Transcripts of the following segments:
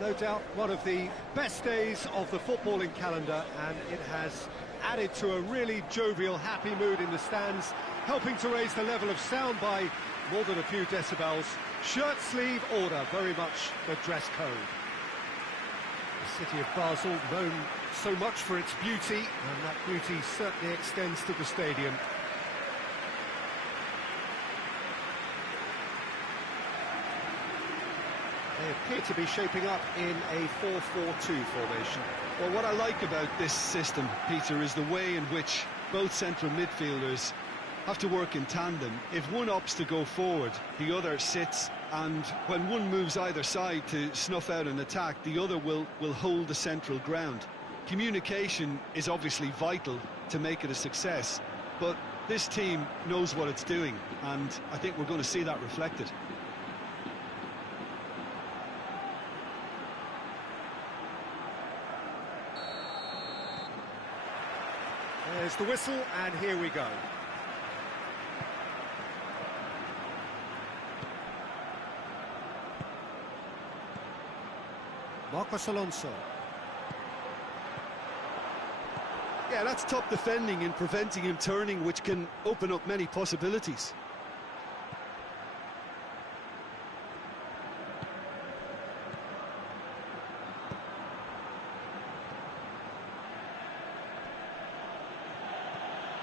No doubt one of the best days of the footballing calendar, and it has added to a really jovial, happy mood in the stands, helping to raise the level of sound by more than a few decibels. Shirt sleeve order, very much the dress code. The city of Basel, known so much for its beauty, and that beauty certainly extends to the stadium. They appear to be shaping up in a 4-4-2 formation. Well, what I like about this system, Peter, is the way in which both central midfielders have to work in tandem. If one opts to go forward, the other sits, and when one moves either side to snuff out an attack, the other will hold the central ground. Communication is obviously vital to make it a success, but this team knows what it's doing, and I think we're going to see that reflected. There's the whistle, and here we go. Marcos Alonso. Yeah, that's top defending and preventing him turning, which can open up many possibilities.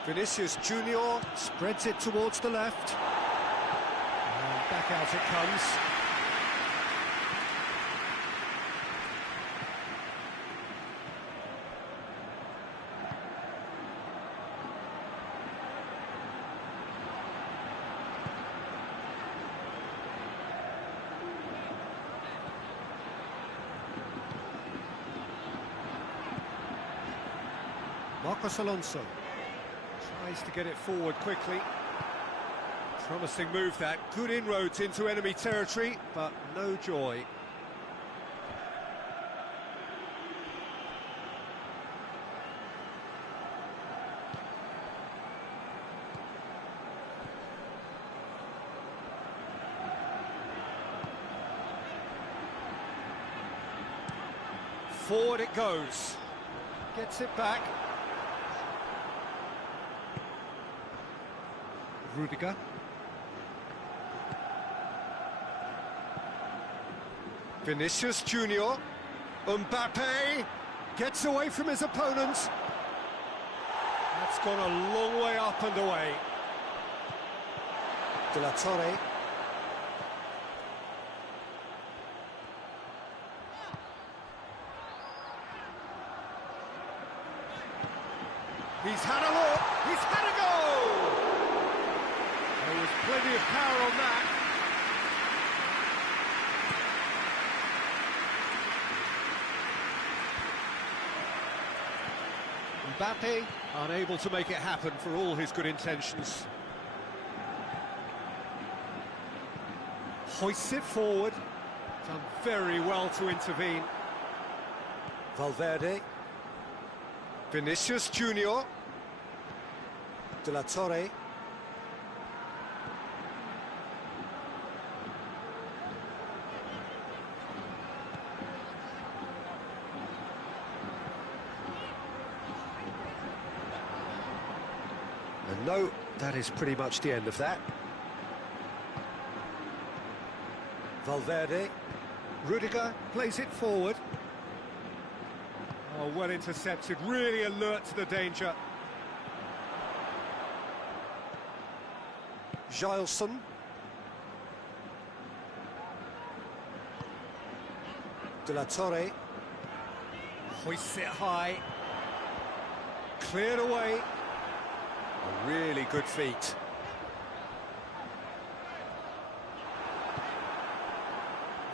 Vinicius Junior spreads it towards the left. And back out it comes. Marcos Alonso tries to get it forward quickly. Promising move that, good inroads into enemy territory, but no joy. Forward it goes. Gets it back. Rudiger. Vinicius Junior. Mbappe gets away from his opponents. That's gone a long way up and away. De La Torre. He's had a look. He's had a go. There was plenty of power on that. Mbappe unable to make it happen for all his good intentions. Hoists it forward. Done very well to intervene. Valverde. Vinicius Junior. De La Torre. And no, that is pretty much the end of that. Valverde. Rudiger plays it forward. Oh, well intercepted, really alert to the danger. Gileson. De La Torre. Hoists it high. Cleared away. A really good feat.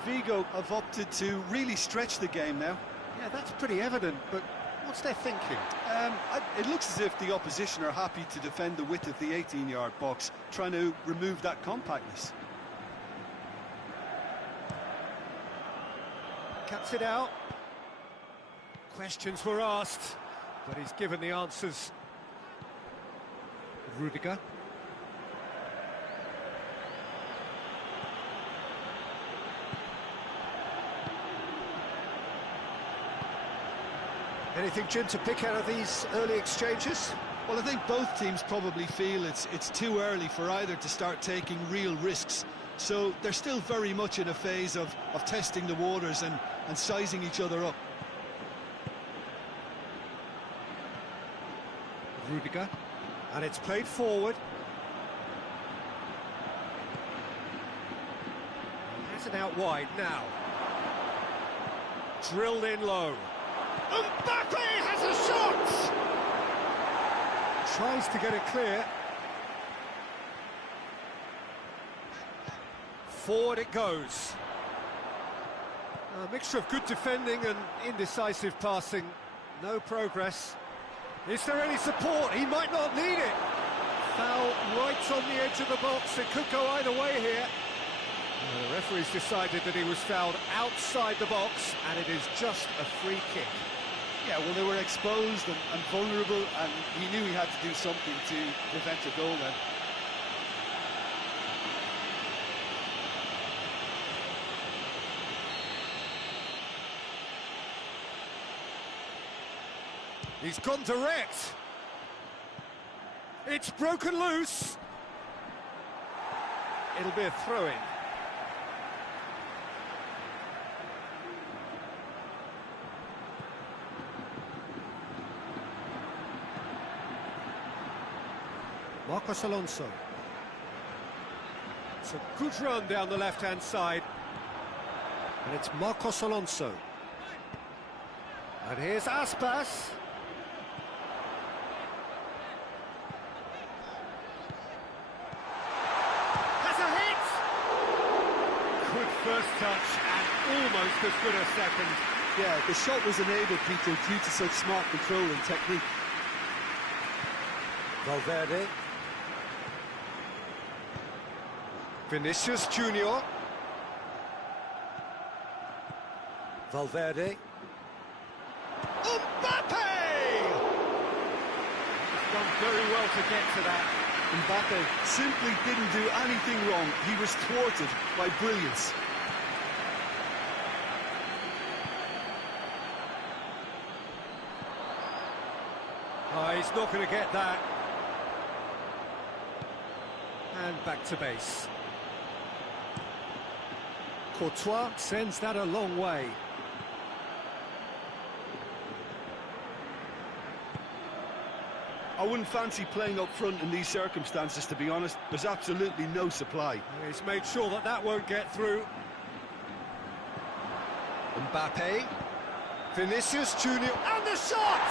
Vigo have opted to really stretch the game now. Yeah, that's pretty evident, but what's their thinking? It looks as if the opposition are happy to defend the width of the 18-yard box, trying to remove that compactness. Cuts it out. Questions were asked, but he's given the answers. Rudiger. Anything, Jim, to pick out of these early exchanges? Well, I think both teams probably feel it's too early for either to start taking real risks. So they're still very much in a phase of testing the waters and sizing each other up. Rudiger, and it's played forward. Has it out wide now. Drilled in low. Mbappe has a shot! Tries to get it clear. Forward it goes. A mixture of good defending and indecisive passing. No progress. Is there any support? He might not need it. Foul right on the edge of the box. It could go either way here. The referee's decided that he was fouled outside the box, and it is just a free kick. Yeah, well, they were exposed and vulnerable, and he knew he had to do something to prevent a goal then. He's gone direct. It's broken loose. It'll be a throw-in. Marcos Alonso. It's a good run down the left-hand side. And it's Marcos Alonso. And here's Aspas. Has a hit! Good first touch and almost as good a second. Yeah, the shot was enabled, Peter, due to such smart control and technique. Valverde. Vinicius Junior. Valverde. Mbappe! He's done very well to get to that. Mbappe simply didn't do anything wrong. He was thwarted by brilliance. Oh, he's not going to get that. And back to base. Courtois sends that a long way. I wouldn't fancy playing up front in these circumstances, to be honest. There's absolutely no supply. He's made sure that that won't get through. Mbappe. Vinicius Junior. And the shot!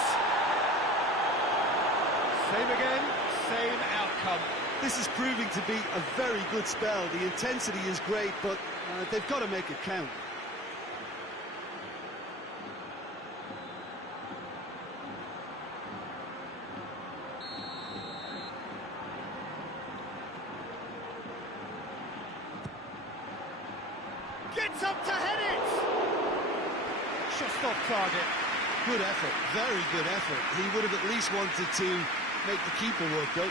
Same again, same outcome. This is proving to be a very good spell. The intensity is great, but they've got to make it count. Gets up to head it! Just off target. Good effort, very good effort. He would have at least wanted to make the keeper work, though.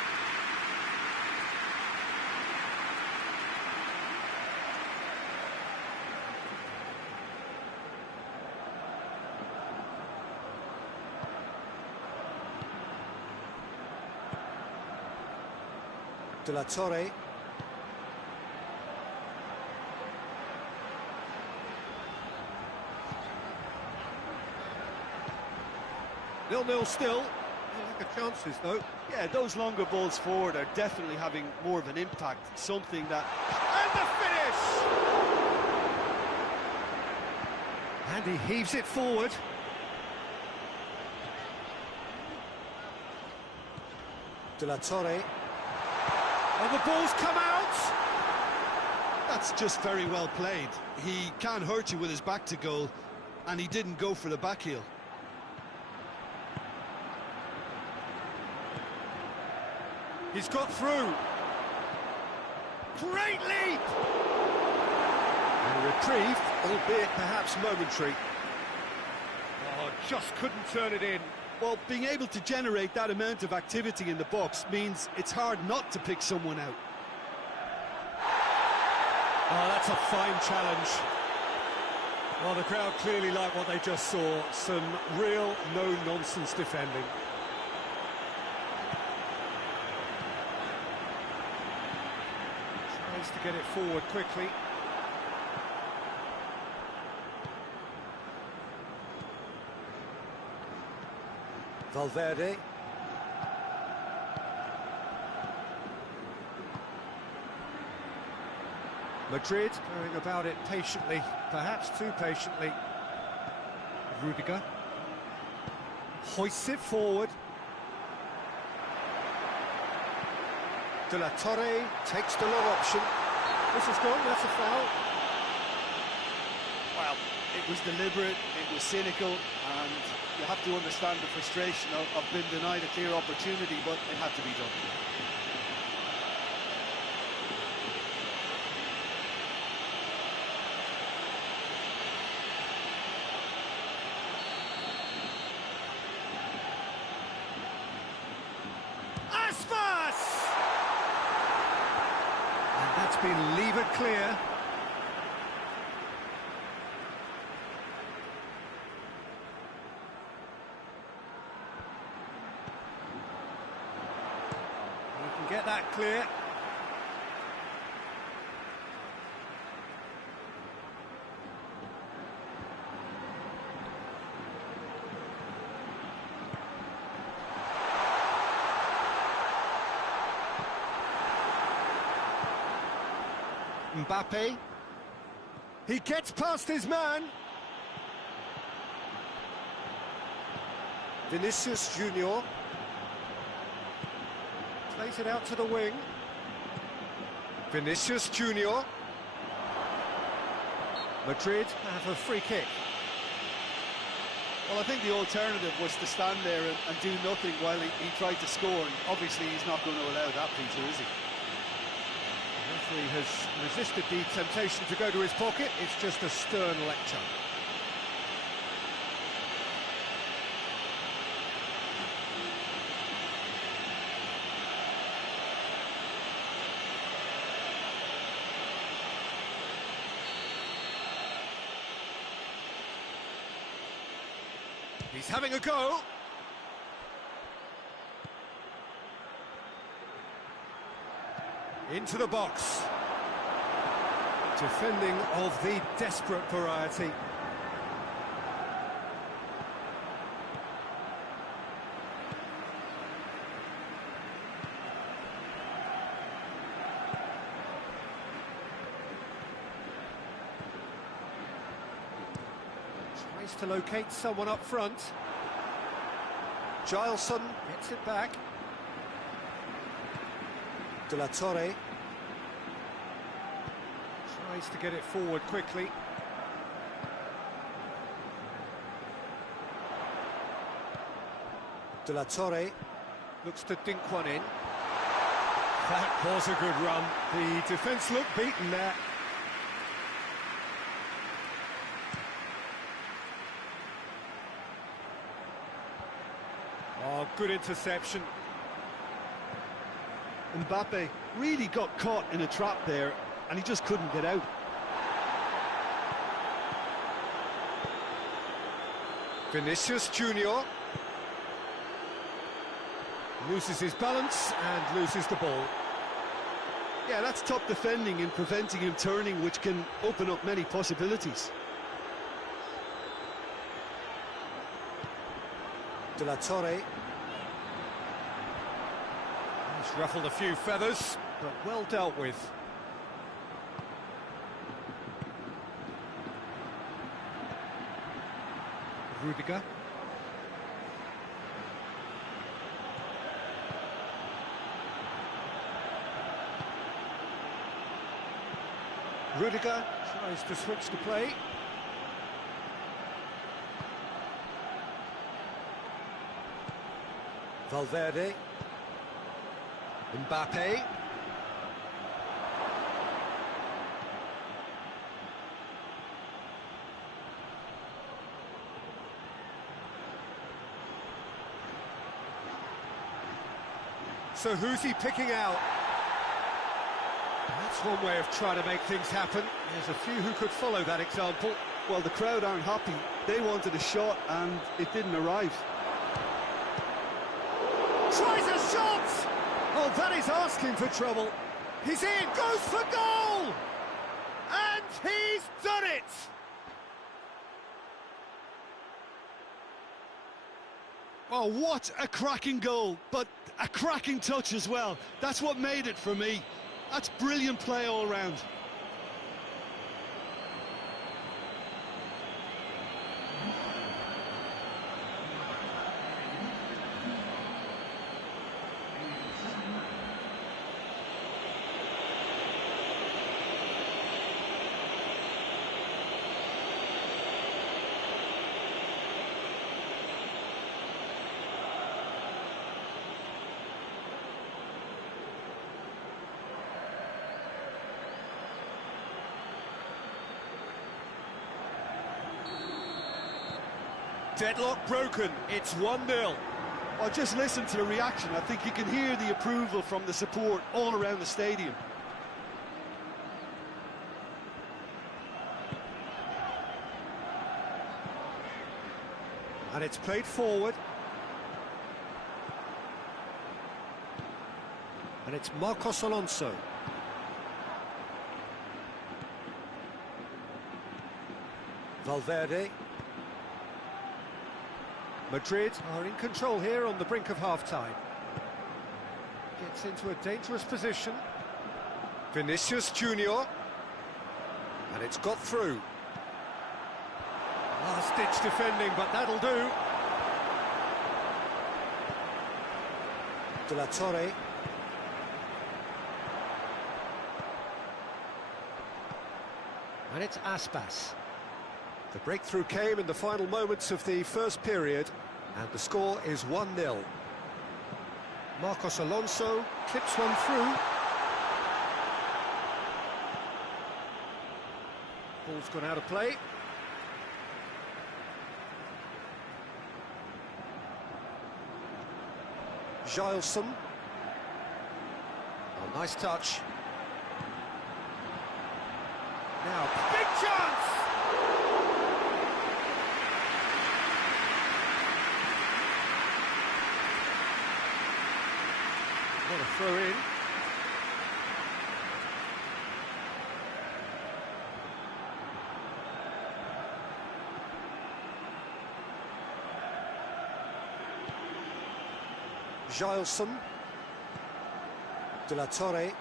De la Torre. 0-0 still. I like the chances, though. Yeah, those longer balls forward are definitely having more of an impact. Something that... And the finish! And he heaves it forward. De la Torre. And the ball's come out! That's just very well played. He can't hurt you with his back to goal, and he didn't go for the back heel. He's got through. Great leap! And reprieved, albeit perhaps momentary. Oh, just couldn't turn it in. Well, being able to generate that amount of activity in the box means it's hard not to pick someone out. Oh, that's a fine challenge. Well, the crowd clearly like what they just saw. Some real no-nonsense defending. Tries to get it forward quickly. Valverde. Madrid going about it patiently, perhaps too patiently. Rudiger hoists it forward. De la Torre takes the long option. This is gone, that's a foul. Well, it was deliberate, it was cynical, and you have to understand the frustration of being denied a clear opportunity, but it had to be done. And that's been levered clear. You can get that clear. Mbappe, he gets past his man. Vinicius Junior plays it out to the wing. Vinicius Junior. Madrid have a free kick. Well, I think the alternative was to stand there and do nothing while he tried to score, and obviously he's not going to allow that, Peter, is he? The referee has resisted the temptation to go to his pocket. It's just a stern lecture. He's having a go. Into the box. Defending of the desperate variety. Tries to locate someone up front. Gileson gets it back. De la Torre tries to get it forward quickly. De la Torre looks to dink one in. That was a good run. The defence looked beaten there. Oh, good interception. Mbappe really got caught in a trap there, and he just couldn't get out. Vinicius Junior loses his balance and loses the ball. Yeah, that's top defending and preventing him turning, which can open up many possibilities. De la Torre. He's ruffled a few feathers, but well dealt with. Rudiger. Rudiger tries to switch the play. Valverde. Mbappe. So who's he picking out? That's one way of trying to make things happen. There's a few who could follow that example. Well, the crowd aren't happy. They wanted a shot and it didn't arrive. Tries a shot! Oh, that is asking for trouble. He's in, goes for goal! And he's done it! Oh, what a cracking goal, but a cracking touch as well. That's what made it for me. That's brilliant play all round. Deadlock broken, it's 1-0. Well, just listen to the reaction. I think you can hear the approval from the support all around the stadium. And it's played forward. And it's Marcos Alonso. Valverde. Madrid are in control here on the brink of half-time. Gets into a dangerous position. Vinicius Junior. And it's got through. Last-ditch defending, but that'll do. De La Torre. And it's Aspas. The breakthrough came in the final moments of the first period, and the score is 1-0. Marcos Alonso clips one through. Ball's gone out of play. Gileson. Oh, nice touch. Now, big chance! What a throw in. Gileson. De La Torre.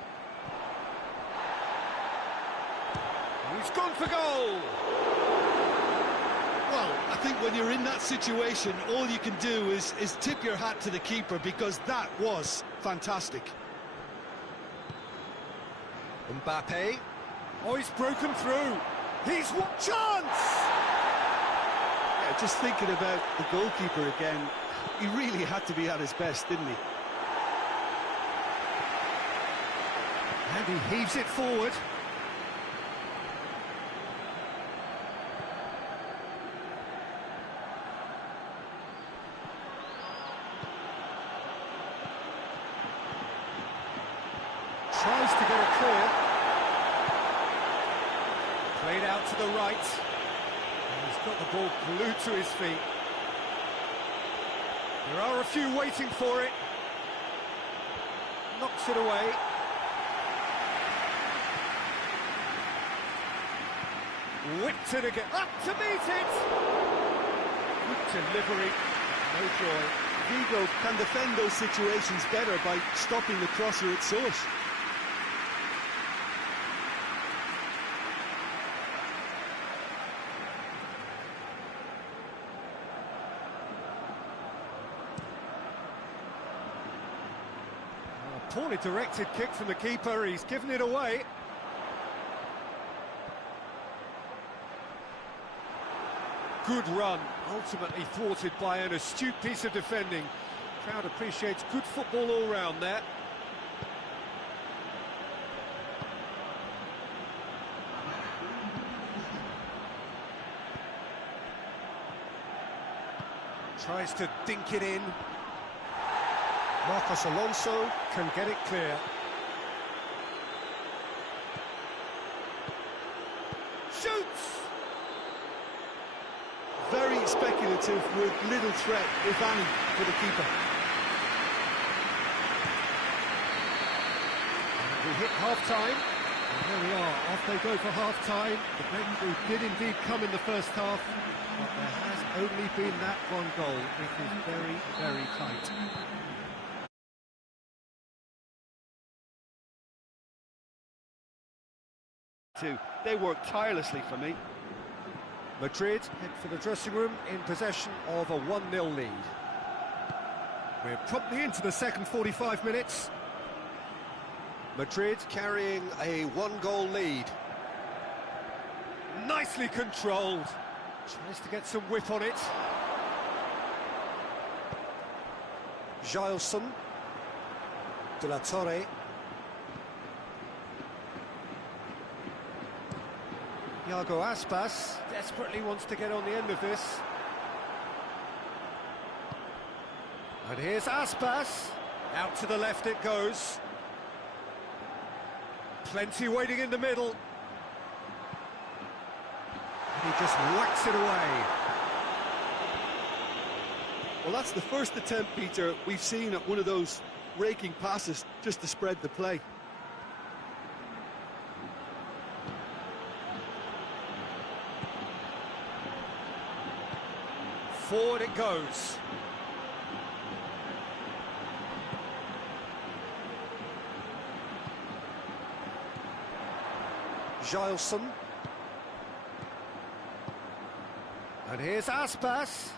He's gone for goal! Well, I think when you're in that situation, all you can do is tip your hat to the keeper, because that was fantastic. Mbappe. Oh, he's broken through. He's what chance! Yeah, just thinking about the goalkeeper again, he really had to be at his best, didn't he? And he heaves it forward. Tries to get it clear. Played out to the right. And he's got the ball glued to his feet. There are a few waiting for it. Knocks it away. Whipped it again. Up to meet it! Good delivery. No joy. Vigo can defend those situations better by stopping the crosser at source. Poorly directed kick from the keeper, he's given it away. Good run, ultimately thwarted by an astute piece of defending. Crowd appreciates good football all round there. Tries to dink it in. Marcos Alonso can get it clear. Shoots! speculative with little threat, if any, for the keeper. We hit half-time, and here we are, off they go for half-time. The breakthrough did indeed come in the first half, but there has only been that one goal. It is very, very tight. They work tirelessly for me. Madrid head for the dressing room in possession of a 1-0 lead. We're promptly into the second 45 minutes. Madrid carrying a 1-goal lead. Nicely controlled. Tries to get some whip on it. Gilson. De la Torre. Iago Aspas desperately wants to get on the end of this. And here's Aspas. Out to the left it goes. Plenty waiting in the middle. And he just whacks it away. Well, that's the first attempt, Peter, we've seen at one of those raking passes just to spread the play. Forward it goes. Gilson. And here's Aspas.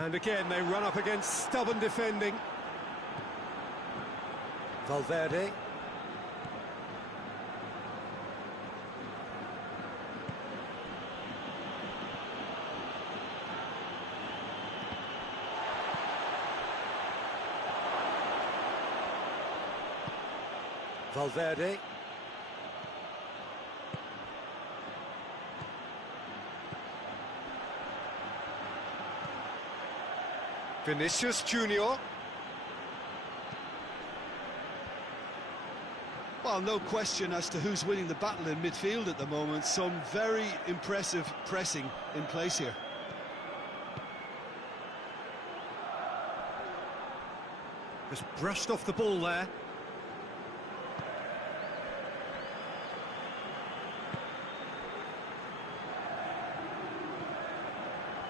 And again they run up against stubborn defending. Valverde. Valverde. Vinicius Junior. Well, no question as to who's winning the battle in midfield at the moment. Some very impressive pressing in place here. Just brushed off the ball there.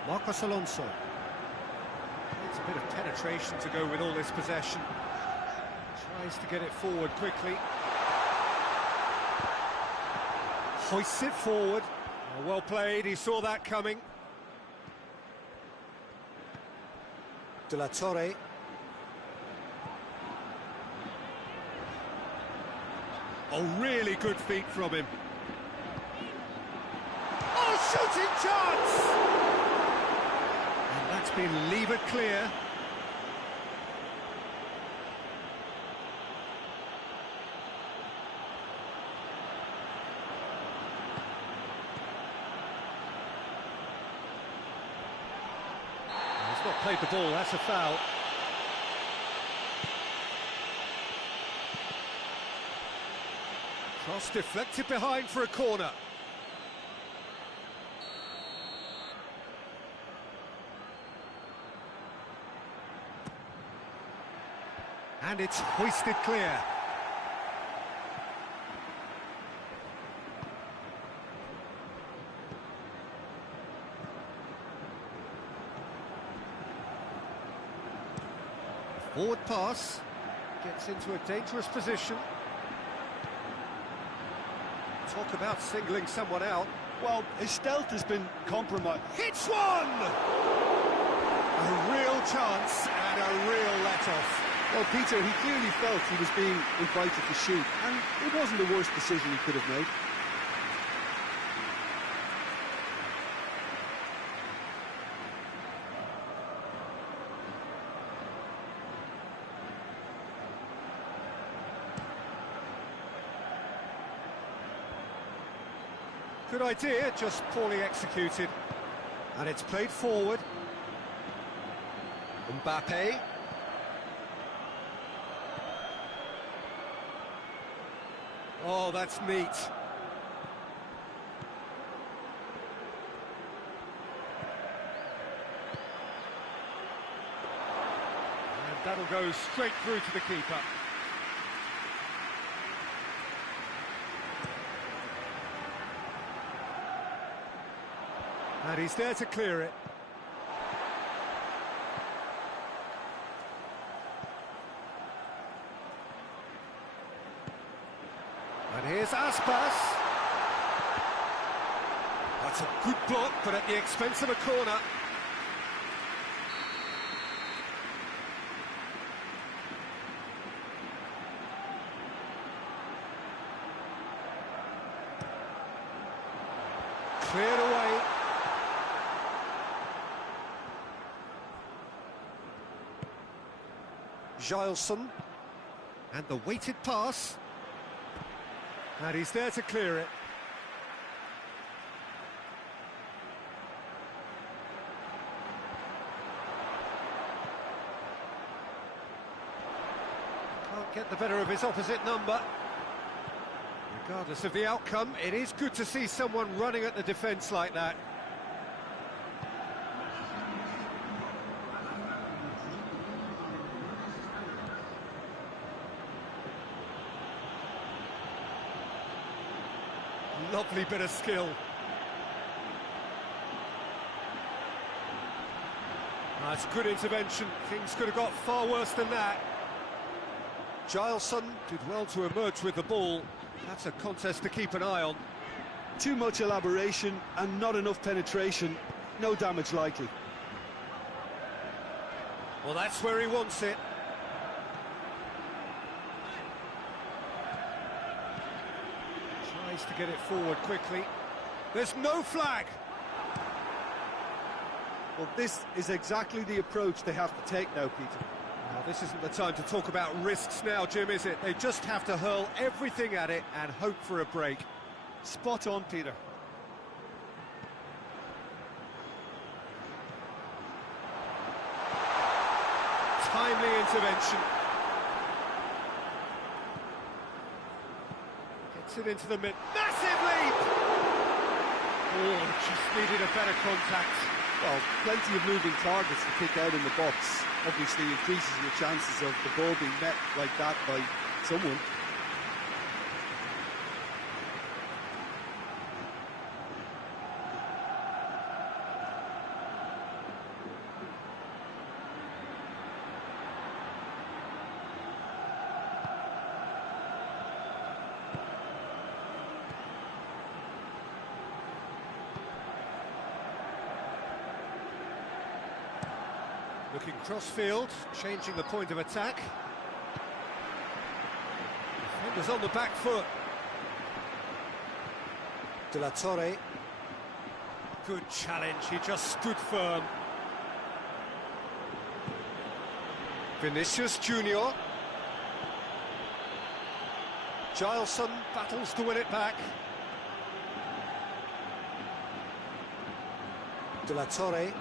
Marcos Alonso. It's a bit of penetration to go with all this possession. Tries to get it forward quickly. Hoists it forward. Oh, well played, he saw that coming. De la Torre. Oh, really good feet from him. Oh, shooting chance! And that's been levered clear. He's not played the ball, that's a foul. Cross deflected behind for a corner. And it's hoisted clear. Forward pass. Gets into a dangerous position. Talk about singling someone out. Well, his stealth has been compromised. Hits one! A real chance and a real let-off. Well, Peter, he clearly felt he was being invited to shoot, and it wasn't the worst decision he could have made. Good idea, just poorly executed. And it's played forward. Mbappe. Oh, that's neat. That'll go straight through to the keeper. And he's there to clear it. And here's Aspas. That's a good block, but at the expense of a corner. Cleared away. Gileson. And the weighted pass. And he's there to clear it. Can't get the better of his opposite number. Regardless of the outcome, it is good to see someone running at the defence like that. Lovely bit of skill. That's good intervention. Things could have got far worse than that. Gileson did well to emerge with the ball. That's a contest to keep an eye on. Too much elaboration and not enough penetration. No damage likely. Well, that's where he wants it. Tries to get it forward quickly. There's no flag. Well, this is exactly the approach they have to take now, Peter. Now, this isn't the time to talk about risks now, Jim, is it? They just have to hurl everything at it and hope for a break. Spot on, Peter. Timely intervention. Gets it into the mid. Massive leap! Oh, just needed a better contact. Well, plenty of moving targets to kick out in the box. Obviously increases your chances of the ball being met like that by someone. Looking cross-field, changing the point of attack. Defenders on the back foot. De La Torre. Good challenge, he just stood firm. Vinicius Junior. Gileson battles to win it back. De La Torre.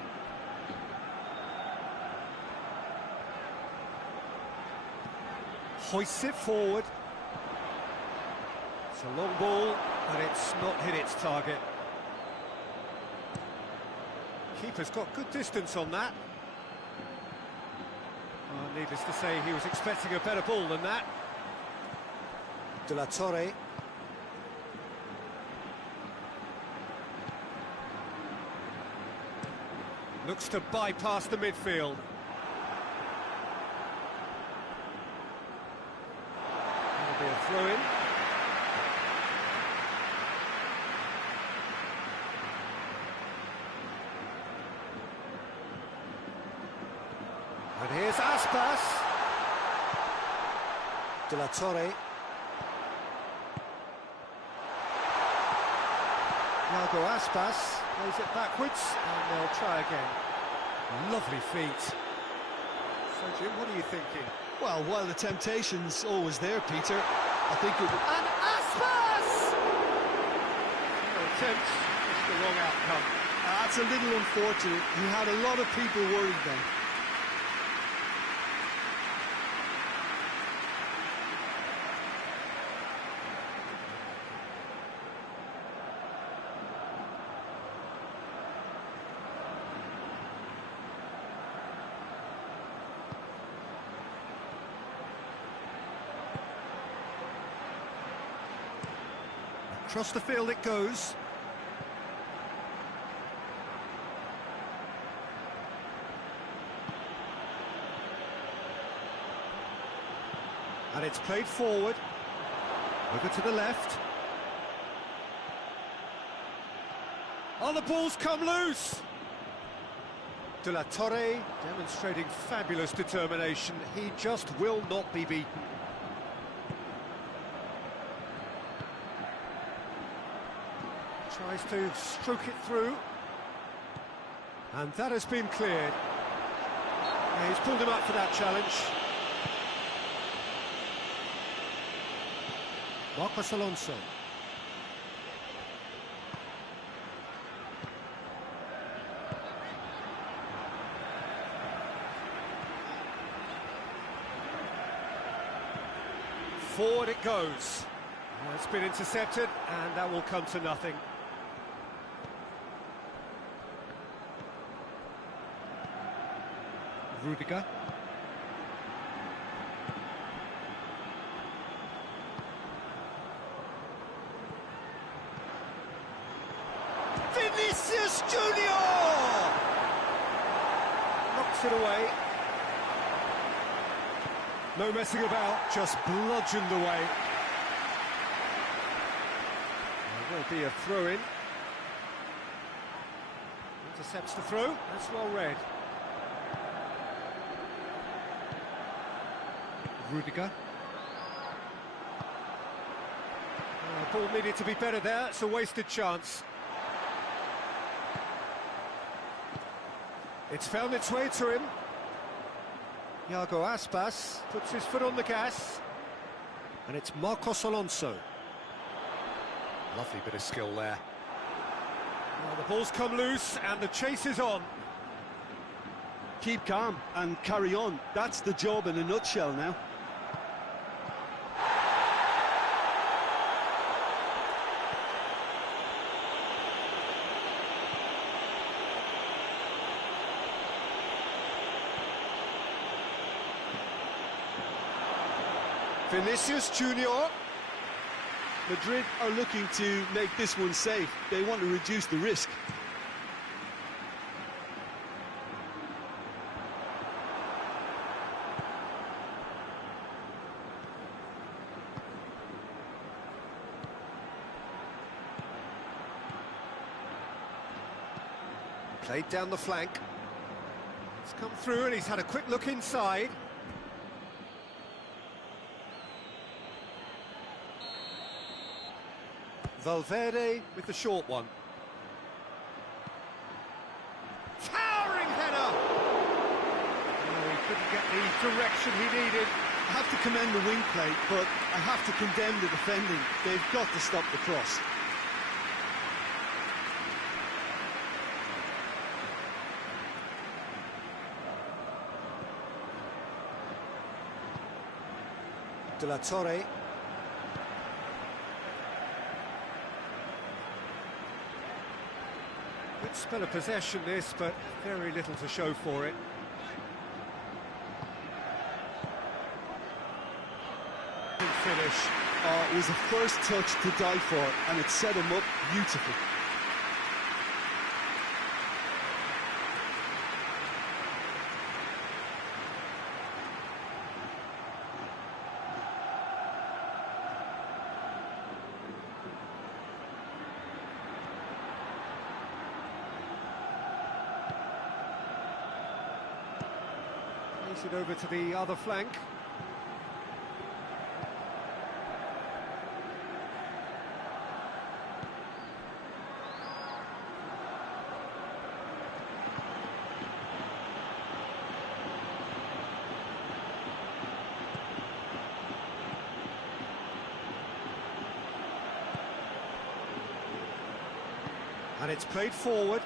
Hoists it forward. It's a long ball, and it's not hit its target. Keeper's got good distance on that. Well, needless to say, he was expecting a better ball than that. De La Torre. Looks to bypass the midfield. That'll be a throw-in. And here's Aspas. De La Torre. Iago Aspas plays it backwards, and they'll try again. Lovely feet. So, Jim, what are you thinking? Well, while the temptation's always there, Peter, I think it would... And Aspas! No attempt, just the wrong outcome. That's a little unfortunate. He had a lot of people worried then. Across the field it goes. And it's played forward. Over to the left. Oh, the ball's come loose! De La Torre demonstrating fabulous determination. He just will not be beaten. Tries to stroke it through. And that has been cleared. Yeah, he's pulled him up for that challenge. Marcos Alonso. Forward it goes. Well, it's been intercepted, and that will come to nothing. Rudiger. Vinicius Junior! Knocks it away. No messing about, just bludgeoned away. There will be a throw-in. Intercepts the throw, that's well read. Rudiger. The ball needed to be better there, it's a wasted chance. It's found its way to him. Iago Aspas puts his foot on the gas, and it's Marcos Alonso. Lovely bit of skill there. Well, the ball's come loose, and the chase is on. Keep calm and carry on. That's the job in a nutshell now. Vinicius Junior. Madrid are looking to make this one safe. They want to reduce the risk. Played down the flank. It's come through and he's had a quick look inside. Valverde with the short one. Towering header! Oh, he couldn't get the direction he needed. I have to commend the wing play, but I have to condemn the defending. They've got to stop the cross. De La Torre. Good spell of possession this, but very little to show for it. Good finish. It was a first touch to die for, and it set him up beautifully. Plays it over to the other flank. And it's played forward.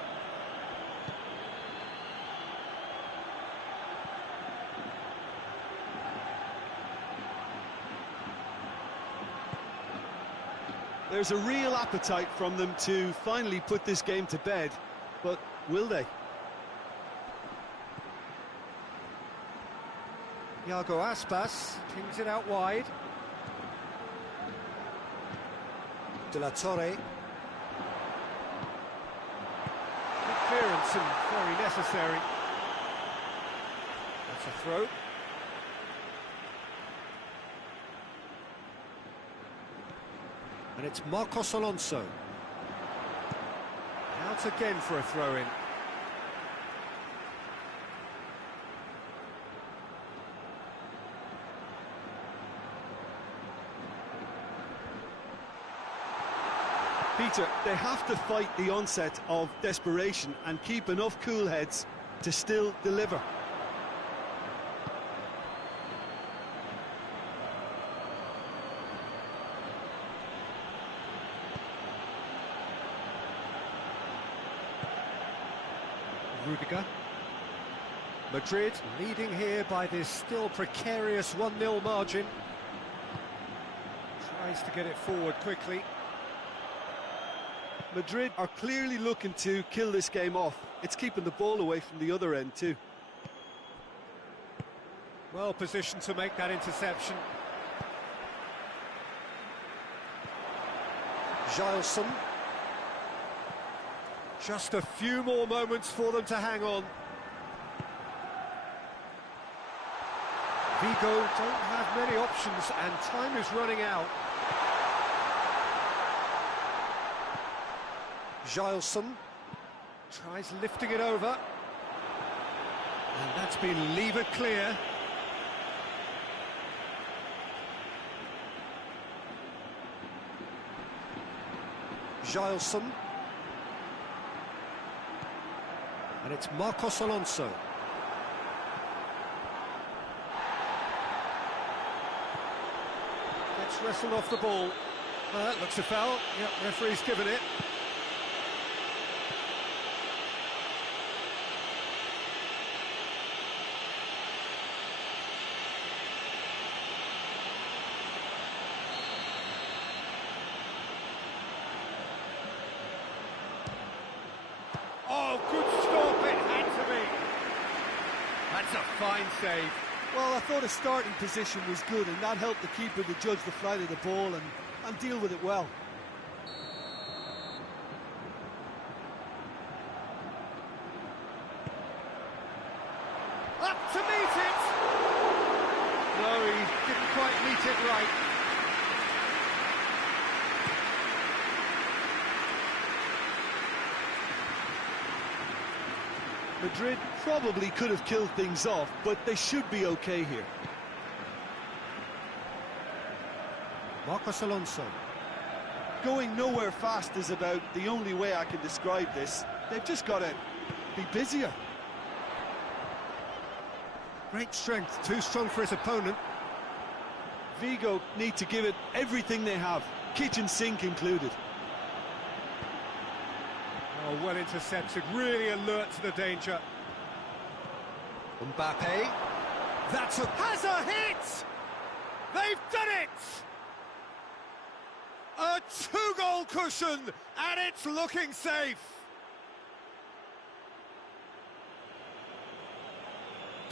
There's a real appetite from them to finally put this game to bed, but will they? Iago Aspas pings it out wide. De La Torre. Good clearance and very necessary. That's a throw. And it's Marcos Alonso. Out again for a throw-in. Peter, they have to fight the onset of desperation and keep enough cool heads to still deliver. Rudiger. Madrid leading here by this still precarious 1-0 margin. Tries to get it forward quickly. Madrid are clearly looking to kill this game off. It's keeping the ball away from the other end too. Well positioned to make that interception. Giles. Just a few more moments for them to hang on. Vigo don't have many options and time is running out. Giles tries lifting it over. And that's been levered clear. Giles. And it's Marcos Alonso. Gets wrestled off the ball. That looks a foul. Yep, referee's given it. Oh, good stop, it had to be. That's a fine save. Well, I thought his starting position was good and that helped the keeper to judge the flight of the ball and deal with it well. Up to meet it! No, he didn't quite meet it right. Madrid probably could have killed things off, but they should be okay here. Marcos Alonso. Going nowhere fast is about the only way I can describe this. They've just got to be busier. Great strength, too strong for his opponent. Vigo need to give it everything they have, kitchen sink included. Oh, well intercepted, really alert to the danger. Mbappe. Has a hit! They've done it! A 2-goal cushion, and it's looking safe.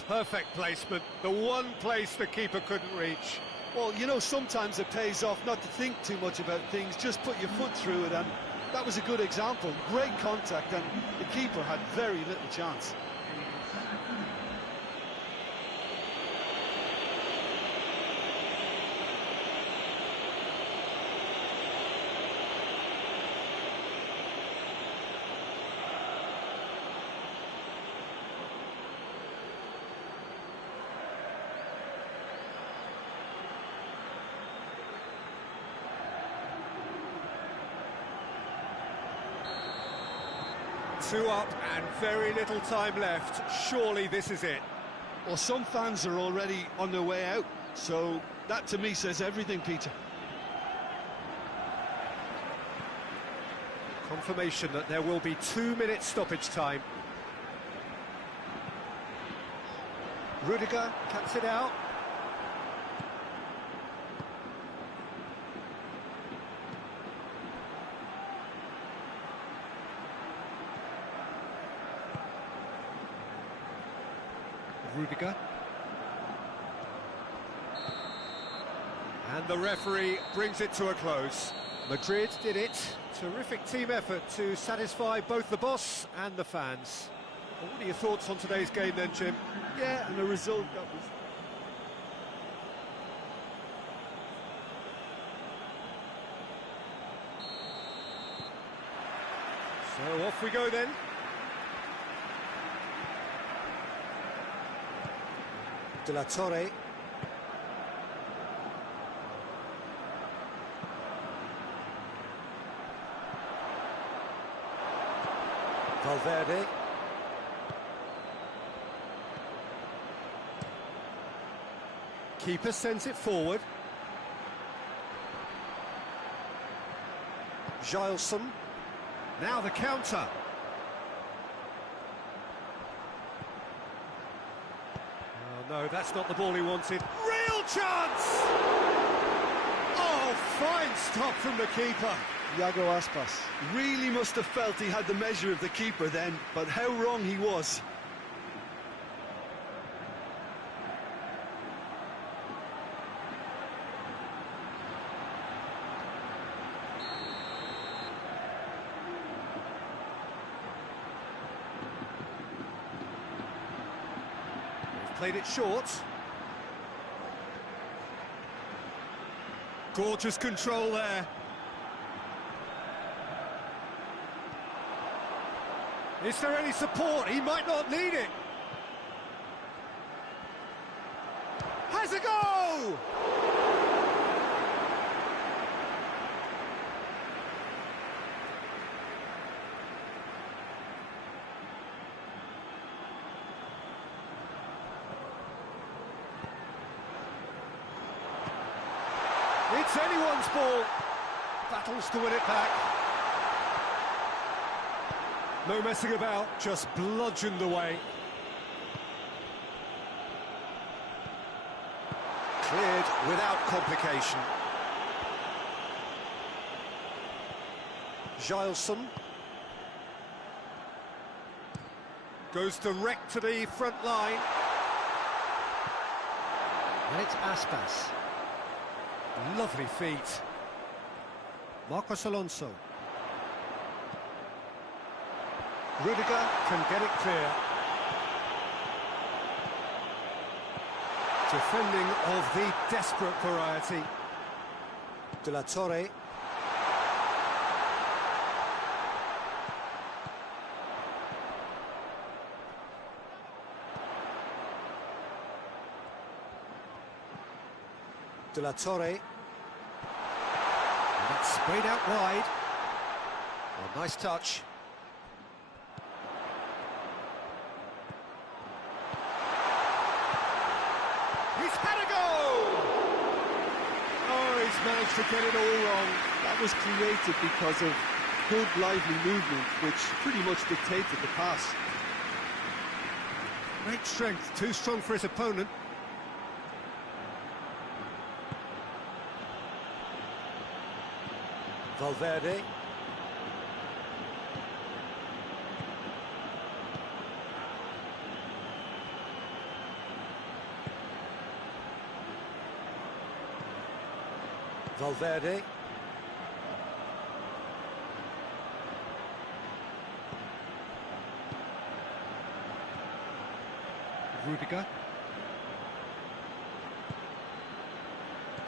Perfect placement, the one place the keeper couldn't reach. Well, you know, sometimes it pays off not to think too much about things, just put your foot through it, and that was a good example. Great contact, and the keeper had very little chance. Two up and very little time left. Surely this is it. Well, some fans are already on their way out, so that to me says everything, Peter. Confirmation that there will be 2 minutes stoppage time. Rudiger cuts it out. Rudiger. And the referee brings it to a close. Madrid did it. Terrific team effort to satisfy both the boss and the fans. Well, what are your thoughts on today's game then, Jim? Yeah, and the result that was... So off we go then. De La Torre. Valverde. Keeper sends it forward. Gileson. Now the counter. Oh no, that's not the ball he wanted. Real chance! Oh, fine stop from the keeper. Iago Aspas really must have felt he had the measure of the keeper then, but how wrong he was. They've played it short. Gorgeous control there. Is there any support? He might not need it. Has a go! It's anyone's ball. Battles to win it back. No messing about, just bludgeoned away. Cleared without complication. Gileson. Goes direct to the front line. And it's Aspas. Lovely feet. Marcos Alonso. Rudiger can get it clear. Defending of the desperate variety. De La Torre. De La Torre. And that's sprayed out wide. Oh, nice touch. He's had a go! Oh, he's managed to get it all wrong. That was created because of good, lively movement, which pretty much dictated the pass. Great strength, too strong for his opponent. Valverde. Valverde. Rudiger.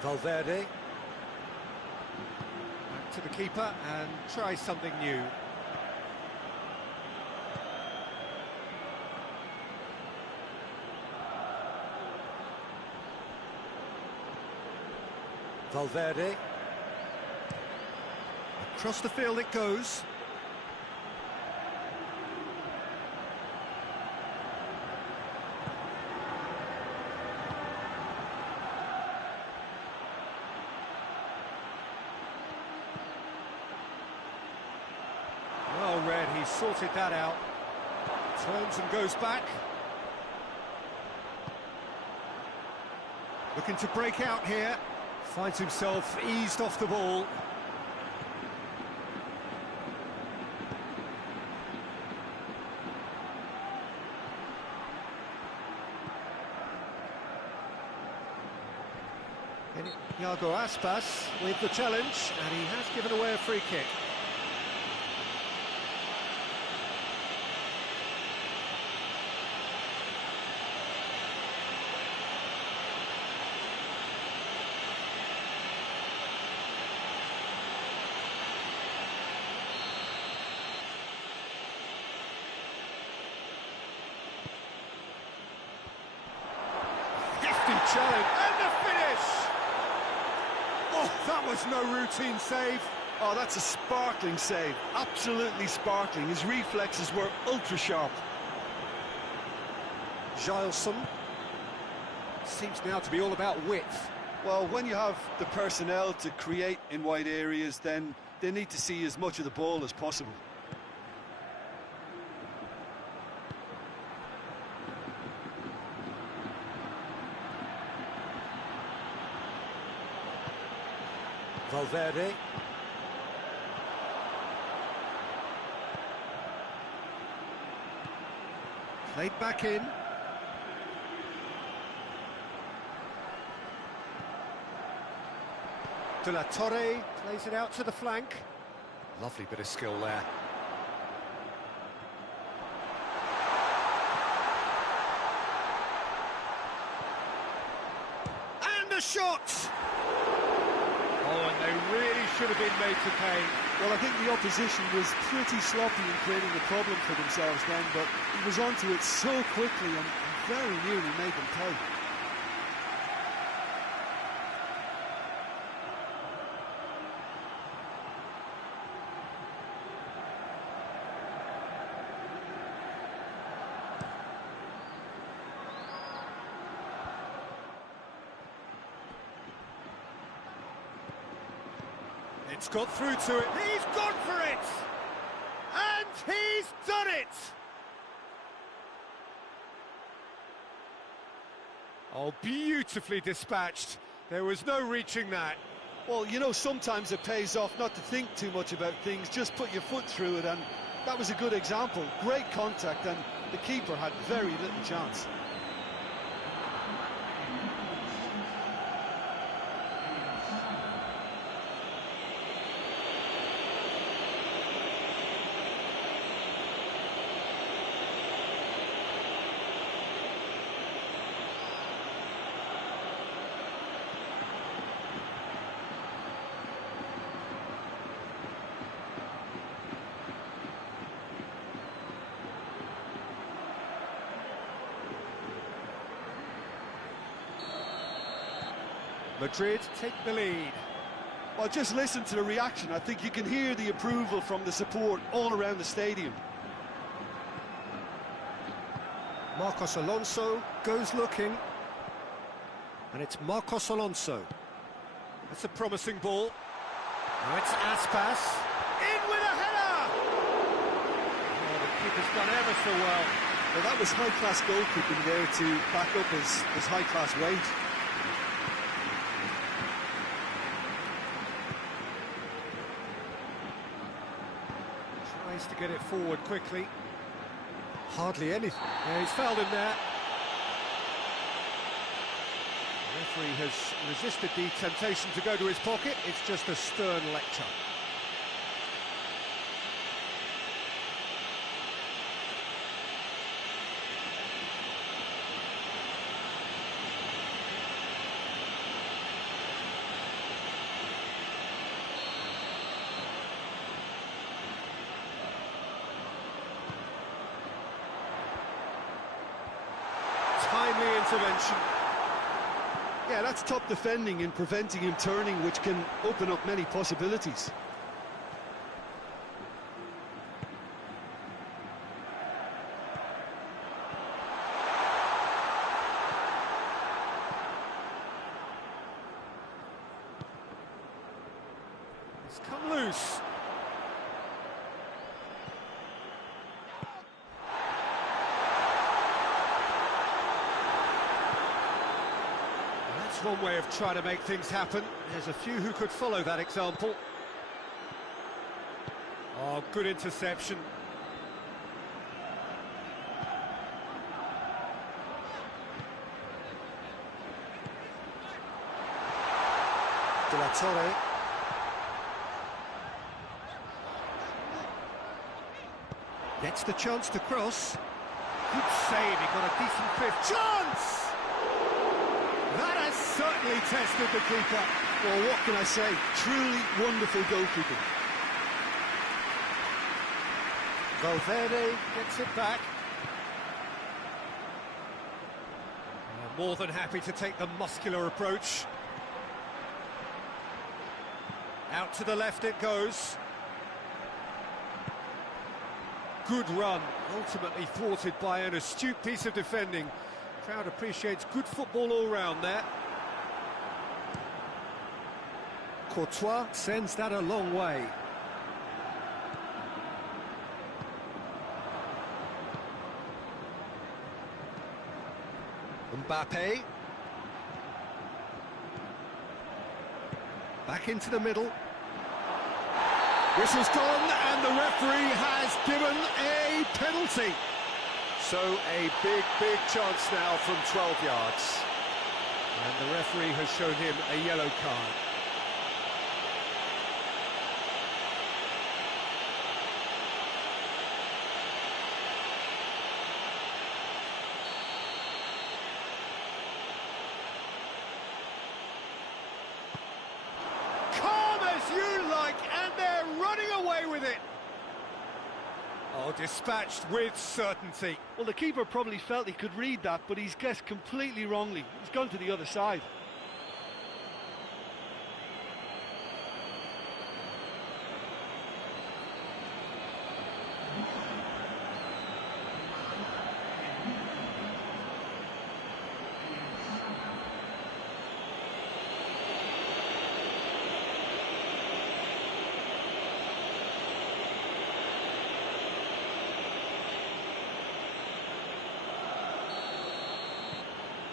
Valverde. Back to the keeper and try something new. Valverde. Across the field it goes. Well read, he sorted that out. Turns and goes back. Looking to break out here. Finds himself eased off the ball. Iago Aspas with the challenge, and he has given away a free kick. Hefty challenge, and the finish! Oh, that was no routine save. Oh, that's a sparkling save, absolutely sparkling. His reflexes were ultra-sharp. Gilson. Seems now to be all about width. Well, when you have the personnel to create in wide areas, then they need to see as much of the ball as possible. Valverde. Played back in. De La Torre plays it out to the flank. Lovely bit of skill there. And a shot! Oh, and they really should have been made to pay. Well, I think the opposition was pretty sloppy in creating a problem for themselves then, but he was onto it so quickly and very nearly made them pay. It's got through to it. He's gone for it! And he's done it! Oh, beautifully dispatched. There was no reaching that. Well, you know, sometimes it pays off not to think too much about things, just put your foot through it, and that was a good example. Great contact, and the keeper had very little chance. Madrid take the lead. Well, just listen to the reaction. I think you can hear the approval from the support all around the stadium. Marcos Alonso goes looking. And it's Marcos Alonso. That's a promising ball. Now it's Aspas. In with a header! Oh, the keeper's done ever so well. Well, that was high-class goalkeeping there to back up his high-class weight. Tries to get it forward quickly. Hardly anything. Yeah, he's fouled him there. The referee has resisted the temptation to go to his pocket. It's just a stern lecture. Timely intervention. Yeah, that's top defending and preventing him turning, which can open up many possibilities. It's come loose. That's one way of trying to make things happen. There's a few who could follow that example. Oh, good interception. De La Torre. Gets the chance to cross. Good save, he got a decent fifth chance! That has certainly tested the keeper. Well, what can I say? Truly wonderful goalkeeping. Valverde gets it back. More than happy to take the muscular approach. Out to the left it goes. Good run, ultimately thwarted by an astute piece of defending. Crowd appreciates good football all round there. Courtois sends that a long way. Mbappe. Back into the middle. Whistle's gone, and the referee has given a penalty. So a big chance now from 12 yards. And the referee has shown him a yellow card. You like, and they're running away with it. Oh, dispatched with certainty. Well, the keeper probably felt he could read that, but he's guessed completely wrongly. He's gone to the other side.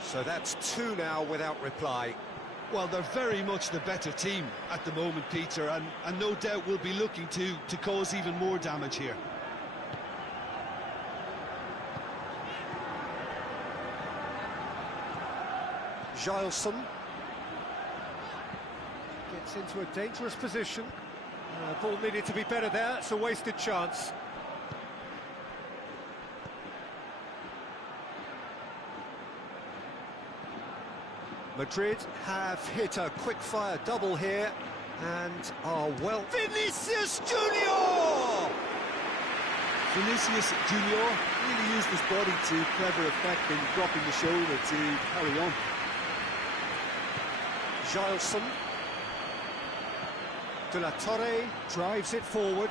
So that's two now without reply. Well, they're very much the better team at the moment, Peter, and no doubt will be looking to cause even more damage here. Gilson gets into a dangerous position. Ball needed to be better there, it's a wasted chance. Madrid have hit a quick-fire double here and are well... Vinicius Junior! Vinicius Junior really used his body to clever effect in dropping the shoulder to carry on. Gilson. De La Torre drives it forward.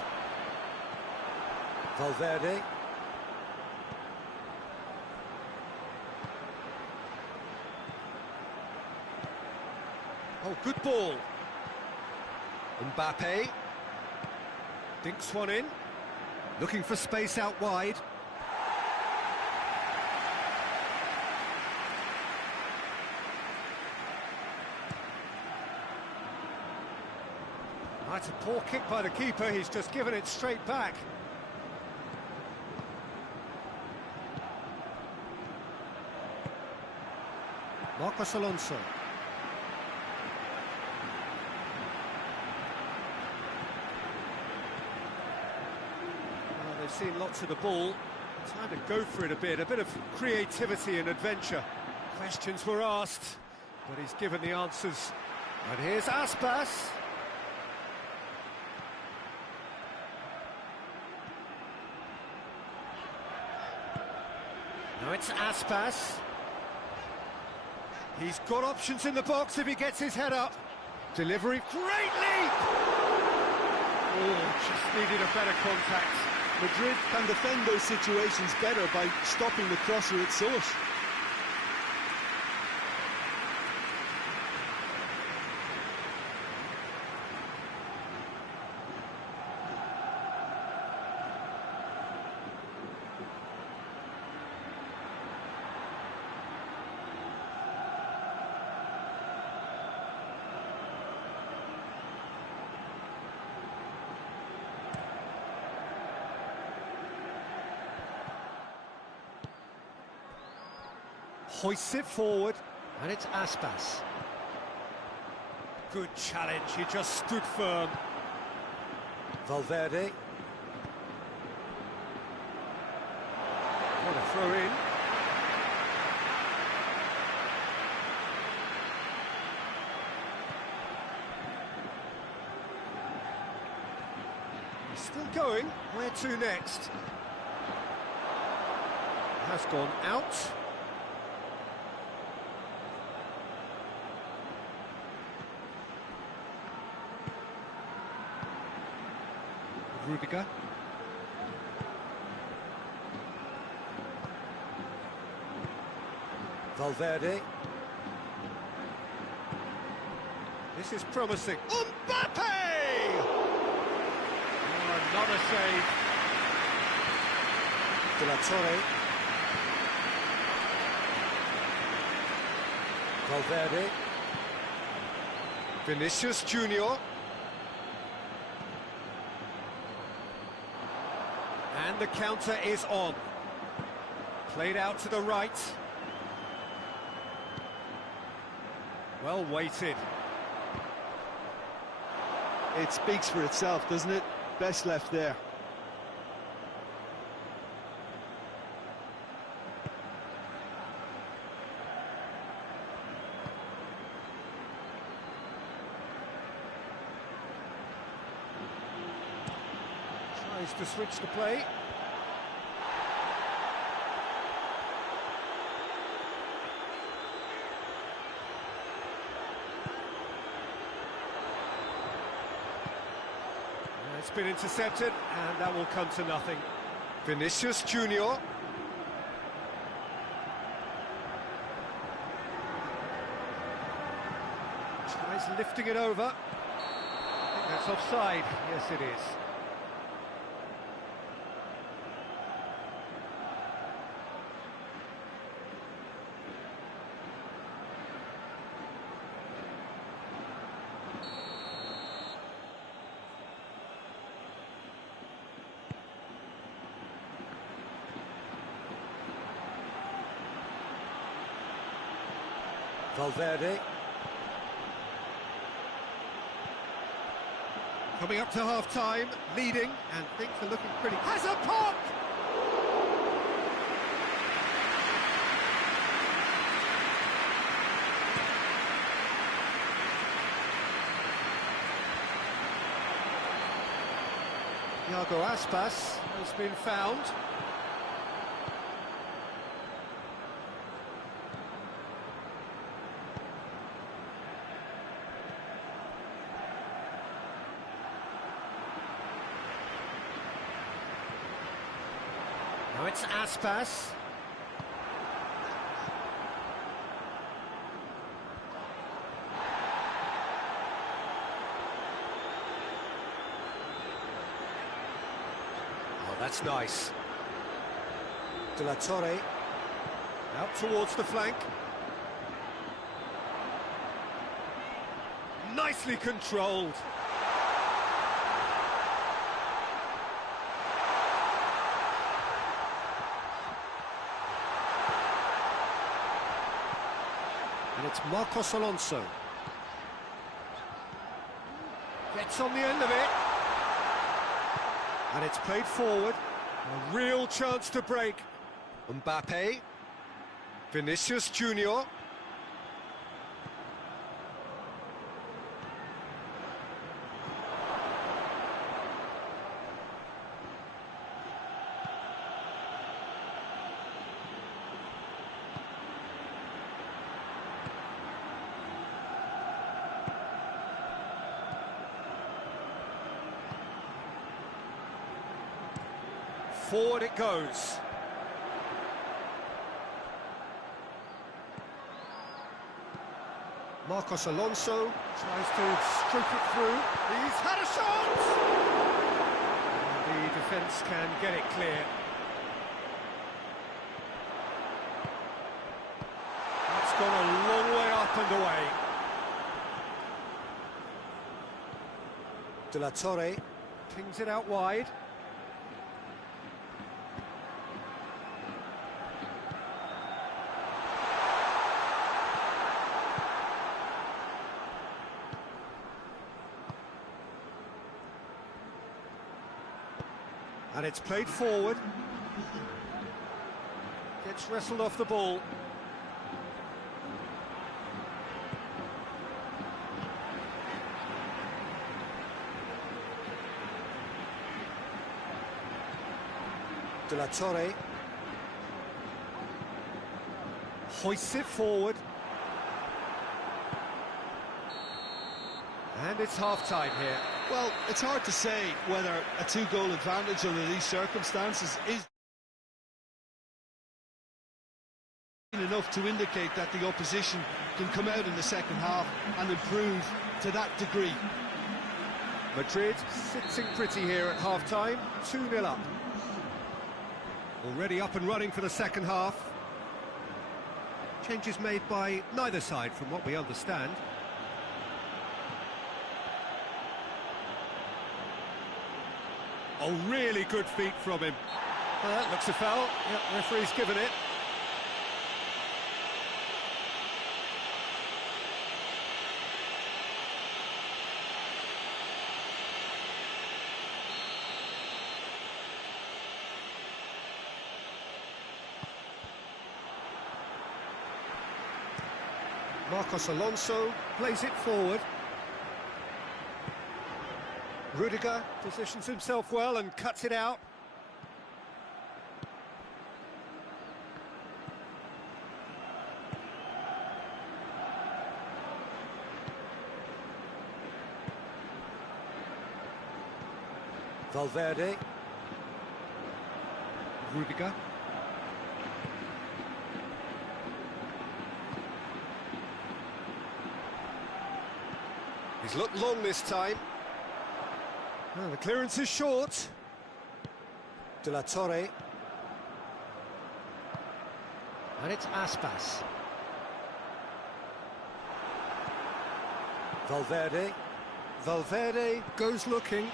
Valverde. Oh, good ball. Mbappe. Dinks one in. Looking for space out wide. That's a poor kick by the keeper. He's just given it straight back. Marcos Alonso. They've seen lots of the ball. Time to go for it a bit of creativity and adventure. Questions were asked, but he's given the answers. And here's Aspas. Now it's Aspas. He's got options in the box if he gets his head up. Delivery, great leap! Oh, just needed a better contact. Madrid can defend those situations better by stopping the crosser at source. Hoists it forward, and it's Aspas. Good challenge, he just stood firm. Valverde. What a throw in. He's still going. Where to next? Has gone out. Rudiger. Valverde. This is promising. Mbappe! Oh, another save. De La Torre. Valverde. Vinicius Junior. And the counter is on. Played out to the right. Well weighted. It speaks for itself, doesn't it? Best left there. Tries to switch the play. It's been intercepted, and that will come to nothing. Vinicius Junior. Tries lifting it over. I think that's offside. Yes, it is. Valverde. Coming up to half-time, leading, and things are looking pretty... Has a pop! Thiago Aspas has been found. Now it's Aspas. Oh, that's nice. De La Torre. Out towards the flank. Nicely controlled. And it's Marcos Alonso. Gets on the end of it. And it's played forward. A real chance to break. Mbappe. Vinicius Junior. Forward it goes. Marcos Alonso tries to stroke it through. He's had a shot! And the defence can get it clear. That's gone a long way up and away. De La Torre pings it out wide. And it's played forward. Gets wrestled off the ball. De La Torre. Hoists it forward. And it's half-time here. Well, it's hard to say whether a two-goal advantage under these circumstances is enough to indicate that the opposition can come out in the second half and improve to that degree. Madrid sitting pretty here at half-time, 2-0 up. Already up and running for the second half. Changes made by neither side from what we understand. Oh, really good feet from him. Well, that looks a foul. Yep, referee's given it. Marcos Alonso plays it forward. Rudiger positions himself well and cuts it out. Valverde. Rudiger. He's looked long this time. Well, the clearance is short. De La Torre. And it's Aspas. Valverde. Valverde goes looking.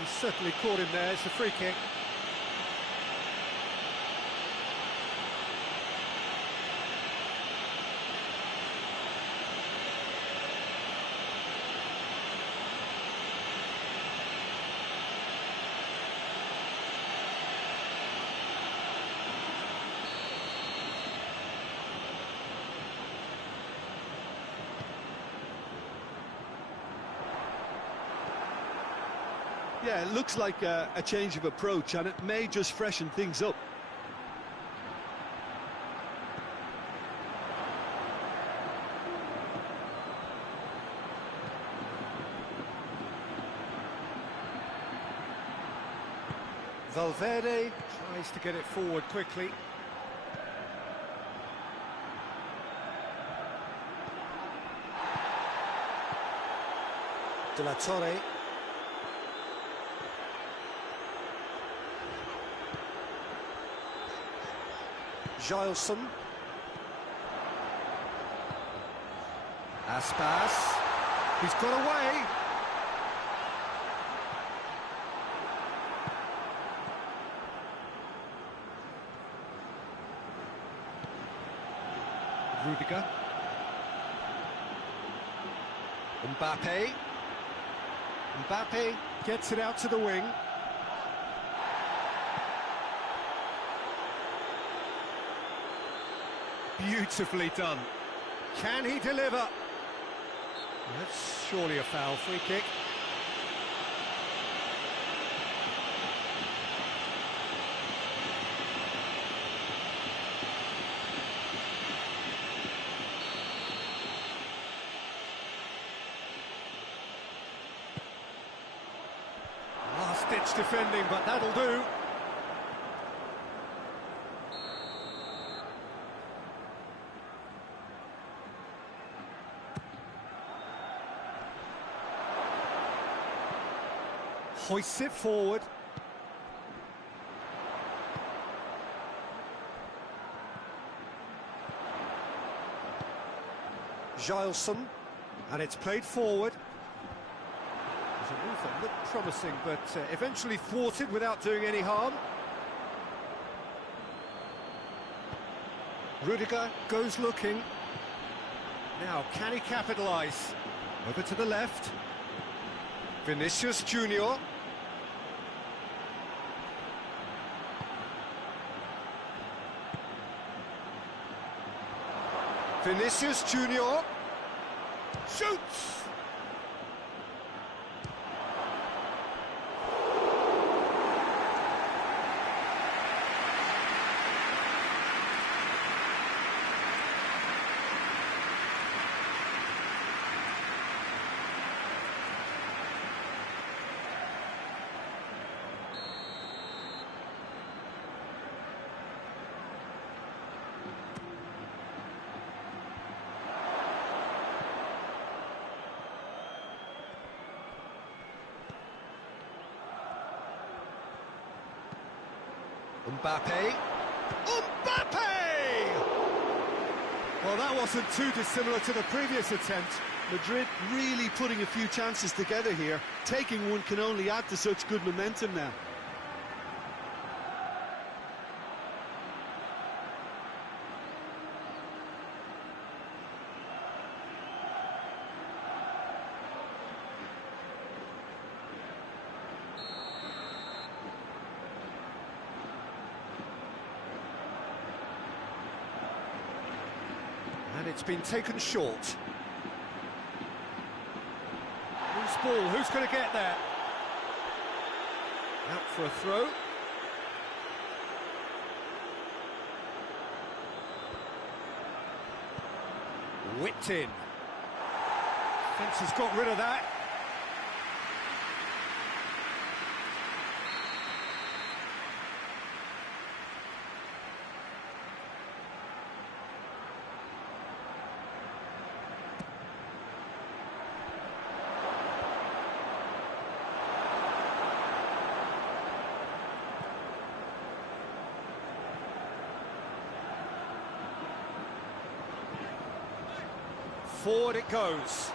He's certainly caught him there. It's a free kick. Yeah, it looks like a change of approach, and it may just freshen things up. Valverde tries to get it forward quickly. De La Torre. Gilson. Aspas. He's got away. Rudiger. Mbappe. Mbappe gets it out to the wing. Beautifully done. Can he deliver? That's surely a foul. Free kick. Last-ditch defending, but that'll do. Hoists it forward. Gilson, and it's played forward. There's a move that looked promising, but eventually thwarted without doing any harm. Rudiger goes looking. Now, can he capitalise? Over to the left. Vinicius Junior. Vinicius Junior shoots. Mbappe! Well, that wasn't too dissimilar to the previous attempt. Madrid really putting a few chances together here. Taking one can only add to such good momentum now. And it's been taken short. Who's ball? Who's going to get there? Out for a throw. Whipped in. Fence has got rid of that. Forward it goes.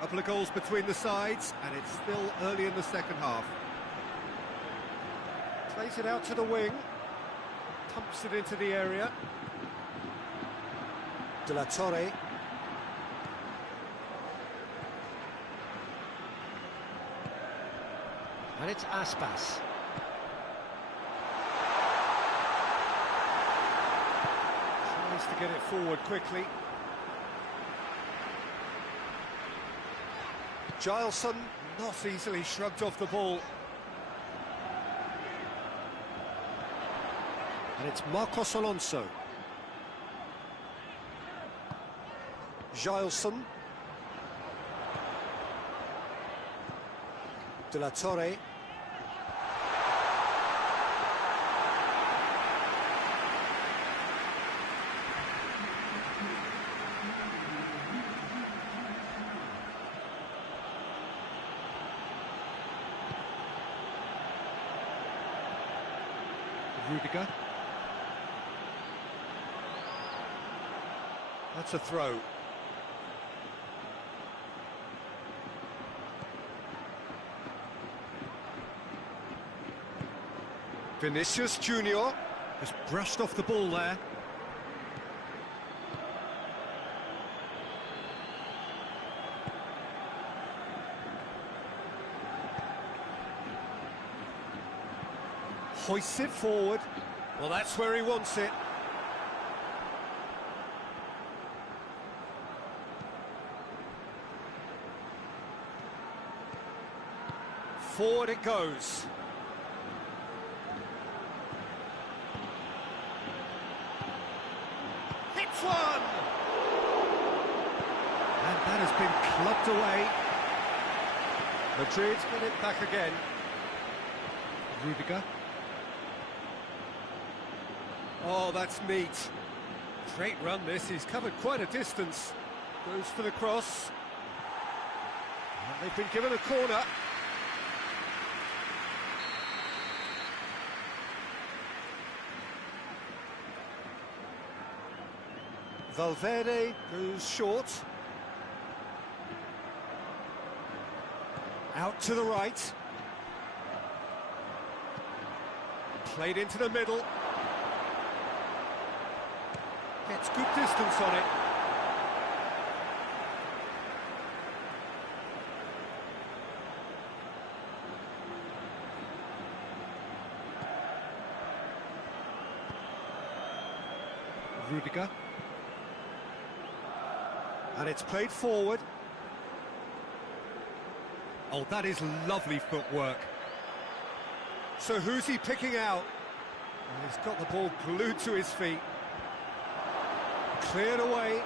Couple of goals between the sides, and it's still early in the second half. Plays it out to the wing. Pumps it into the area. De La Torre. And it's Aspas. Tries to get it forward quickly. Gileson not easily shrugged off the ball. And it's Marcos Alonso. Gileson. De La Torre. Rudiger. That's a throw. Vinicius Junior has brushed off the ball there. Hoists it forward. Well, that's where he wants it. Forward it goes. Hits one! And that has been clubbed away. Madrid get it back again. Rudiger. Oh, that's neat. Great run this, he's covered quite a distance. Goes for the cross. And they've been given a corner. Valverde goes short. Out to the right. Played into the middle. Gets good distance on it. Rudiger. And it's played forward. Oh, that is lovely footwork. So who's he picking out? Well, he's got the ball glued to his feet. Cleared away.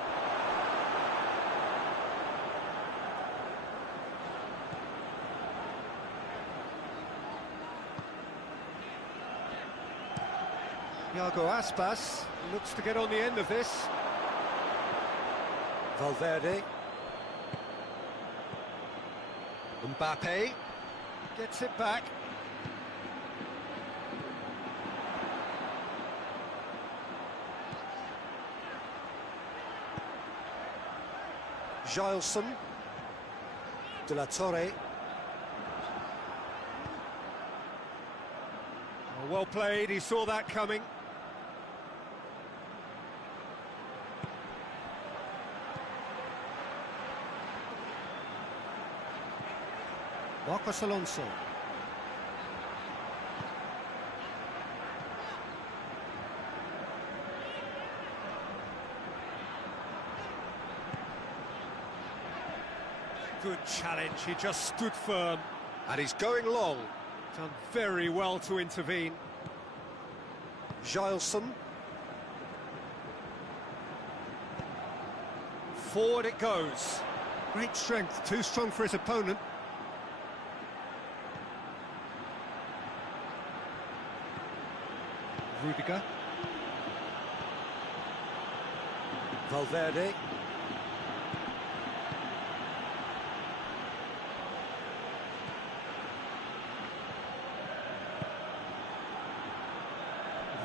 Iago Aspas looks to get on the end of this. Valverde. Mbappe gets it back. Gilson. De la Torre. Oh, well played, he saw that coming. Marcos Alonso. Good challenge, he just stood firm. And he's going long. Done very well to intervene. Gilson. Forward it goes. Great strength, too strong for his opponent. Rudiger. Valverde.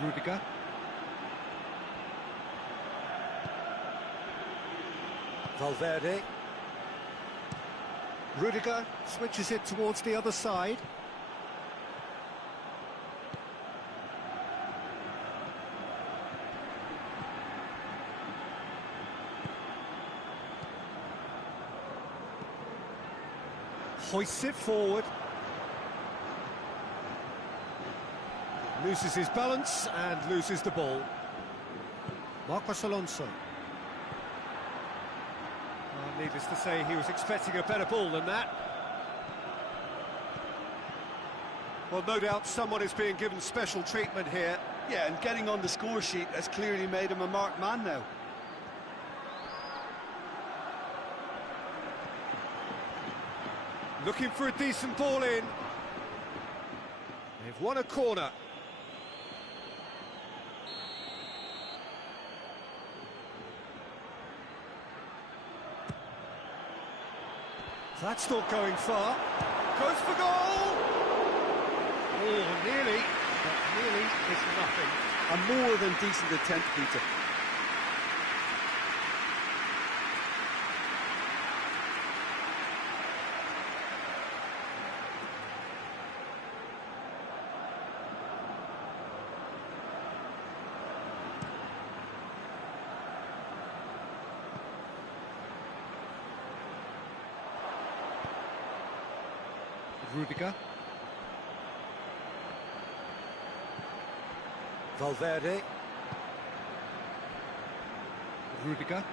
Rudiger. Valverde. Rudiger switches it towards the other side. Hoists it forward. Loses his balance and loses the ball. Marcos Alonso. Well, needless to say, he was expecting a better ball than that. Well, no doubt someone is being given special treatment here. Yeah, and getting on the score sheet has clearly made him a marked man now. Looking for a decent ball in. They've won a corner. That's not going far. Goes for goal! Oh, nearly, but nearly is nothing. A more than decent attempt, Peter. Rudiger. Valverde. Rudiger.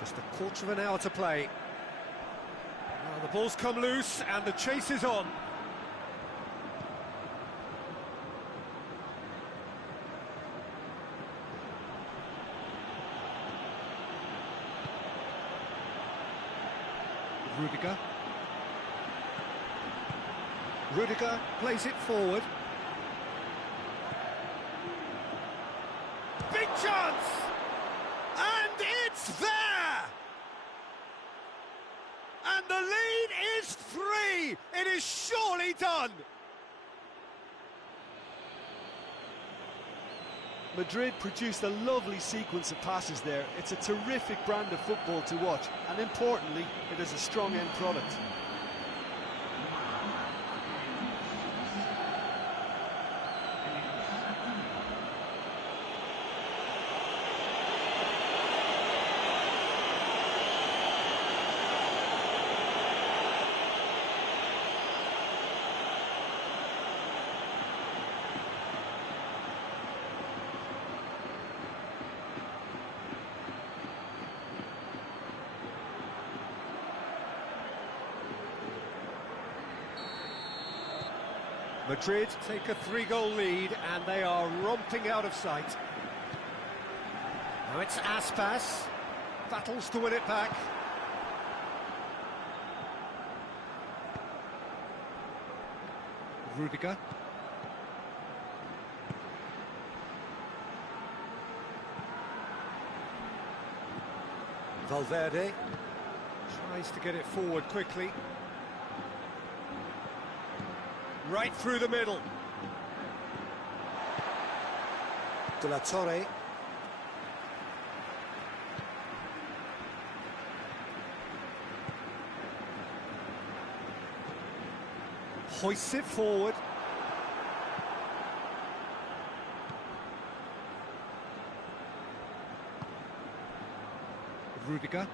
Just a quarter of an hour to play. Now the ball's come loose and the chase is on. Rudiger. Rudiger plays it forward. Big chance! And it's there! And the lead is 3! It is surely done! Madrid produced a lovely sequence of passes there. It's a terrific brand of football to watch, and importantly, it is a strong end product. Madrid take a 3-goal lead and they are romping out of sight. Now it's Aspas, battles to win it back. Rudiger. Valverde tries to get it forward quickly. Right through the middle. De La Torre. Hoists it forward. Rudiger.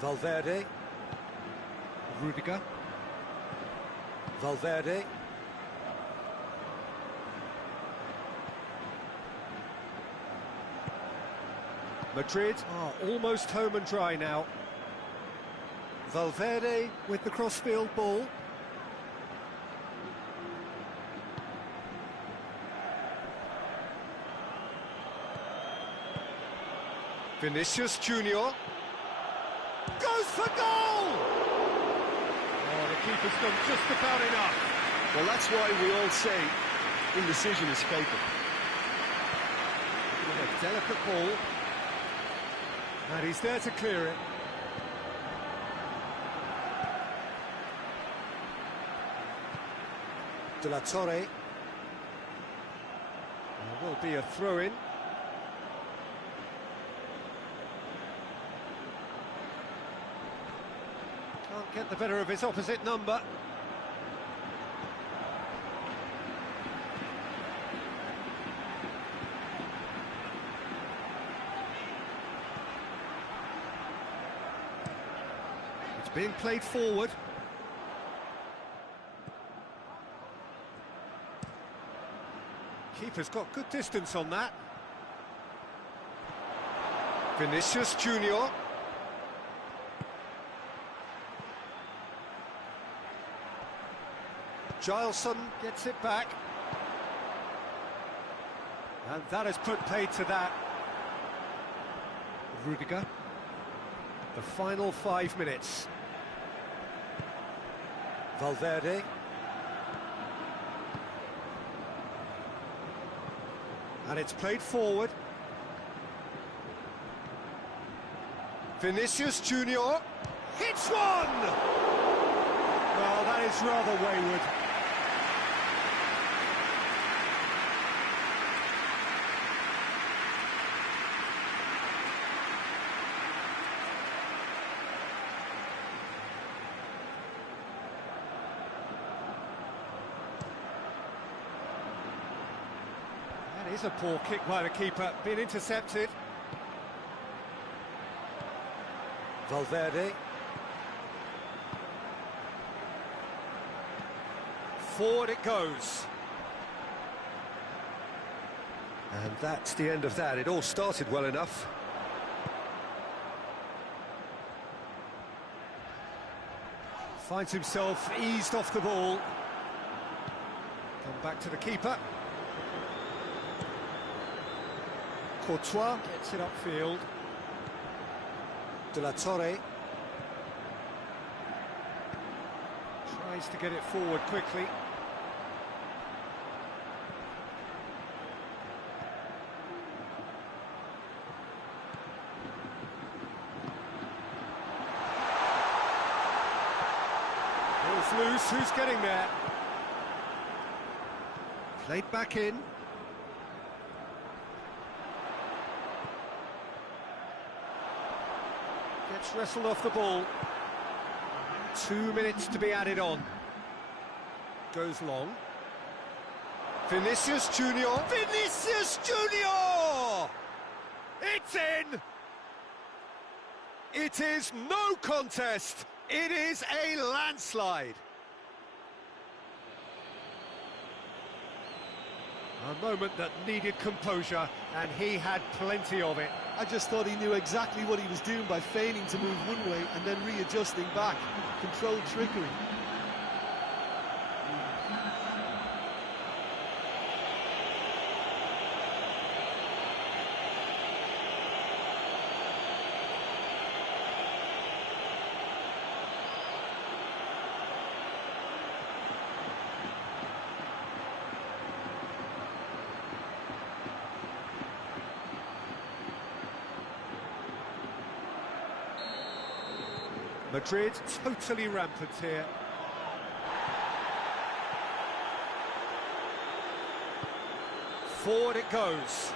Valverde. Rudiger. Valverde. Madrid are almost home and dry now. Valverde with the crossfield ball. Vinicius Junior goes for goal! Oh, the keeper's done just about enough. Well, that's why we all say indecision is fatal. With a delicate ball. And he's there to clear it. De La Torre. There will be a throw-in. Can't get the better of his opposite number. It's being played forward. Keeper's got good distance on that. Vinicius Junior. Gileson gets it back. And that has put paid to that. Rudiger. The final 5 minutes. Valverde. And it's played forward. Vinicius Junior hits one! Well, that is rather wayward. That is a poor kick by the keeper, been intercepted. Valverde. Forward it goes. And that's the end of that. It all started well enough. Finds himself eased off the ball. Come back to the keeper. Courtois gets it upfield. De La Torre. Tries to get it forward quickly. Ball's loose, who's getting there? Played back in. Gets wrestled off the ball. 2 minutes to be added on. Goes long. Vinicius Junior. Vinicius Junior! It's in! It is no contest. It is a landslide. A moment that needed composure, and he had plenty of it. I just thought he knew exactly what he was doing by feigning to move one way and then readjusting back. Controlled trickery. Madrid totally rampant here. Forward it goes.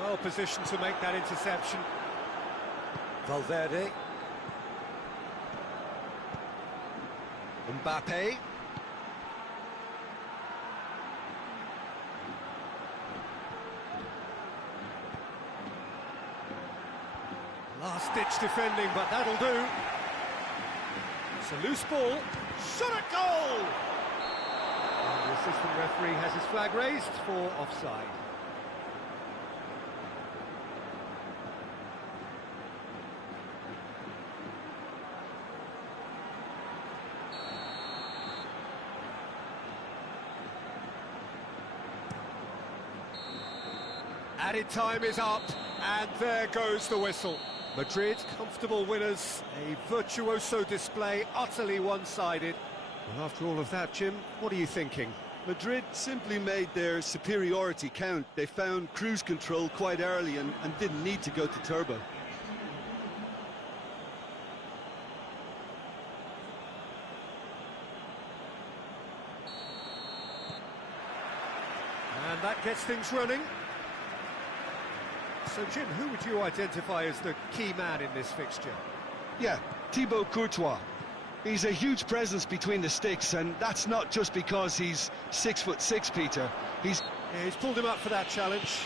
Well positioned to make that interception. Valverde. Mbappe. Last-ditch defending, but that'll do. It's a loose ball. Shot at goal! And the assistant referee has his flag raised for offside. Added time is up, and there goes the whistle. Madrid, comfortable winners, a virtuoso display, utterly one-sided. Well, after all of that, Jim, what are you thinking? Madrid simply made their superiority count. They found cruise control quite early and didn't need to go to turbo. And that gets things running. So, Jim, who would you identify as the key man in this fixture? Yeah, Thibaut Courtois. He's a huge presence between the sticks, and that's not just because he's 6'6", Peter. He's pulled him up for that challenge.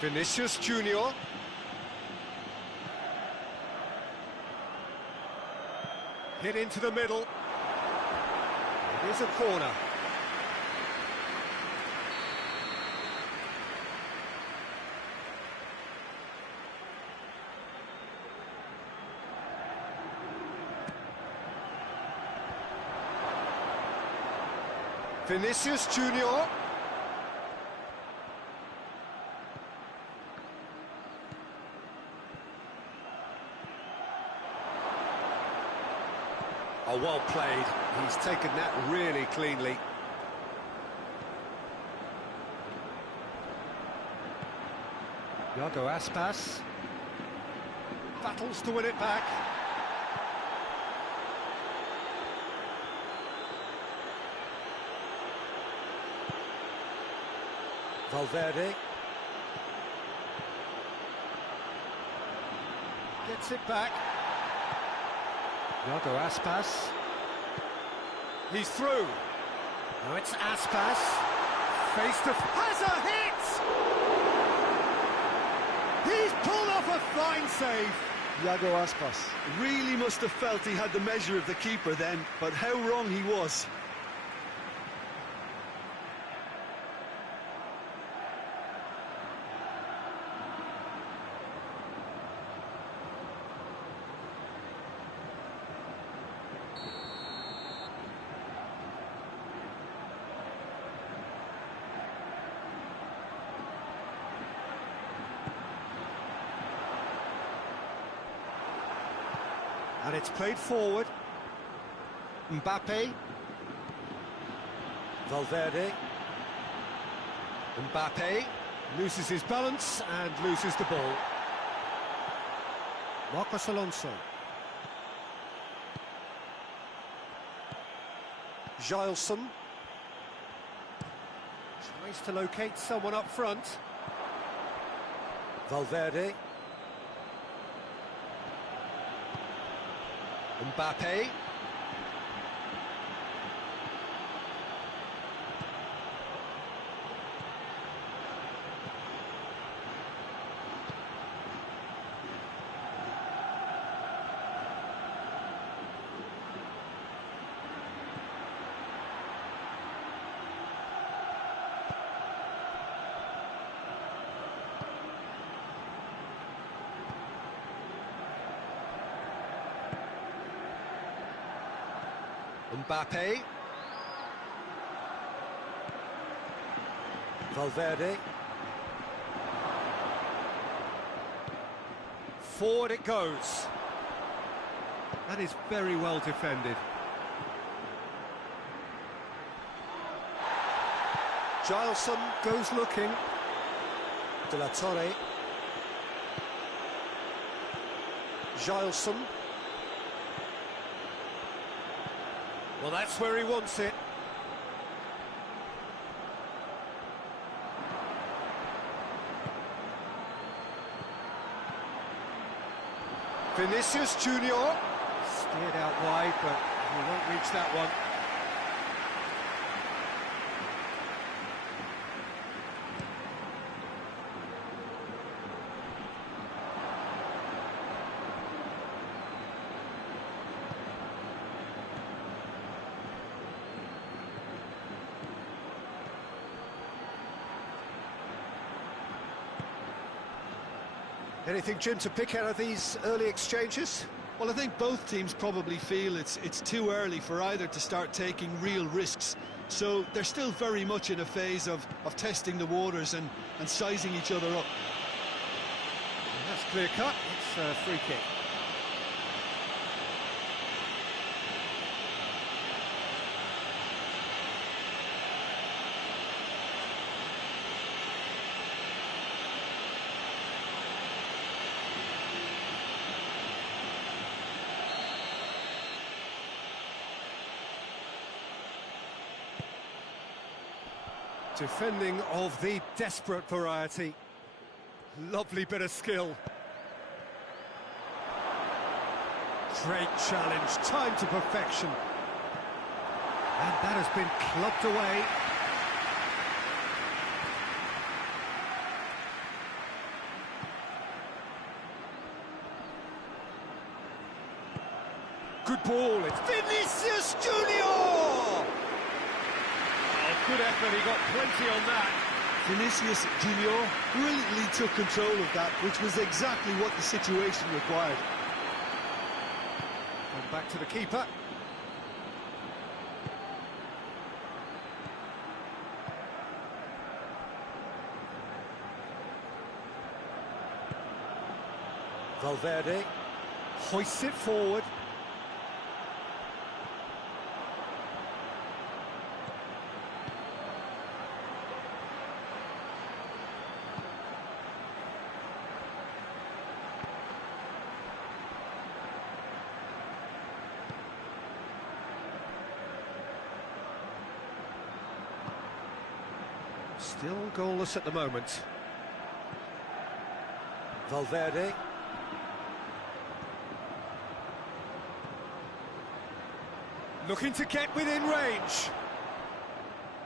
Vinicius Junior. Hit into the middle. It is a corner. Vinicius Junior. Oh, well played. He's taken that really cleanly. Iago Aspas battles to win it back. Valverde gets it back. Iago Aspas. He's through. Now it's Aspas. Face to... has a hit! He's pulled off a fine save. Iago Aspas really must have felt he had the measure of the keeper then, but how wrong he was. And it's played forward. Mbappe. Valverde. Mbappe loses his balance and loses the ball. Marcos Alonso. Gilson. Tries to locate someone up front. Valverde. Mbappe. Mbappe. Valverde. Forward it goes. That is very well defended. Gileson goes looking. De La Torre. Gileson. Well, that's where he wants it. Vinicius Junior. Steered out wide, but he won't reach that one. Anything, Jim, to pick out of these early exchanges? Well, I think both teams probably feel it's too early for either to start taking real risks. So they're still very much in a phase of testing the waters and sizing each other up. And that's clear cut. It's a free kick. Defending of the desperate variety. Lovely bit of skill. Great challenge, time to perfection. And that has been clubbed away. Good ball, it's Vinicius Junior! Good effort, he got plenty on that. Vinicius Junior brilliantly took control of that, which was exactly what the situation required. And back to the keeper. Valverde hoists it forward. Still goalless at the moment. Valverde. Looking to get within range.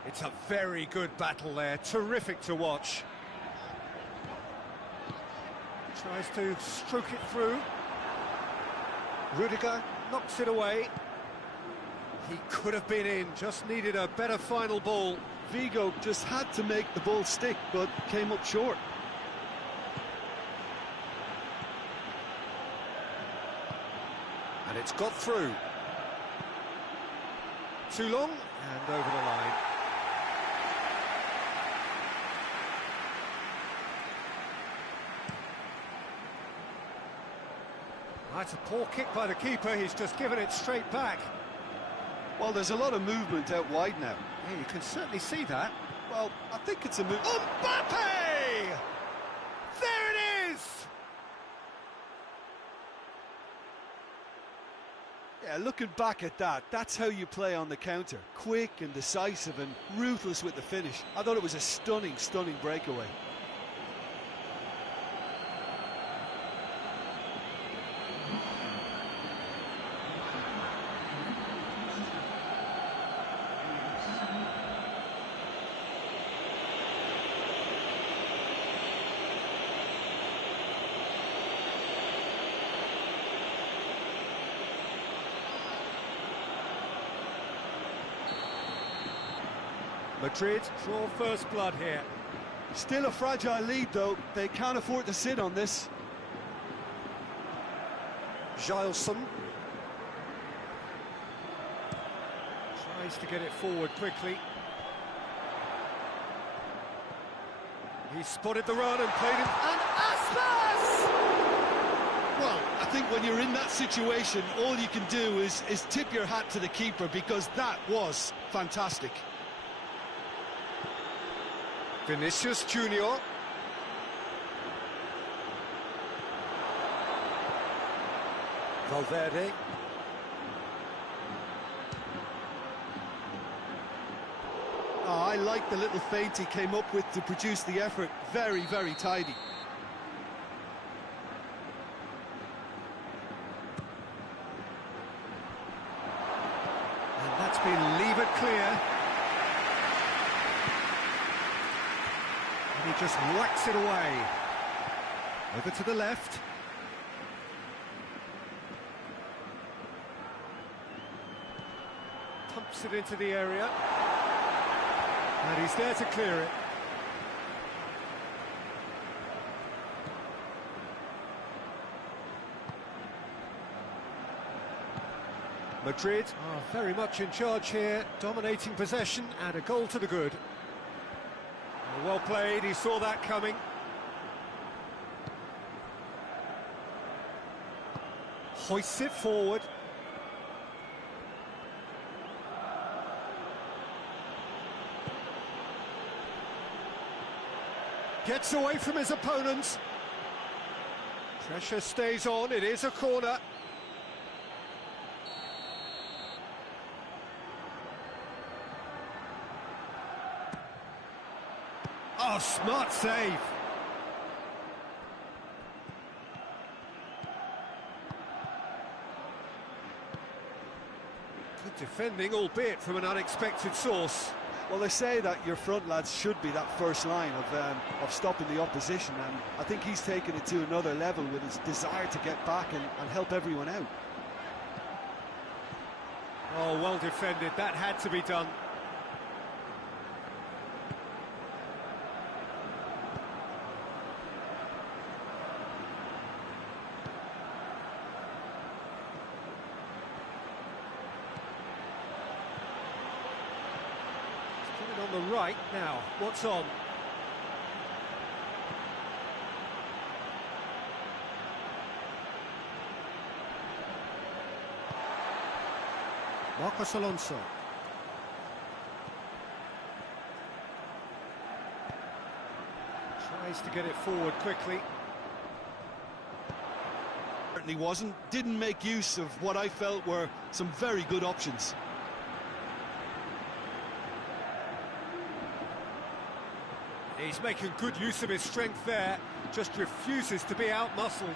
It's a very good battle there, terrific to watch. Tries to stroke it through. Rudiger knocks it away. He could have been in, just needed a better final ball. Vigo just had to make the ball stick, but came up short. And it's got through. Too long, and over the line. That's a poor kick by the keeper, he's just given it straight back. Well, there's a lot of movement out wide now. Yeah, you can certainly see that. Well, I think it's a move. Mbappe! There it is! Yeah, looking back at that, that's how you play on the counter. Quick and decisive and ruthless with the finish. I thought it was a stunning, stunning breakaway. Madrid draw first blood here. Still a fragile lead, though. They can't afford to sit on this. Gileson. Tries to get it forward quickly. He spotted the run and played it. And Aspas! Well, I think when you're in that situation, all you can do is tip your hat to the keeper, because that was fantastic. Vinicius Junior. Valverde. Oh, I like the little feint he came up with to produce the effort. Very, very tidy. And that's been levered clear. And he just whacks it away. Over to the left. Pumps it into the area. And he's there to clear it. Madrid are very much in charge here, dominating possession and a goal to the good. Well played, he saw that coming. Hoists it forward. Gets away from his opponents. Pressure stays on, it is a corner. Oh, smart save. Good defending, albeit from an unexpected source. Well, they say that your front lads should be that first line of stopping the opposition, and I think he's taken it to another level with his desire to get back and help everyone out. Oh, well defended, that had to be done. On the right now, what's on? Marcos Alonso. Tries to get it forward quickly. Certainly wasn't, didn't make use of what I felt were some very good options. He's making good use of his strength there, just refuses to be out-muscled.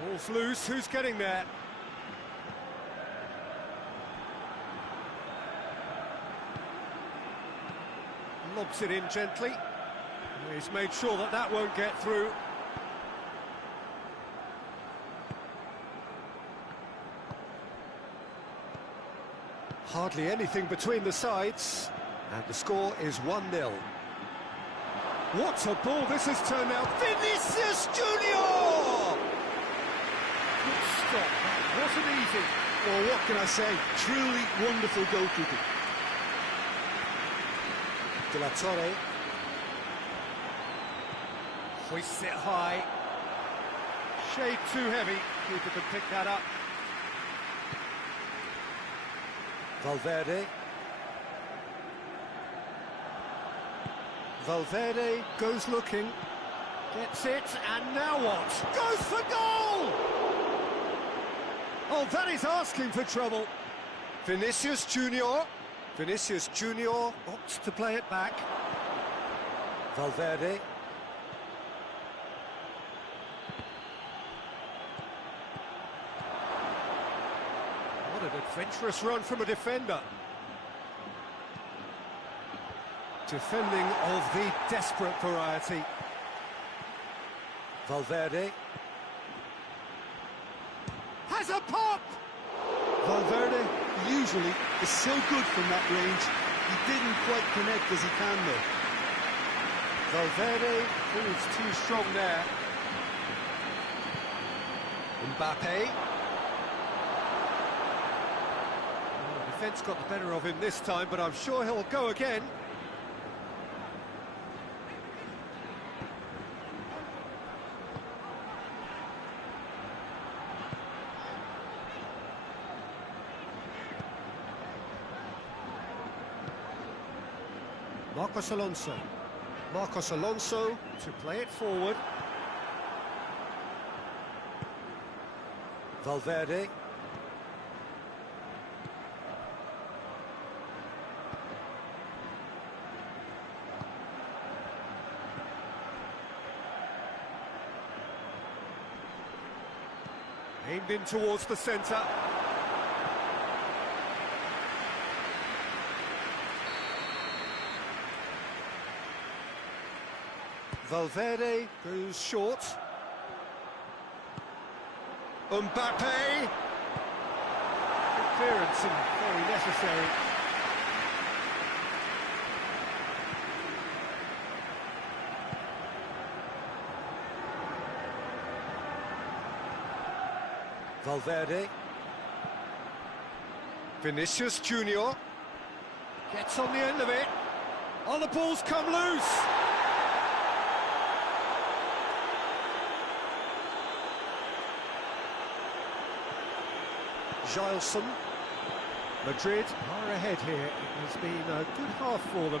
Ball's loose, who's getting there? Lobs it in gently. He's made sure that that won't get through. Hardly anything between the sides. And the score is 1-0. What a ball this has turned out. Vinicius Junior! Good stop, that wasn't easy. Well, what can I say? Truly wonderful goalkeeping. De La Torre. Hoists it high. Shade too heavy. Keeper can pick that up. Valverde. Valverde goes looking, gets it, and now what? Goes for goal! Oh, that is asking for trouble. Vinicius Junior. Vinicius Junior opts to play it back. Valverde. What an adventurous run from a defender. Defending of the desperate variety. Valverde. Has a pop! Valverde usually is so good from that range. He didn't quite connect as he can though. Valverde proves too strong there. Mbappe. Defence got the better of him this time, but I'm sure he'll go again. Marcos Alonso. Marcos Alonso to play it forward. Valverde. Aimed in towards the centre. Valverde goes short. Mbappe. Good clearance and very necessary. Valverde. Vinicius Junior gets on the end of it. Oh, the ball's come loose. Gilson. Madrid are ahead here. It has been a good half for them.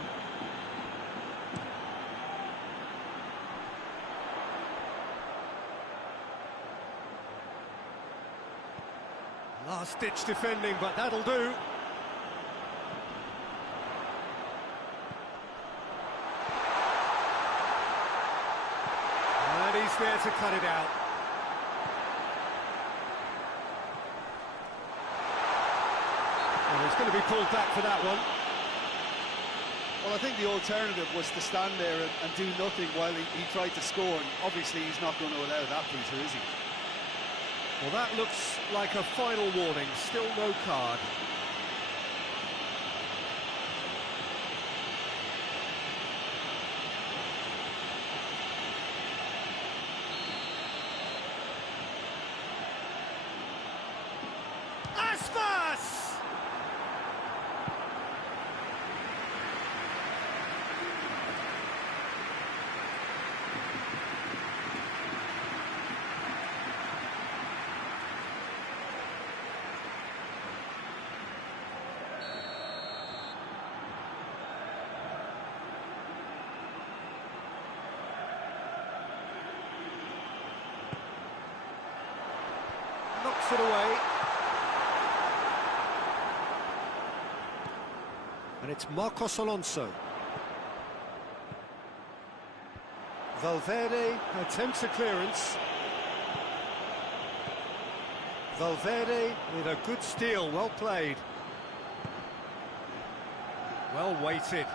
Last-ditch defending, but that'll do. And he's there to cut it out. And he's going to be pulled back for that one. Well, I think the alternative was to stand there and do nothing while he tried to score, and obviously he's not going to allow that, Peter, is he? Well, that looks like a final warning, still no card. Aspas! Knocks it away. And it's Marcos Alonso. Valverde attempts a clearance. Valverde with a good steal, well played. Well weighted.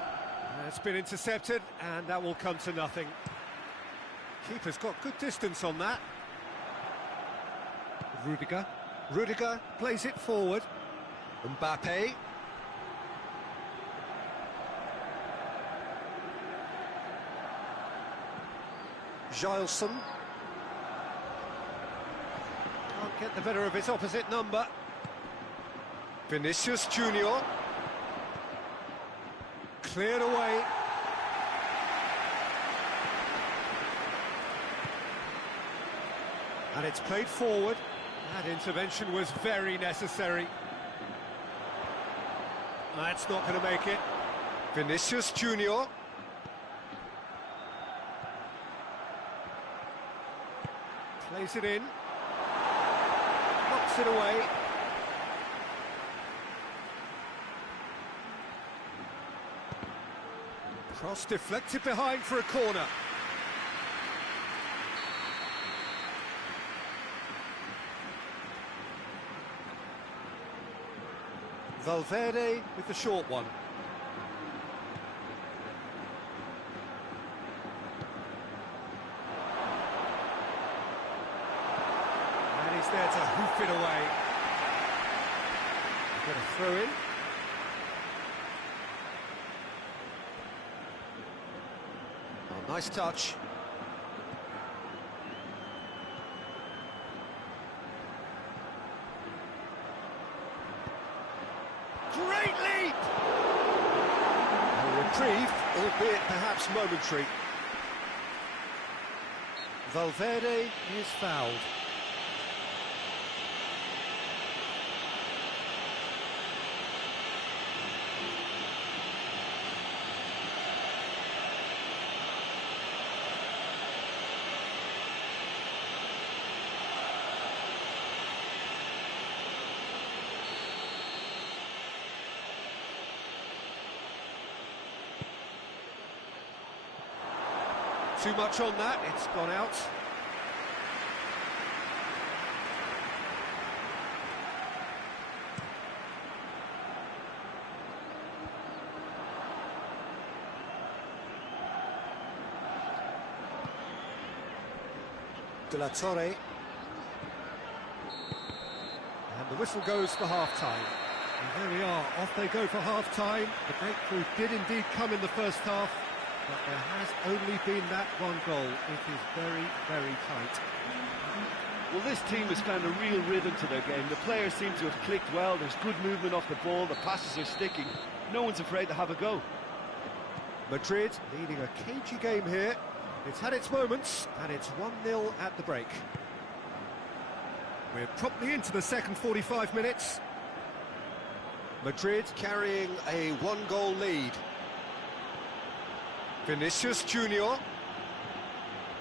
It's been intercepted, and that will come to nothing. Keeper's got good distance on that. Rudiger. Rudiger plays it forward. Mbappe. Gilson. Can't get the better of his opposite number. Vinicius Junior. Cleared away. And it's played forward. That intervention was very necessary. That's not going to make it. Vinicius Junior. Plays it in. Knocks it away. Cross deflected behind for a corner. Valverde with the short one. And he's there to hoof it away. Get a throw in. Oh, nice touch. Great leap! A reprieve, albeit perhaps momentary. Valverde is fouled. Too much on that, it's gone out. De La Torre. And the whistle goes for half-time. And there we are, off they go for half-time. The breakthrough did indeed come in the first half, but there has only been that one goal. It is very, very tight. Well, this team has found a real rhythm to their game. The players seem to have clicked well. There's good movement off the ball. The passes are sticking. No one's afraid to have a go. Madrid leading a cagey game here. It's had its moments, and it's 1-0 at the break. We're promptly into the second 45 minutes. Madrid carrying a one-goal lead. Vinicius Junior.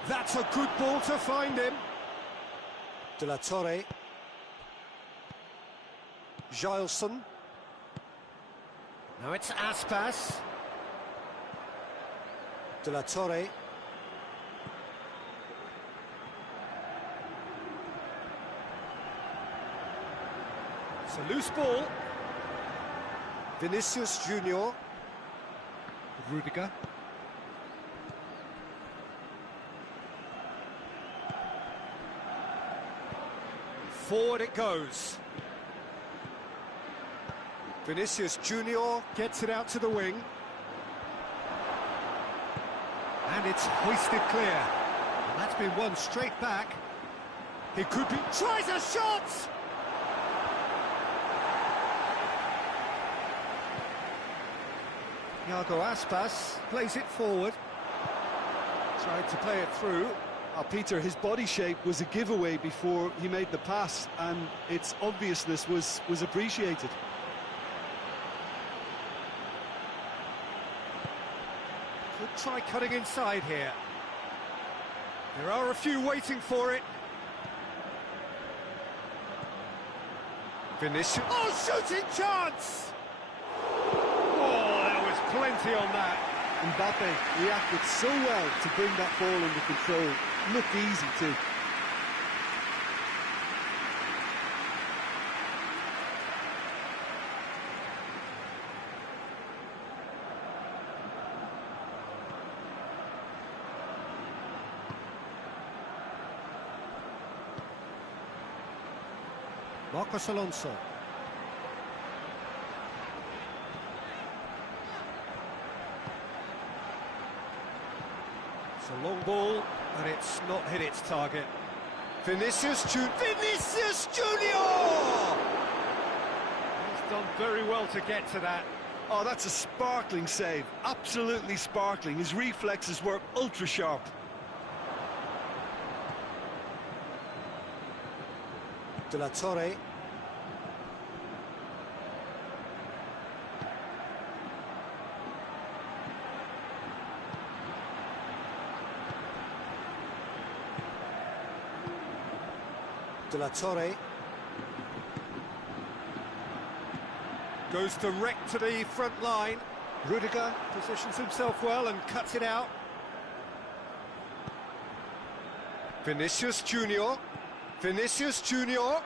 That's a good ball to find him. De La Torre. Gilson. Now it's Aspas. De La Torre. It's a loose ball. Vinicius Junior. Rudiger. Forward it goes. Vinicius Junior gets it out to the wing. And it's hoisted clear. And that's been won straight back. He could be... Tries a shot! Iago Aspas plays it forward. Tried to play it through. Peter, his body shape was a giveaway before he made the pass, and its obviousness was appreciated. Could try cutting inside here. There are a few waiting for it. Vinicius. Oh, shooting chance! Oh, there was plenty on that. Mbappe reacted so well to bring that ball under control. Looked easy too. Marcos Alonso. It's a long ball, and it's not hit its target. Vinicius Junior! Vinicius Junior! He's done very well to get to that. Oh, that's a sparkling save. Absolutely sparkling. His reflexes were ultra sharp. De La Torre. De La Torre. Goes direct to the front line. Rudiger positions himself well and cuts it out. Vinicius Junior. Vinicius Junior.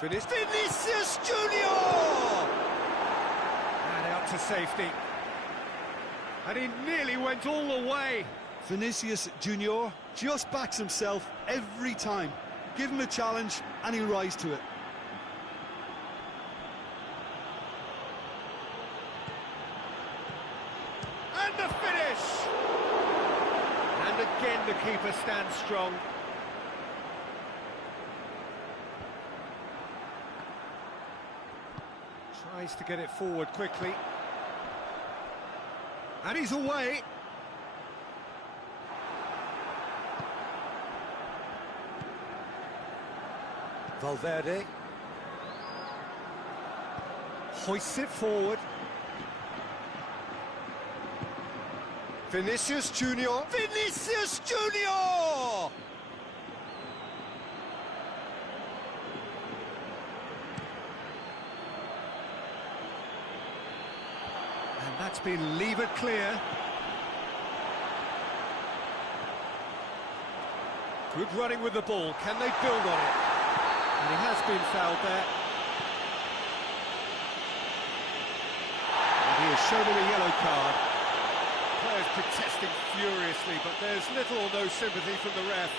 Vinicius Junior! And out to safety. And he nearly went all the way. Vinicius Junior just backs himself every time. Give him a challenge and he'll rise to it. And the finish! And again the keeper stands strong. Tries to get it forward quickly. And he's away. Valverde. Hoists it forward. Vinicius Junior. Vinicius Junior! And that's been levered clear. Good running with the ball. Can they build on it? And he has been fouled there. And he has shown him a yellow card. Players protesting furiously, but there's little or no sympathy from the ref.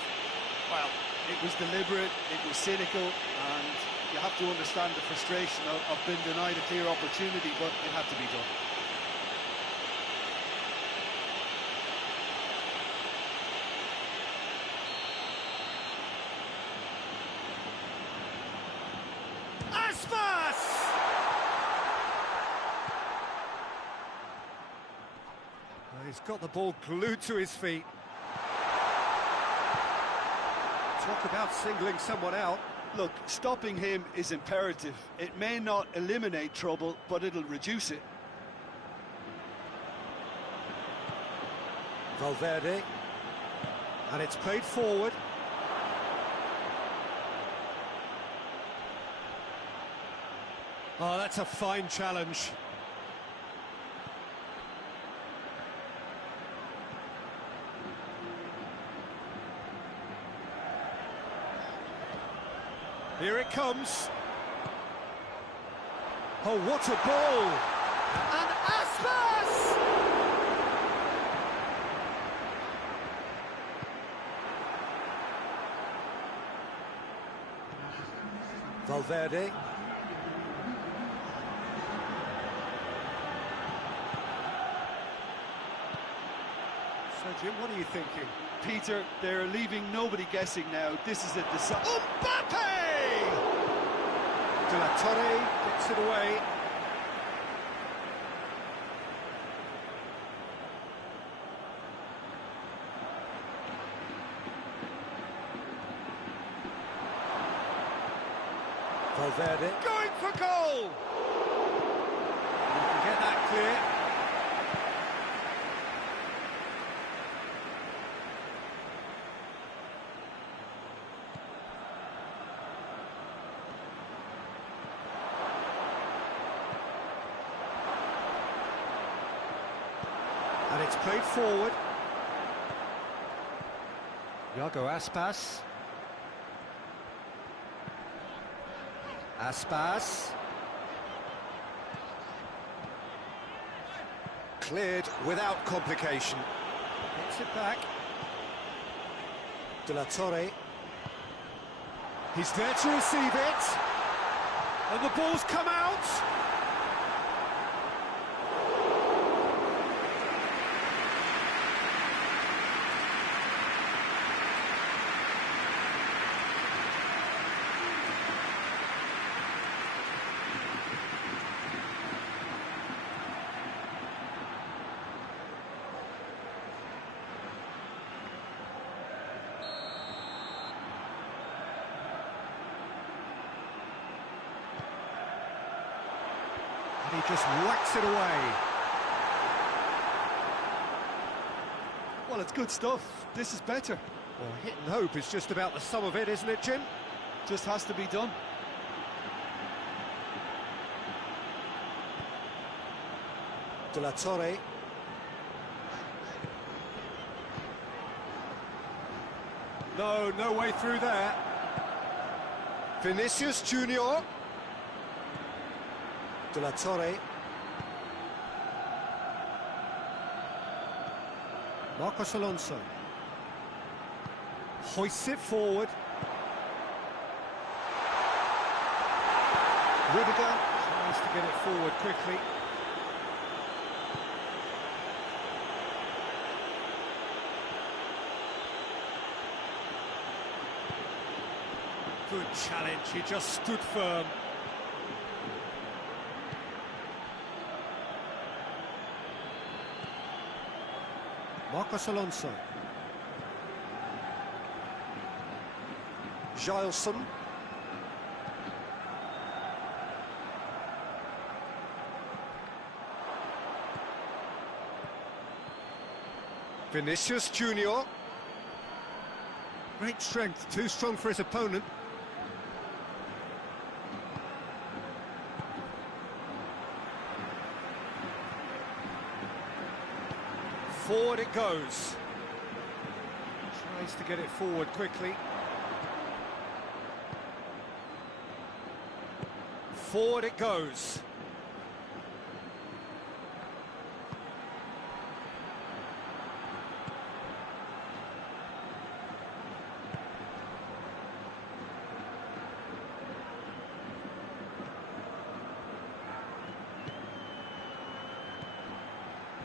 Well, it was deliberate, it was cynical, and you have to understand the frustration of being denied a clear opportunity, but it had to be done. He's got the ball glued to his feet. Talk about singling someone out. Look, stopping him is imperative. It may not eliminate trouble, but it'll reduce it. Valverde. And it's played forward. Oh, that's a fine challenge. Here it comes. Oh, what a ball! And Aspas! Valverde. So, Jim, what are you thinking? Peter, they're leaving nobody guessing now. This is a decisive... Mbappe! De La Torre gets it away. Valverde going for goal! You can get that clear. And it's played forward. Iago Aspas. Aspas. Cleared without complication. Gets it back. De La Torre. He's there to receive it. And the ball's come out. He just whacks it away. Well, it's good stuff. This is better. Well, hit and hope is just about the sum of it, isn't it, Jim? Just has to be done. De La Torre. No way through there. Vinicius Junior. De La Torre. Marcos Alonso. Hoists it forward. Rudiger tries to get it forward quickly. Good challenge, he just stood firm. Marcos Alonso. Gileson. Vinicius Junior. Great strength, too strong for his opponent. Forward it goes. Tries to get it forward quickly. Forward it goes.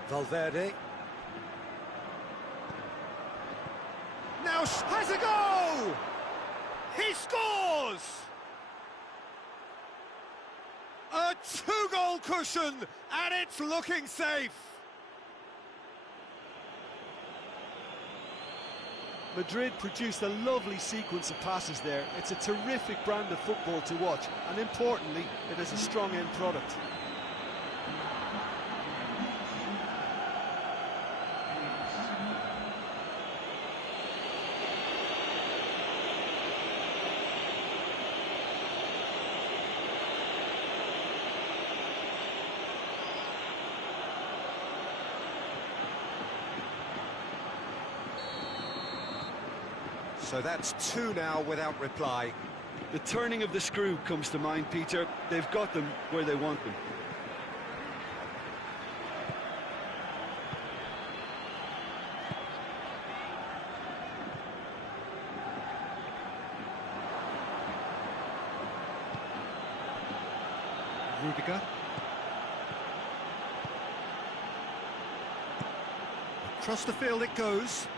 Valverde. Now has a goal! He scores! A two-goal cushion, and it's looking safe. Madrid produced a lovely sequence of passes there. It's a terrific brand of football to watch, and importantly, it is a strong end product. So that's two now without reply. The turning of the screw comes to mind, Peter. They've got them where they want them. Rudiger. Across the field it goes.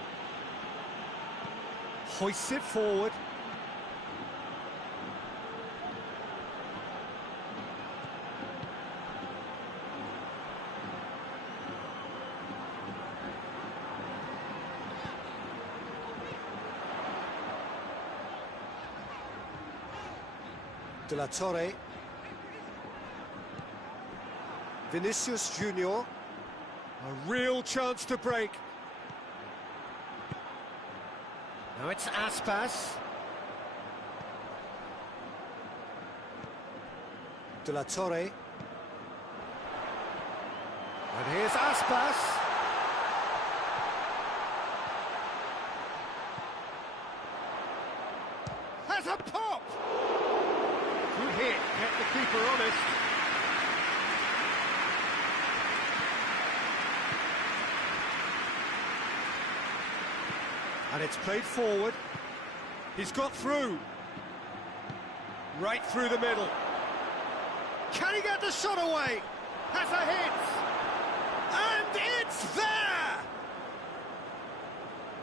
Hoists it forward. De La Torre. Vinicius Junior. A real chance to break. Now it's Aspas. De La Torre. And here's Aspas. Has a pop! Good hit, kept the keeper honest. And it's played forward. He's got through. Right through the middle. Can he get the shot away? Has a hit. And it's there!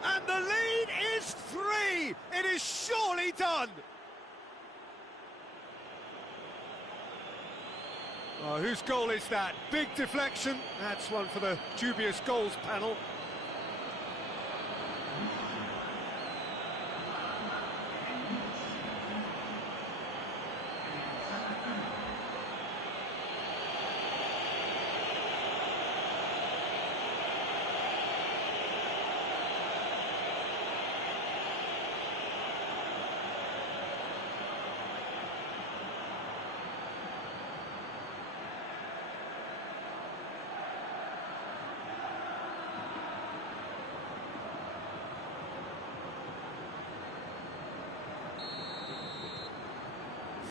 And the lead is 3. It is surely done. Oh, whose goal is that? Big deflection. That's one for the dubious goals panel.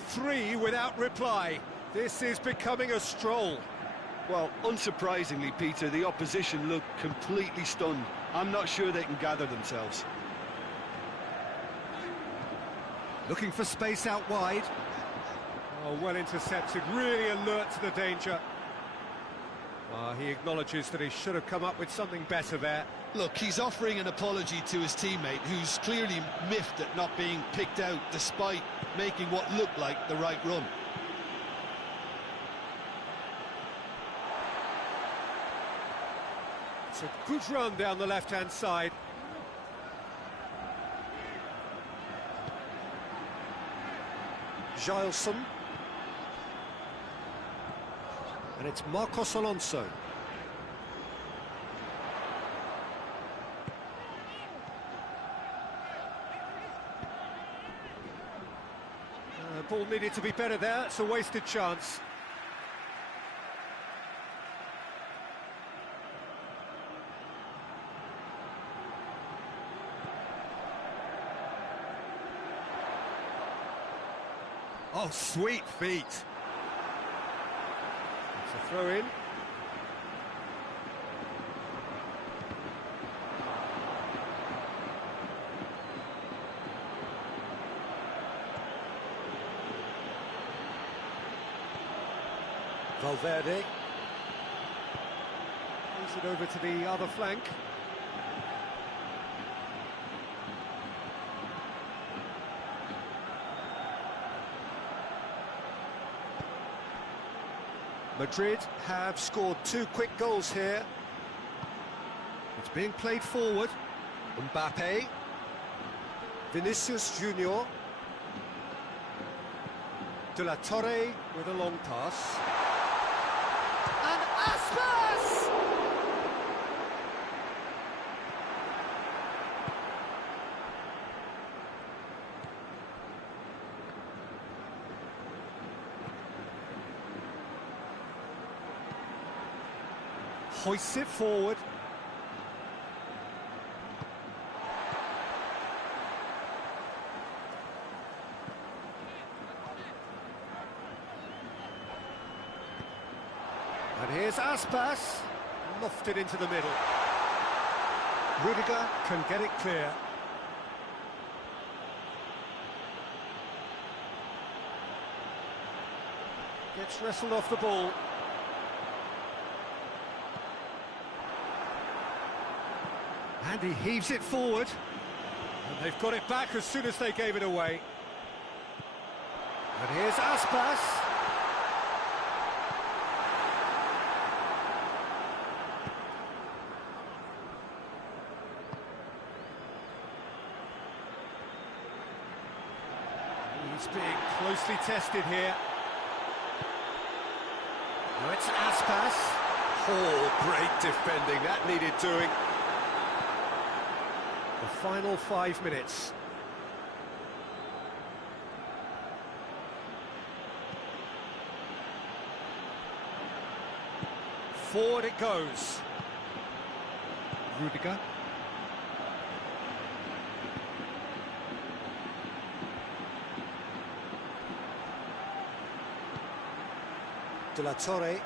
Three without reply. This is becoming a stroll. Well, unsurprisingly, Peter, the opposition look completely stunned. I'm not sure they can gather themselves. Looking for space out wide. Oh, well intercepted, really alert to the danger. He acknowledges that he should have come up with something better there. Look, he's offering an apology to his teammate, who's clearly miffed at not being picked out despite making what looked like the right run. It's a good run down the left-hand side. Gilson. And it's Marcos Alonso. Ball needed to be better there. It's a wasted chance. Oh, sweet feet. It's a throw-in. Valverde. Moves it over to the other flank. Madrid have scored 2 quick goals here. It's being played forward. Mbappe. Vinicius Junior. De la Torre with a long pass. And Aspas! Hoists it forward. And here's Aspas, lofted into the middle. Rudiger can get it clear. Gets wrestled off the ball. And he heaves it forward. And they've got it back as soon as they gave it away. And here's Aspas. He's being closely tested here. Now it's Aspas. Oh, great defending. That needed doing. The final 5 minutes. Forward it goes. Rudiger. De la Torre.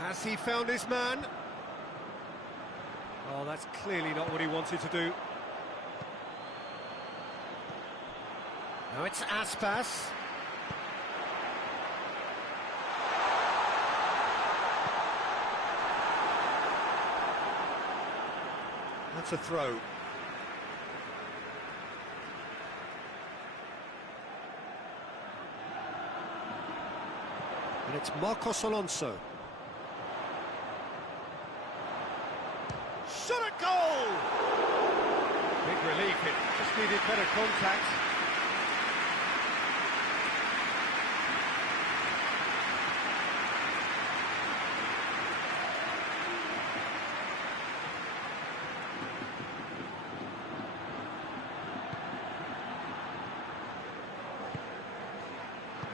Has he found his man? Oh, that's clearly not what he wanted to do. Now it's Aspas. That's a throw. And it's Marcos Alonso. Shot at goal! Big relief, it just needed better contact.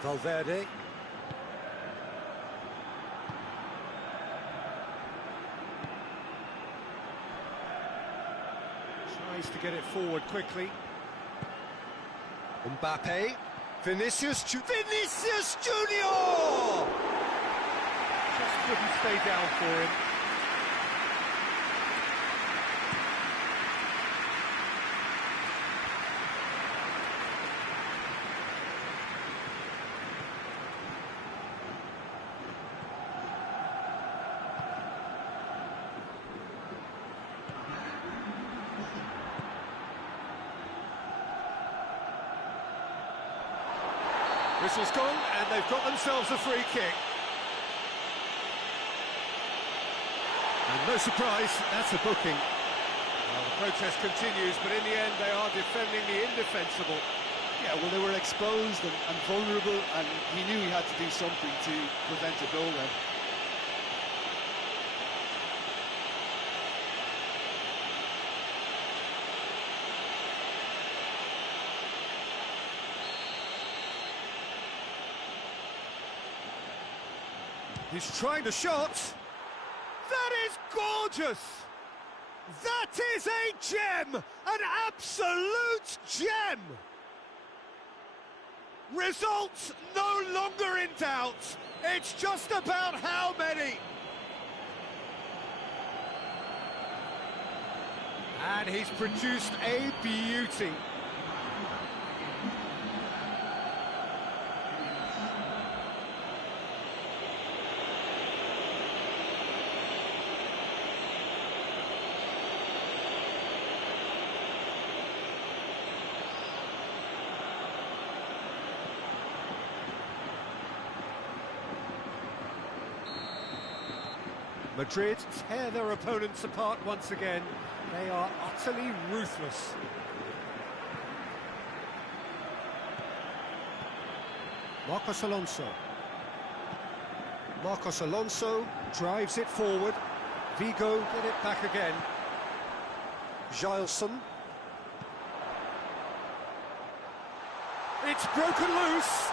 Valverde. Tries to get it forward quickly. Mbappe. Vinicius Junior! Just couldn't stay down for him. Whistle's gone, and they've got themselves a free kick. And no surprise, that's a booking. Well, the protest continues, but in the end they are defending the indefensible. Yeah, well, they were exposed and vulnerable, and he knew he had to do something to prevent a goal then. He's trying the shot. That is gorgeous! That is a gem! An absolute gem! Results no longer in doubt. It's just about how many. And he's produced a beauty. Madrid tear their opponents apart once again. They are utterly ruthless. Marcos Alonso. Marcos Alonso drives it forward. Vigo get it back again. Gileson. It's broken loose.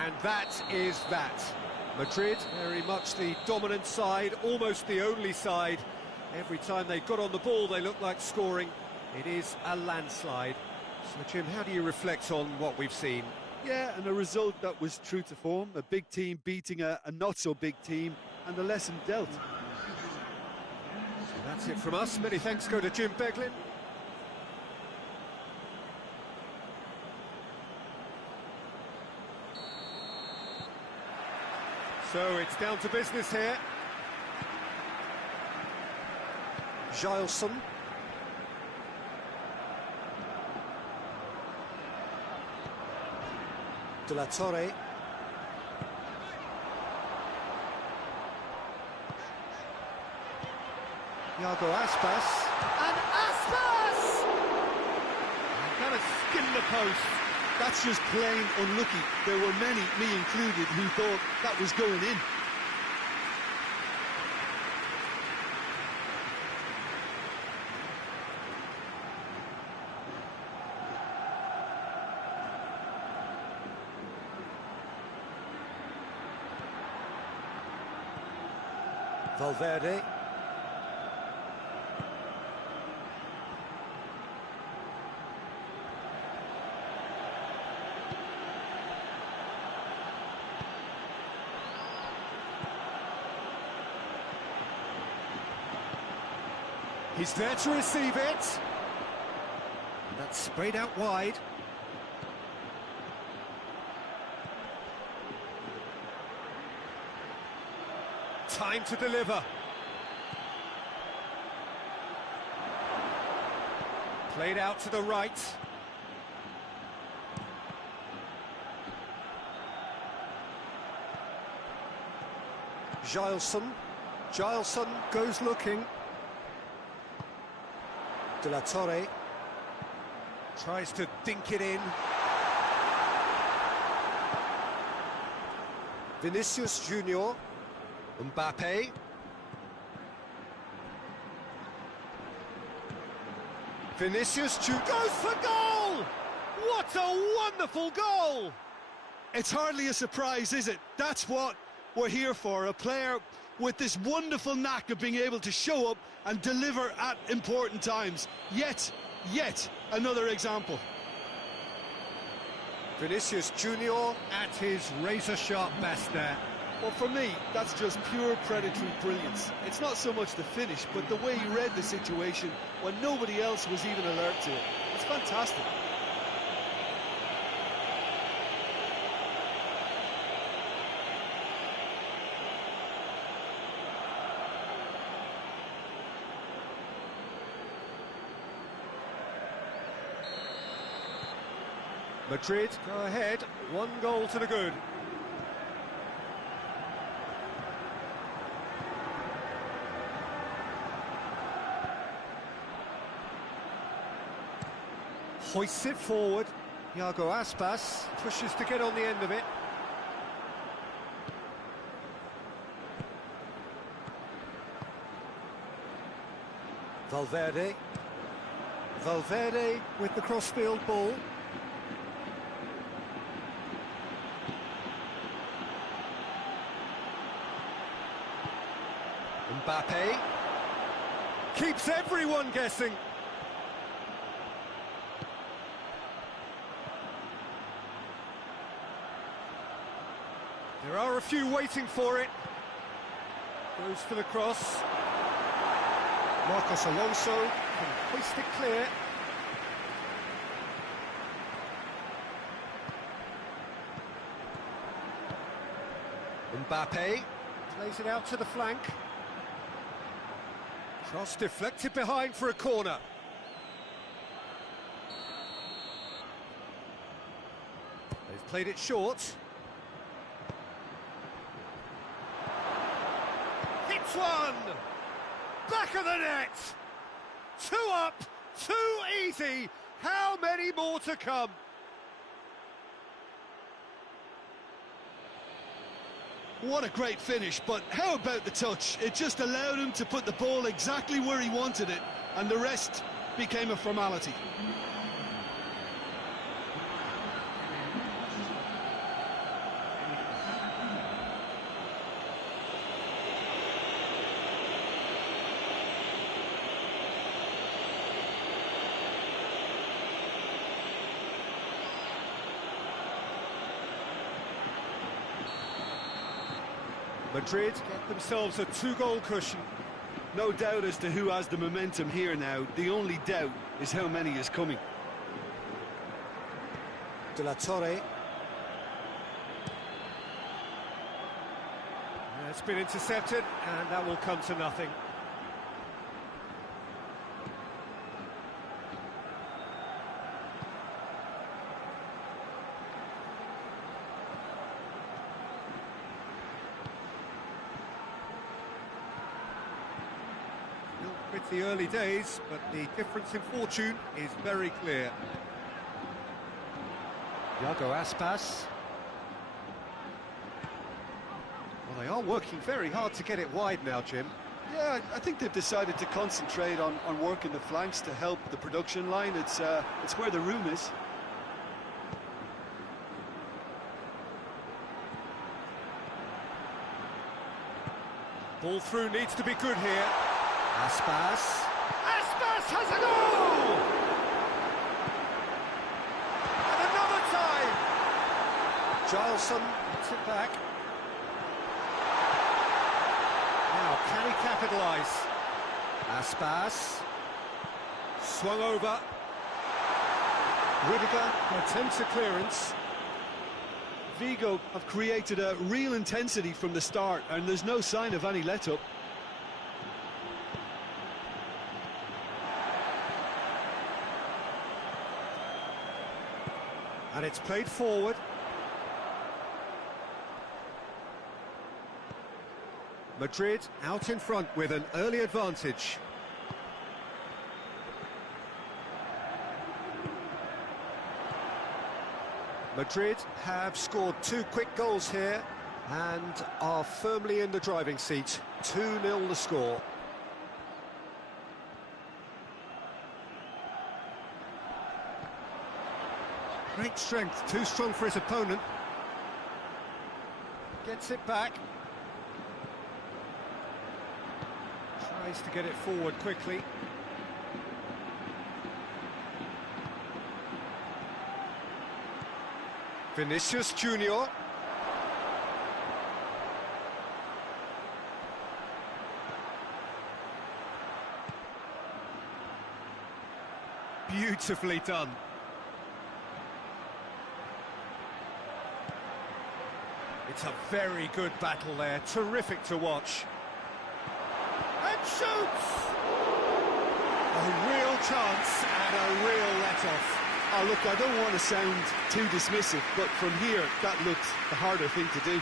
And that is that. Madrid, very much the dominant side, almost the only side. Every time they got on the ball, they looked like scoring. It is a landslide. So, Jim, how do you reflect on what we've seen? Yeah, and a result that was true to form. A big team beating a not-so-big team, and the lesson dealt. So that's it from us. Many thanks go to Jim Beglin. So it's down to business here. Gileson. De La Torre. Iago Aspas. And Aspas! Kind of skinned the post. That's just plain unlucky. There were many, me included, who thought that was going in. Valverde. He's there to receive it. That's sprayed out wide. Time to deliver. Played out to the right. Gileson. Gileson goes looking. De La Torre tries to dink it in. Vinicius Junior. Mbappe. Vinicius Junior goes for goal! What a wonderful goal! It's hardly a surprise, is it? That's what we're here for, a player with this wonderful knack of being able to show up and deliver at important times. Yet another example. Vinicius Junior at his razor-sharp best there. Well, for me, that's just pure predatory brilliance. It's not so much the finish, but the way he read the situation when nobody else was even alert to it. It's fantastic. Madrid go ahead, 1 goal to the good. Hoists it forward. Iago Aspas pushes to get on the end of it. Valverde. Valverde with the crossfield ball. Mbappe keeps everyone guessing. There are a few waiting for it. Goes for the cross. Marcos Alonso can hoist it clear. Mbappe plays it out to the flank. Cross deflected behind for a corner. They've played it short. Hits one! Back of the net! 2 up, 2 easy. How many more to come? What a great finish, but how about the touch? It just allowed him to put the ball exactly where he wanted it, and the rest became a formality. Madrid get themselves a 2-goal cushion. No doubt as to who has the momentum here now. The only doubt is how many is coming. De La Torre. Yeah, it's been intercepted, and that will come to nothing. It's the early days, but the difference in fortune is very clear. Iago Aspas. Well, they are working very hard to get it wide now, Jim. Yeah, I think they've decided to concentrate on working the flanks to help the production line. It's where the room is. Ball through needs to be good here. Aspas. Aspas has a goal! And another time! Gileson puts it back. Now, can he capitalise? Aspas. Swung over. Rudiger attempts a clearance. Vigo have created a real intensity from the start, and there's no sign of any let-up. And it's played forward. Madrid out in front with an early advantage. Madrid have scored 2 quick goals here and are firmly in the driving seat. 2-0 the score. Great strength, too strong for his opponent. Gets it back. Tries to get it forward quickly. Vinicius Junior. Beautifully done. It's a very good battle there, terrific to watch. And shoots! A real chance and a real let-off. Oh, look, I don't want to sound too dismissive, but from here, that looked the harder thing to do.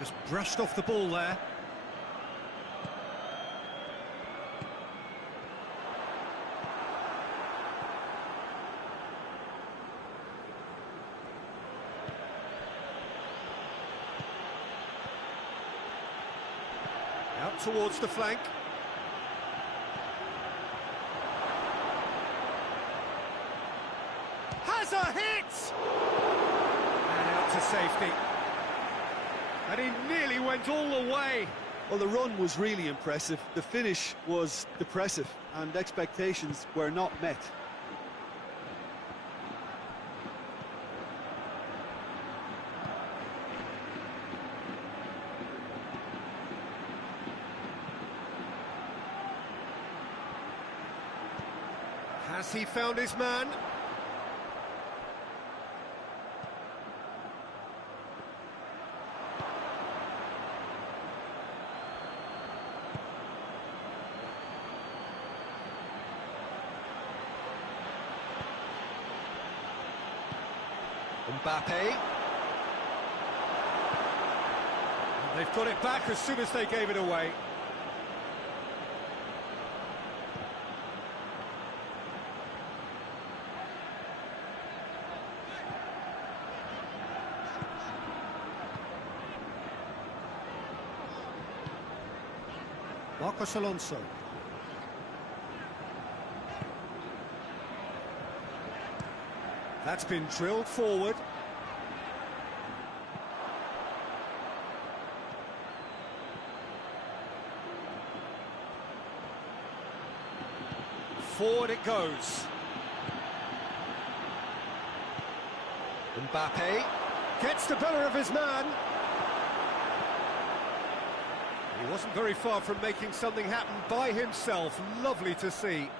Just brushed off the ball there. Out towards the flank. Has a hit! And out to safety. And he nearly went all the way. Well, the run was really impressive. The finish was depressive, and expectations were not met. Has he found his man? Mbappe. And they've got it back as soon as they gave it away. Marcos Alonso. That's been drilled forward. Forward it goes. Mbappe gets the better of his man. He wasn't very far from making something happen by himself. Lovely to see.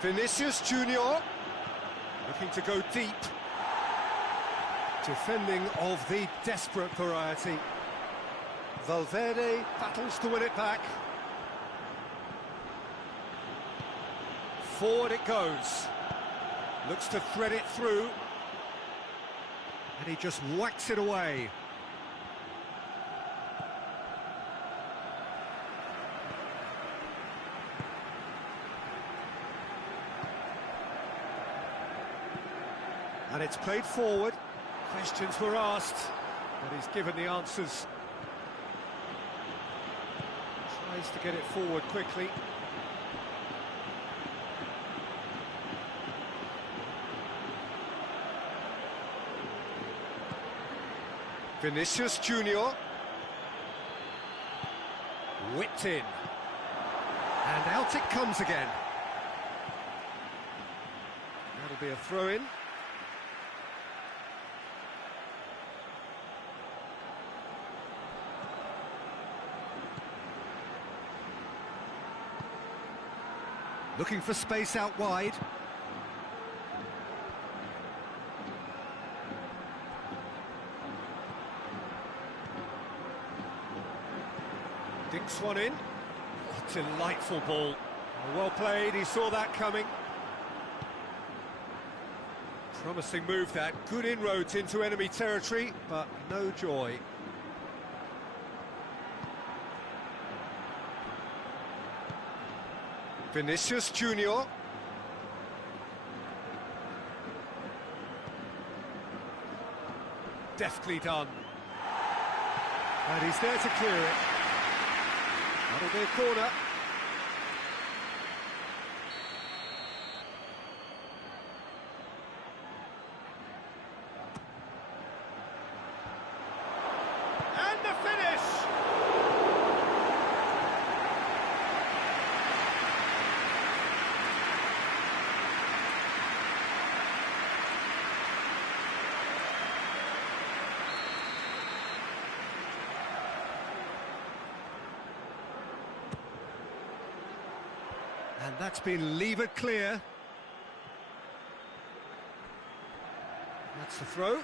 Vinicius Junior looking to go deep. Defending of the desperate variety. Valverde battles to win it back. Forward it goes. Looks to thread it through. And he just whacks it away. And it's played forward. Questions were asked, but he's given the answers. Tries to get it forward quickly. Vinicius Junior. Whipped in. And out it comes again. That'll be a throw-in. Looking for space out wide. Dinks one in. Oh, delightful ball. Well played, he saw that coming. Promising move that. Good inroads into enemy territory, but no joy. Vinicius Junior. Deftly done. And he's there to clear it. That'll be a corner. And the finish! And that's been levered clear. That's the throw.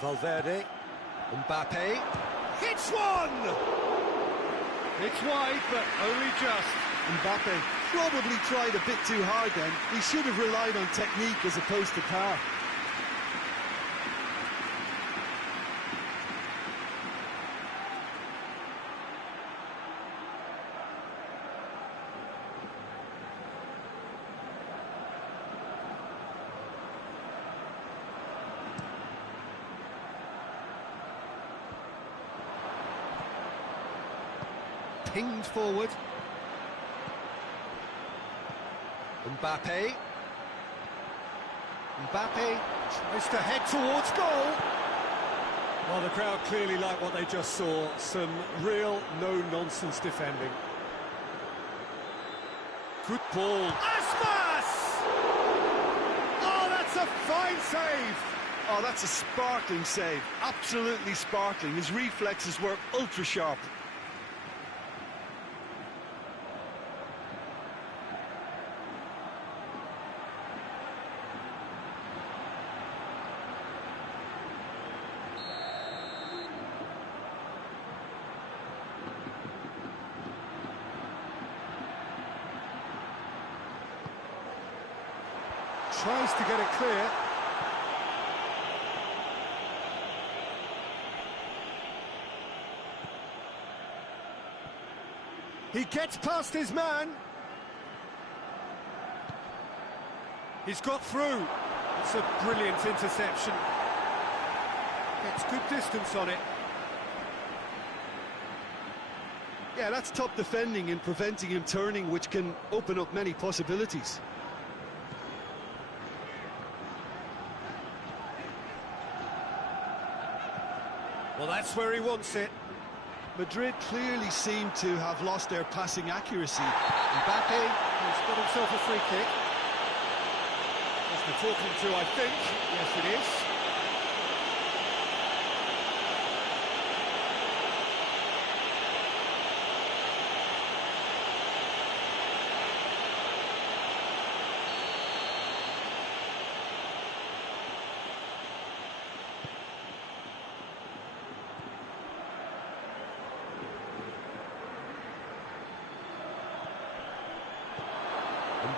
Valverde, Mbappe, hits one! It's wide, but only just. Mbappe probably tried a bit too hard then. He should have relied on technique as opposed to power. Pinged forward. Mbappe. Mbappe tries to head towards goal. Well, the crowd clearly like what they just saw. Some real no-nonsense defending. Good ball. Aspas! Oh, that's a fine save. Oh, that's a sparkling save. Absolutely sparkling. His reflexes were ultra-sharp. Tries to get it clear. He gets past his man. He's got through. It's a brilliant interception. Gets good distance on it. Yeah, that's top defending and preventing him turning, which can open up many possibilities. Well, that's where he wants it. Madrid clearly seem to have lost their passing accuracy. Mbappe has got himself a free kick. That's the talking to, I think. Yes, it is.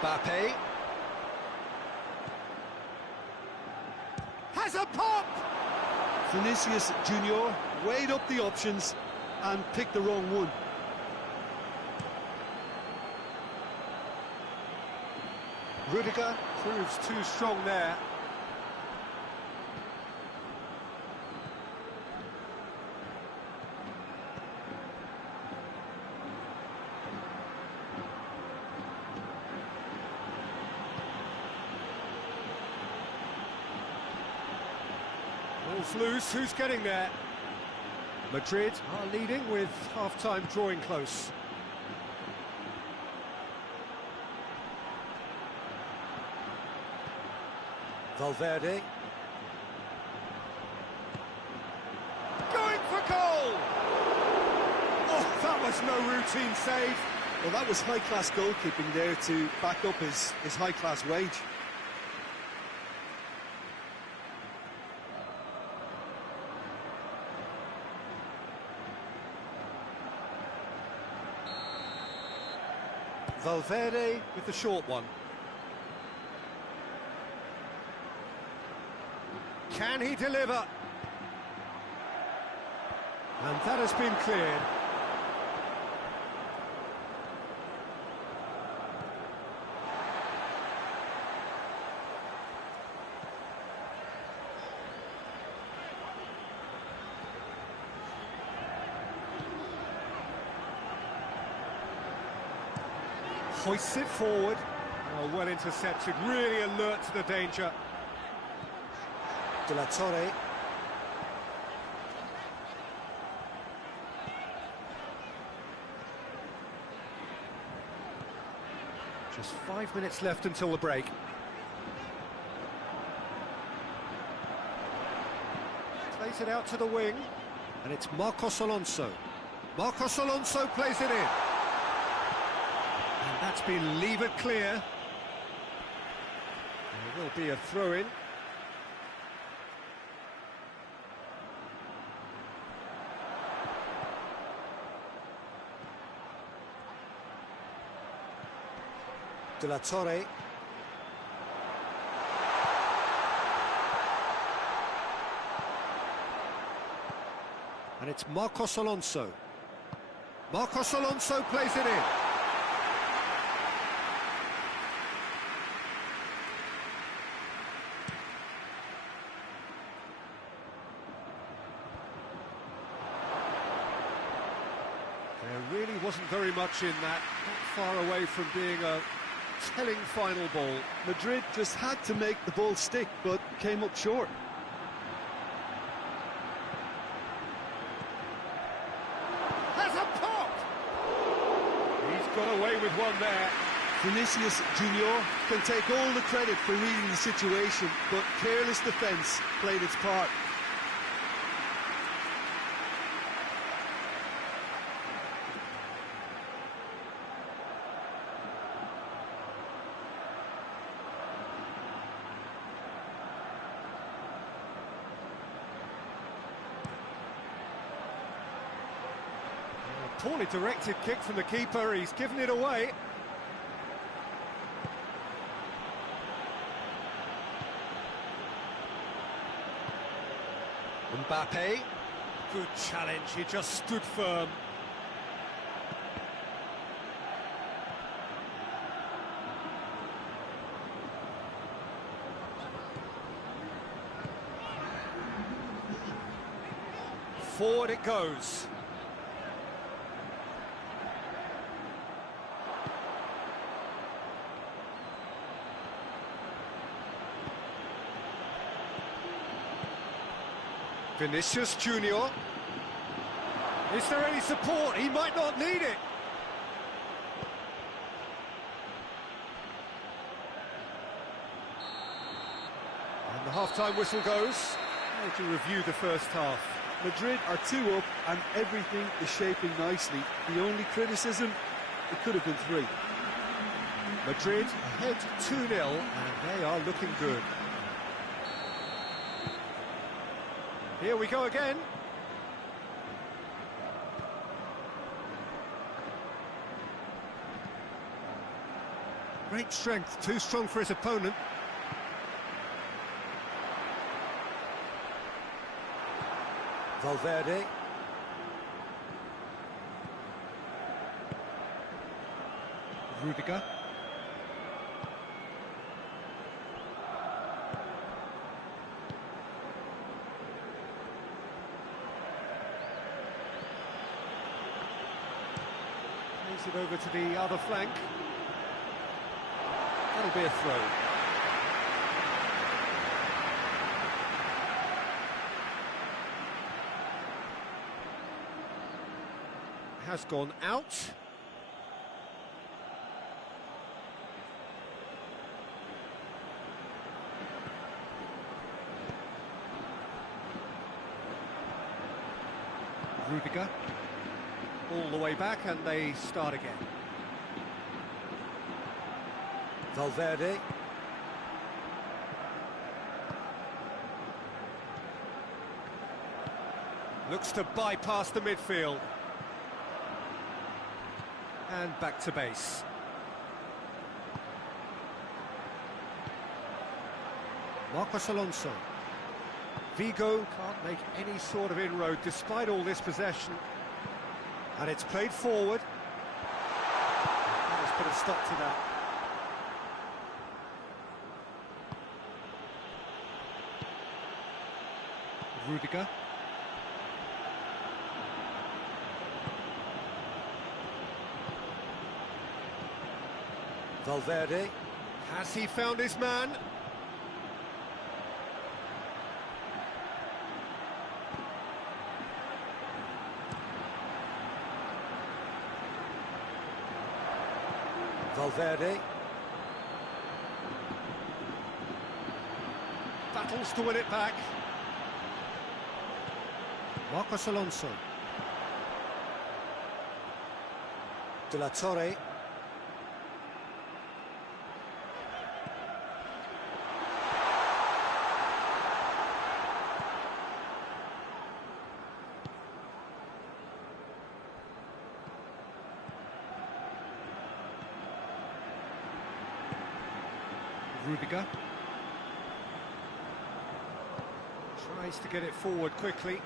Mbappe has a pop! Vinicius Junior weighed up the options and picked the wrong one. Rudiger proves too strong there. Ball's loose, who's getting there? Madrid are leading with half-time drawing close. Valverde. Going for goal! Oh, that was no routine save. Well, that was high-class goalkeeping there to back up his high-class wage. Valverde with the short one. Can he deliver? And that has been cleared. Hoists it forward. Oh, well intercepted, really alert to the danger. De La Torre. Just 5 minutes left until the break. Plays it out to the wing, and it's Marcos Alonso. Marcos Alonso plays it in. And that's been levered clear. There will be a throw-in. De La Torre. And it's Marcos Alonso. Marcos Alonso plays it in. There really wasn't very much in that, not far away from being a telling final ball. Madrid just had to make the ball stick, but came up short. Has a pop! He's got away with one there. Vinicius Junior can take all the credit for reading the situation, but careless defence played its part. Poorly directed kick from the keeper, he's given it away. Mbappe, good challenge, he just stood firm. Forward it goes. Vinicius Junior. Is there any support? He might not need it. And the half-time whistle goes. To review the first half. Madrid are 2 up and everything is shaping nicely. The only criticism, it could have been 3. Madrid ahead 2-0 and they are looking good. Here we go again. Great strength, too strong for his opponent. Valverde. Rudiger. Plays it over to the other flank. That'll be a throw. Has gone out. Rudiger. All the way back and they start again. Valverde. Looks to bypass the midfield. And back to base. Marcos Alonso. Vigo can't make any sort of inroad despite all this possession. And it's played forward. Let's put a stop to that. Rudiger. Valverde. Has he found his man? Valverde. Battles to win it back. Marcos Alonso. De la Torre. Rudiger. Tries to get it forward quickly.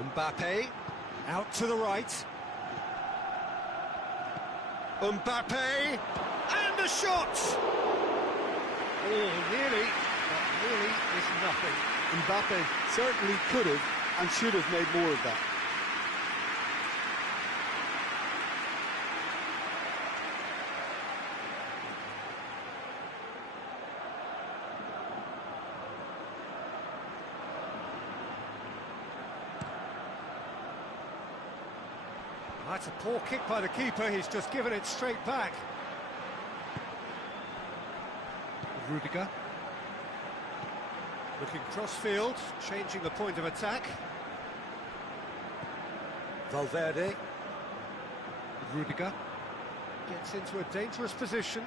Mbappe. Out to the right. Mbappe. And the shot! Oh, nearly, but nearly is nothing. Mbappe certainly could have and should have made more of that. That's a poor kick by the keeper, he's just given it straight back. Rudiger. Looking cross-field, changing the point of attack. Valverde. Rudiger. Gets into a dangerous position.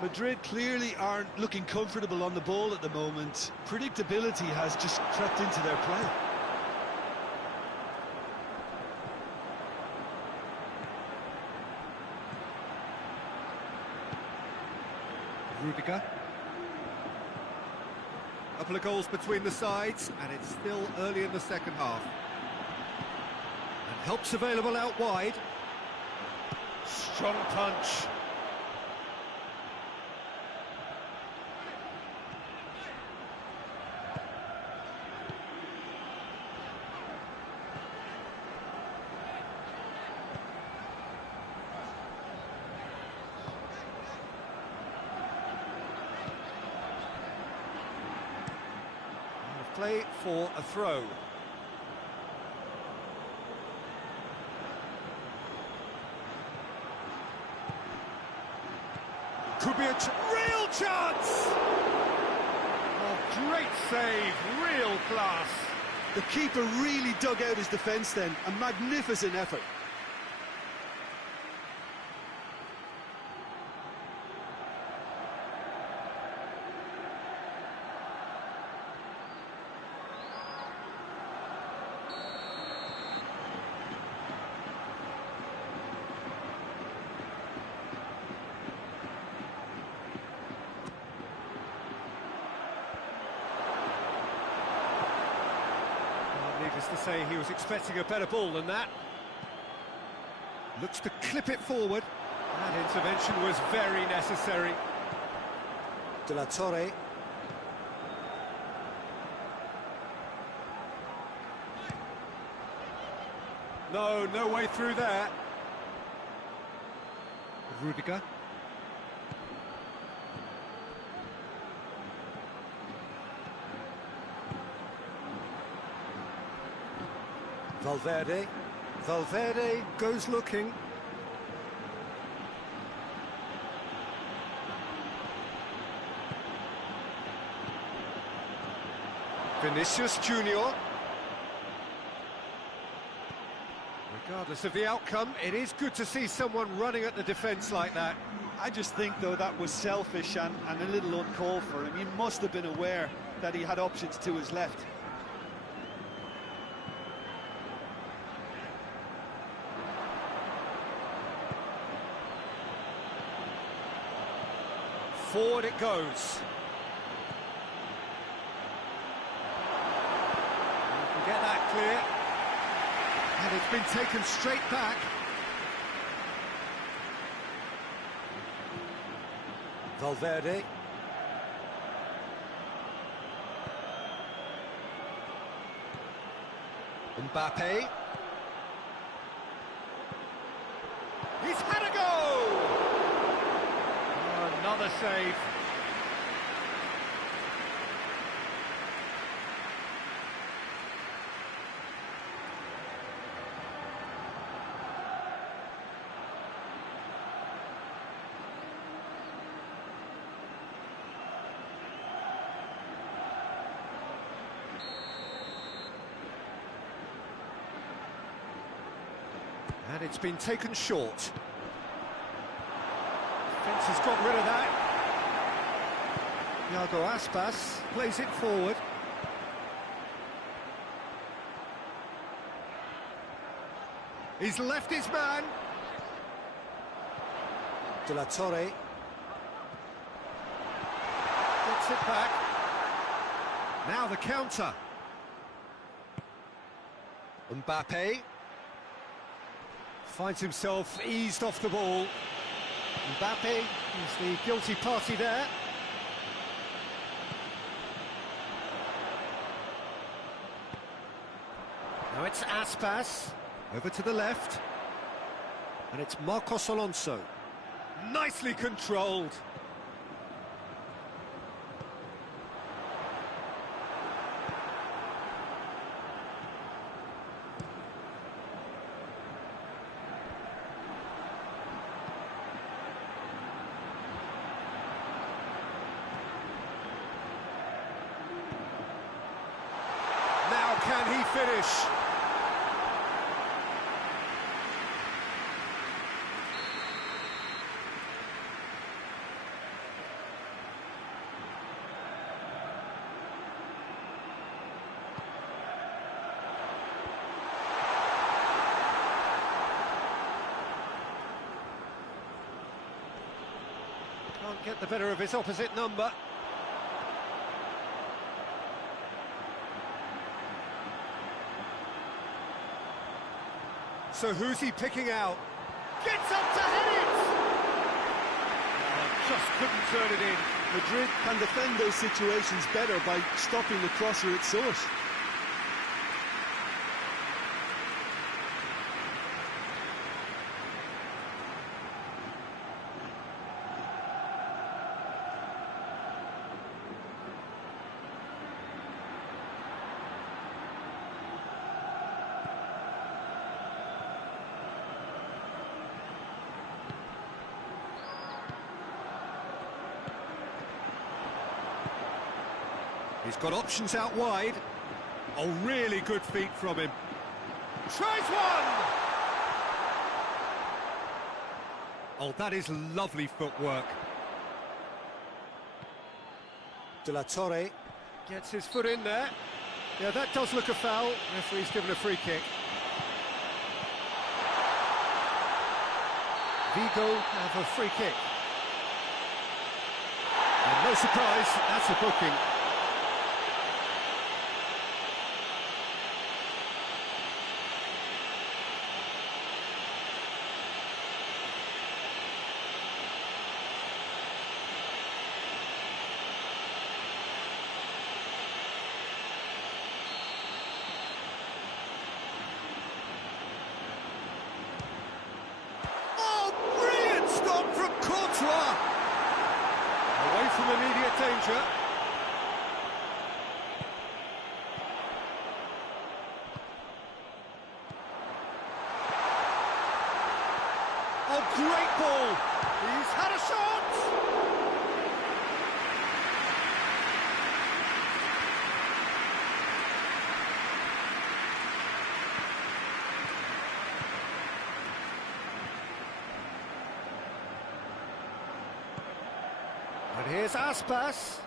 Madrid clearly aren't looking comfortable on the ball at the moment. Predictability has just crept into their play. Rudiger. Couple of goals between the sides, and it's still early in the second half. And help's available out wide. Strong punch. Play for a throw. Could be a real chance! Oh, great save, real class. The keeper really dug out his defence then, a magnificent effort. Needless to say, he was expecting a better ball than that. Looks to clip it forward. That intervention was very necessary. De la Torre. No way through there. Rudiger. Valverde. Valverde goes looking. Vinicius Junior. Regardless of the outcome, it is good to see someone running at the defence like that. I just think, though, that was selfish and a little uncalled for him. He must have been aware that he had options to his left. Forward it goes. You can get that clear. And it's been taken straight back. Valverde. Mbappe. He's had a go! Another save. And it's been taken short. Defence has got rid of that. Iago Aspas plays it forward. He's left his man. De La Torre. Gets it back. Now the counter. Mbappe. Finds himself eased off the ball. Mbappe is the guilty party there. Now it's Aspas. Over to the left. And it's Marcos Alonso. Nicely controlled. Now can he finish? Can't get the better of his opposite number. So who's he picking out? Gets up to head it! Just couldn't turn it in. Madrid can defend those situations better by stopping the crosser at source. He's got options out wide. Oh, really good feet from him. Tries one! Oh, that is lovely footwork. De La Torre gets his foot in there. Yeah, that does look a foul. Referee's given a free kick. Vigo have a free kick. And no surprise, that's a booking. Away from immediate danger. Oh, great ball! He's had a shot! And here's Aspas.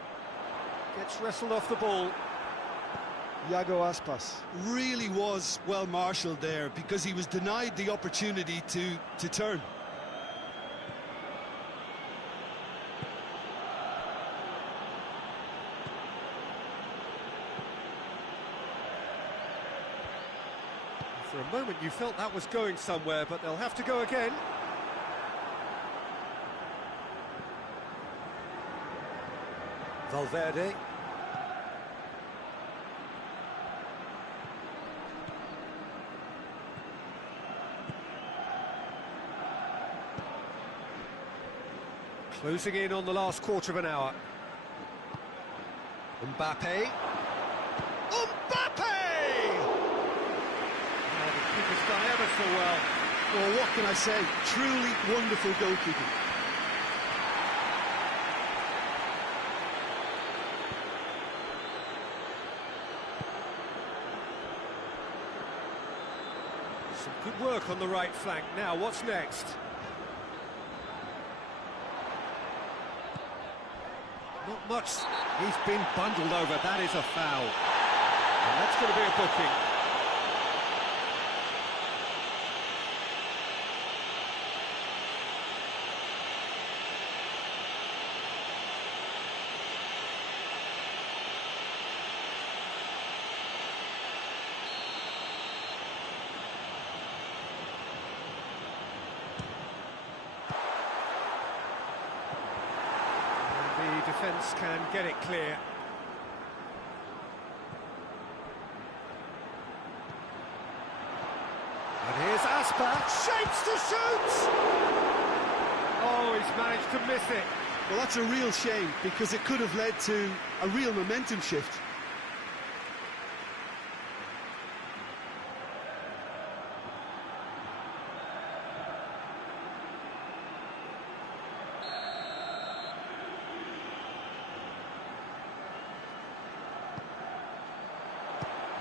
Gets wrestled off the ball. Iago Aspas really was well marshalled there because he was denied the opportunity to turn. For a moment you felt that was going somewhere, but they'll have to go again. Valverde. Closing in on the last quarter of an hour. Mbappe. Mbappe! Oh, the keeper's done ever so well. Well, what can I say? Truly wonderful goalkeeping. Some good work on the right flank. Now, what's next? Not much. He's been bundled over. That is a foul. And that's going to be a booking. The defence can get it clear. And here's Aspa, shapes to shoot! Oh, he's managed to miss it. Well, that's a real shame, because it could have led to a real momentum shift.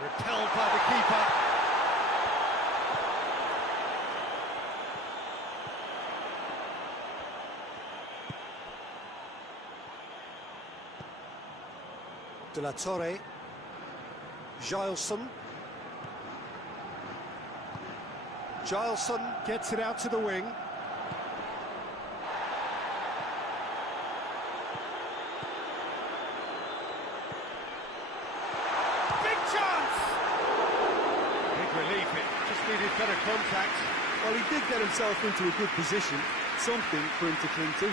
Repelled by the keeper. De la Torre. Gileson. Gileson gets it out to the wing. Relief, it just needed better contact. Well, he did get himself into a good position, something for him to cling to.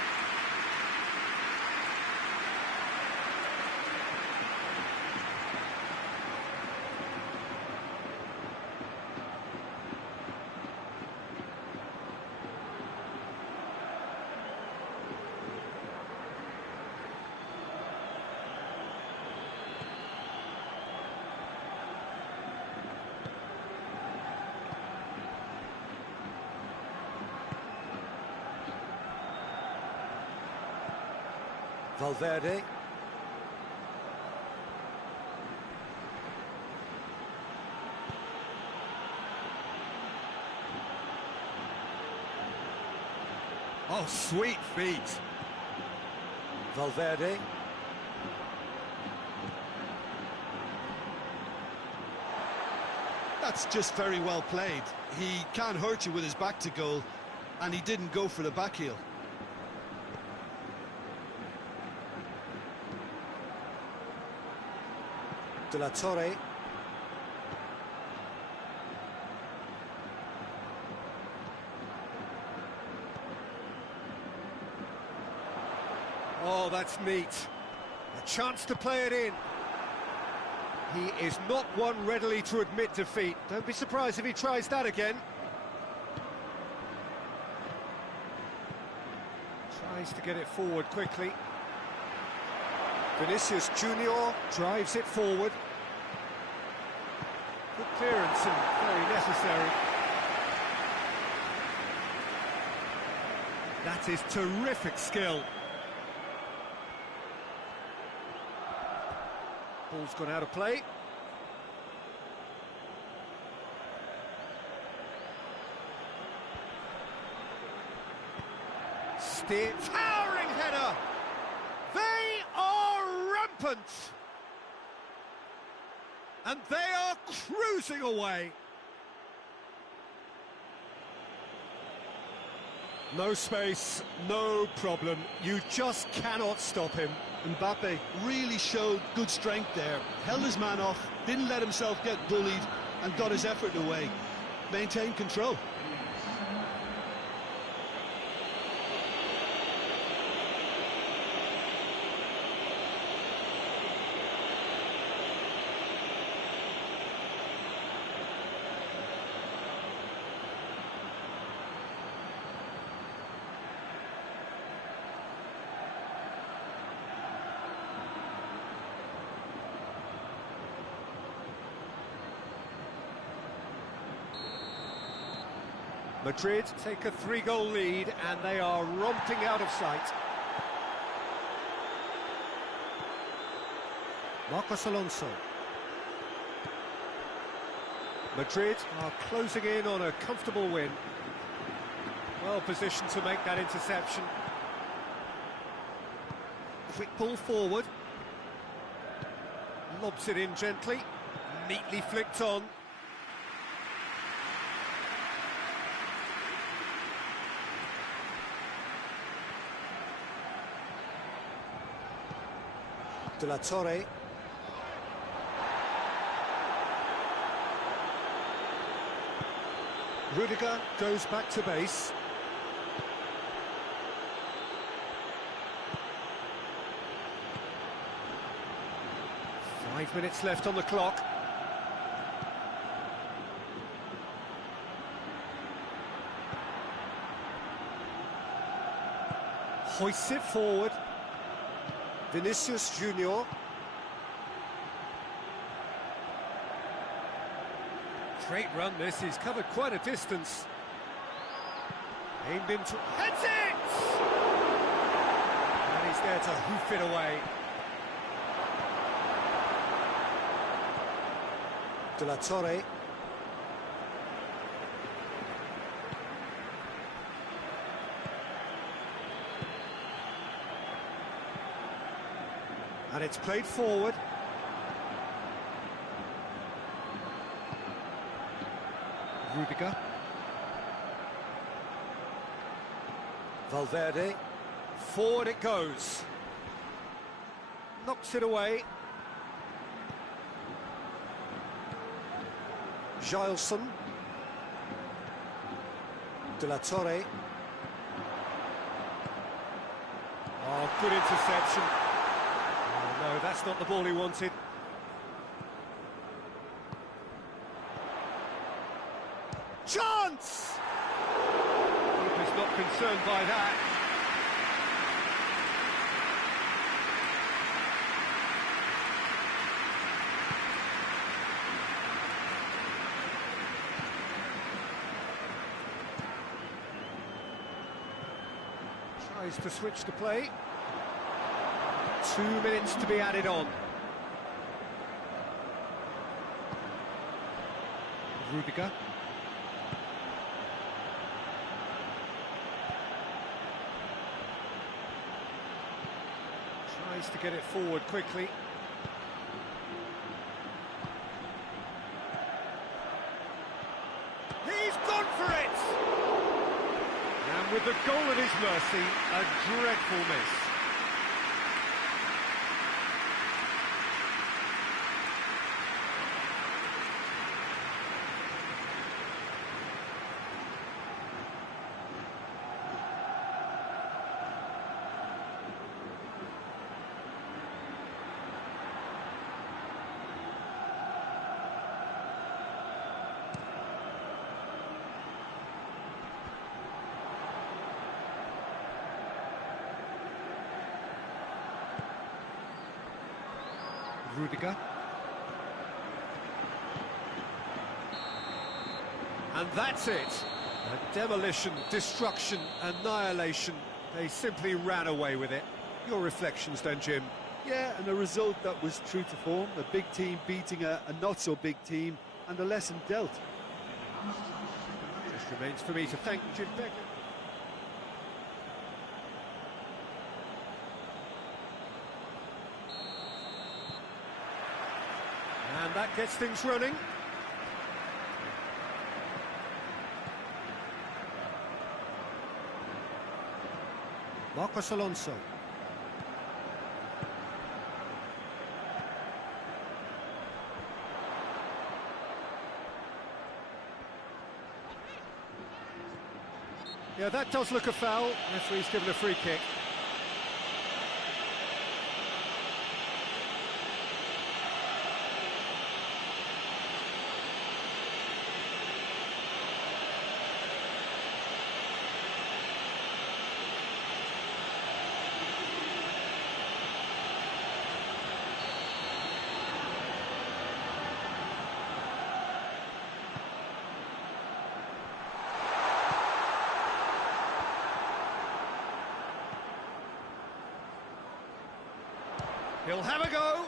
Valverde. Oh, sweet feet. Valverde. That's just very well played. He can't hurt you with his back to goal, and he didn't go for the back heel. De la Torre. Oh, that's neat. A chance to play it in. He is not one readily to admit defeat. Don't be surprised if he tries that again. Tries to get it forward quickly. Vinicius Junior drives it forward. Good clearance and very necessary. That is terrific skill. Ball's gone out of play. Steer, towering header. They are rampant. And they are cruising away. No space, no problem. You just cannot stop him. Mbappe really showed good strength there. Held his man off, didn't let himself get bullied, and got his effort away. Maintained control. Madrid take a 3-goal lead and they are romping out of sight. Marcos Alonso. Madrid are closing in on a comfortable win. Well positioned to make that interception. Quick ball forward. Lobs it in gently. Neatly flicked on. De la Torre. Rudiger goes back to base. Five minutes left on the clock. Hoists it forward. Vinicius Junior. Great run this, he's covered quite a distance. Aimed into... Heads it! And he's there to hoof it away. De la Torre. And it's played forward. Rudiger. Valverde. Forward it goes. Knocks it away. Gilson. De la Torre. Oh, good interception. Oh, no, that's not the ball he wanted. Chance! Keeper's not concerned by that. Tries to switch the play. 2 minutes to be added on. Rudiger. Tries to get it forward quickly. He's gone for it! And with the goal at his mercy, a dreadful miss. Rudiger. And that's it. A demolition, destruction, annihilation. They simply ran away with it. Your reflections then, Jim? Yeah, and a result that was true to form. A big team beating a not-so-big team, and a lesson dealt. Just remains for me to thank Jim Becker. And that gets things running. Marcos Alonso. Yeah, that does look a foul. Referee's given a free kick. He'll have a go.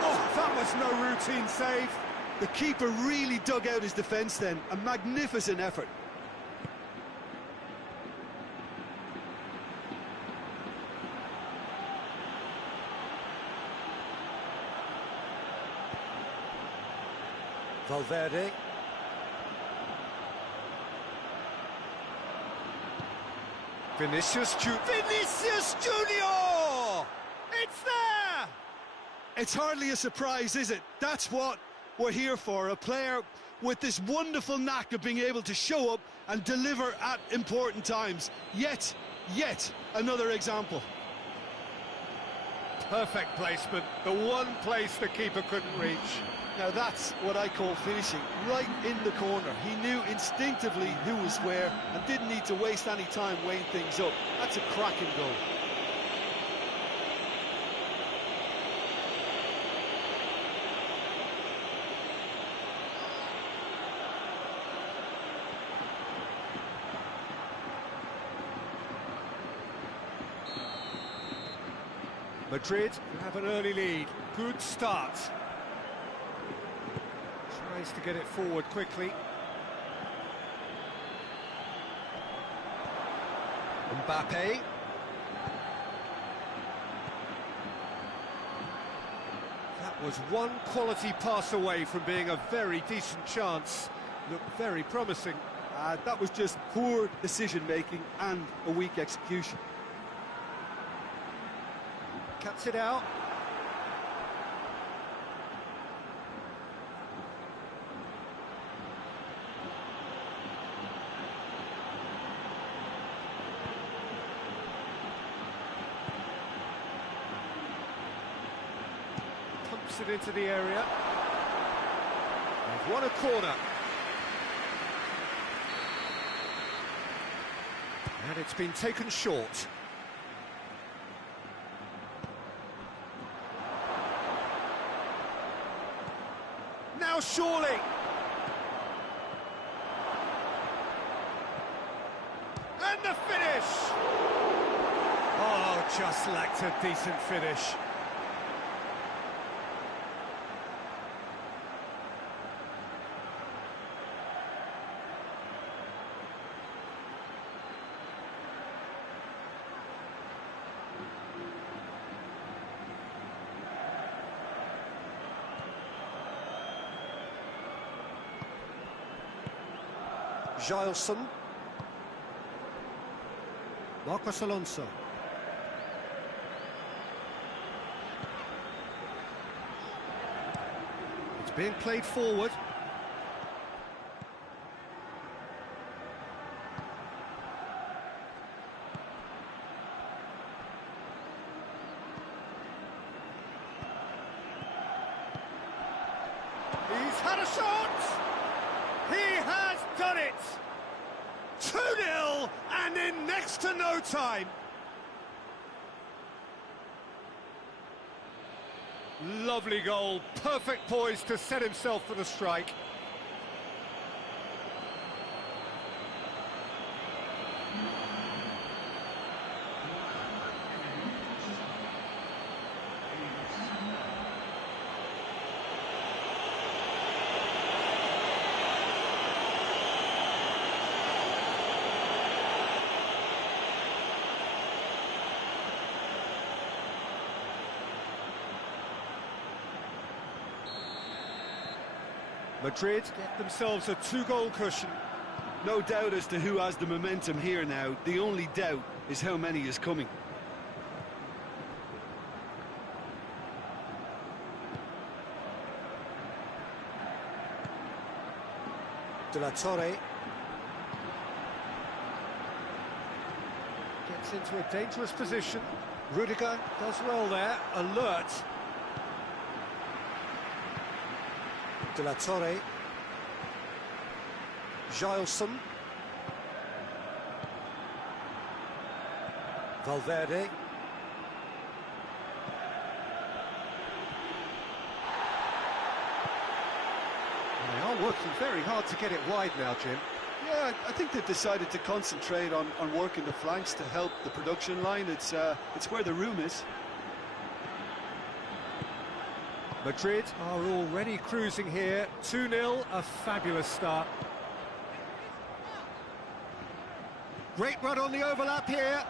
Oh, that was no routine save. The keeper really dug out his defence then. A magnificent effort. Valverde. Vinicius Junior! It's there! It's hardly a surprise, is it? That's what we're here for. A player with this wonderful knack of being able to show up and deliver at important times. Yet another example. Perfect placement, the one place the keeper couldn't reach. Now that's what I call finishing, right in the corner. He knew instinctively who was where and didn't need to waste any time weighing things up. That's a cracking goal. Madrid have an early lead. Good start. Tries to get it forward quickly. Mbappe. That was one quality pass away from being a very decent chance. Looked very promising. That was just poor decision-making and a weak execution. Cuts it out. Pumps it into the area. They've won a corner. And it's been taken short. Now surely. And the finish. Oh, just lacked a decent finish. Gilson. Marcos Alonso. It's being played forward. He's had a shot! He has done it! 2-0 and in next to no time. Lovely goal, perfect poise to set himself for the strike. Madrid get themselves a 2-goal cushion. No doubt as to who has the momentum here now. The only doubt is how many is coming. De La Torre. Gets into a dangerous position. Rudiger does well there, alert. De La Torre. Gilson. Valverde. They are working very hard to get it wide now, Jim. Yeah, I think they've decided to concentrate on working the flanks to help the production line. It's where the room is. Madrid are already cruising here. 2-0, a fabulous start. Great run on the overlap here.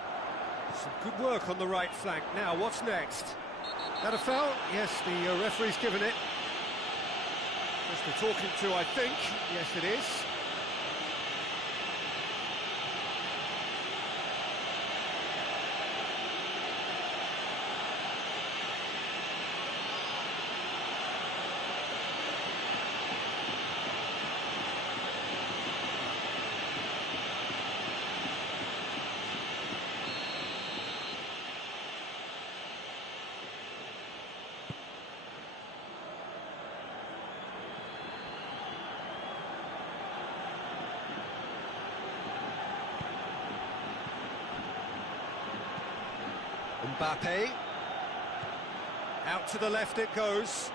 Some good work on the right flank. Now, what's next? That a foul? Yes, the referee's given it. Just the talking to, I think. Yes, it is. Mbappe, out to the left it goes.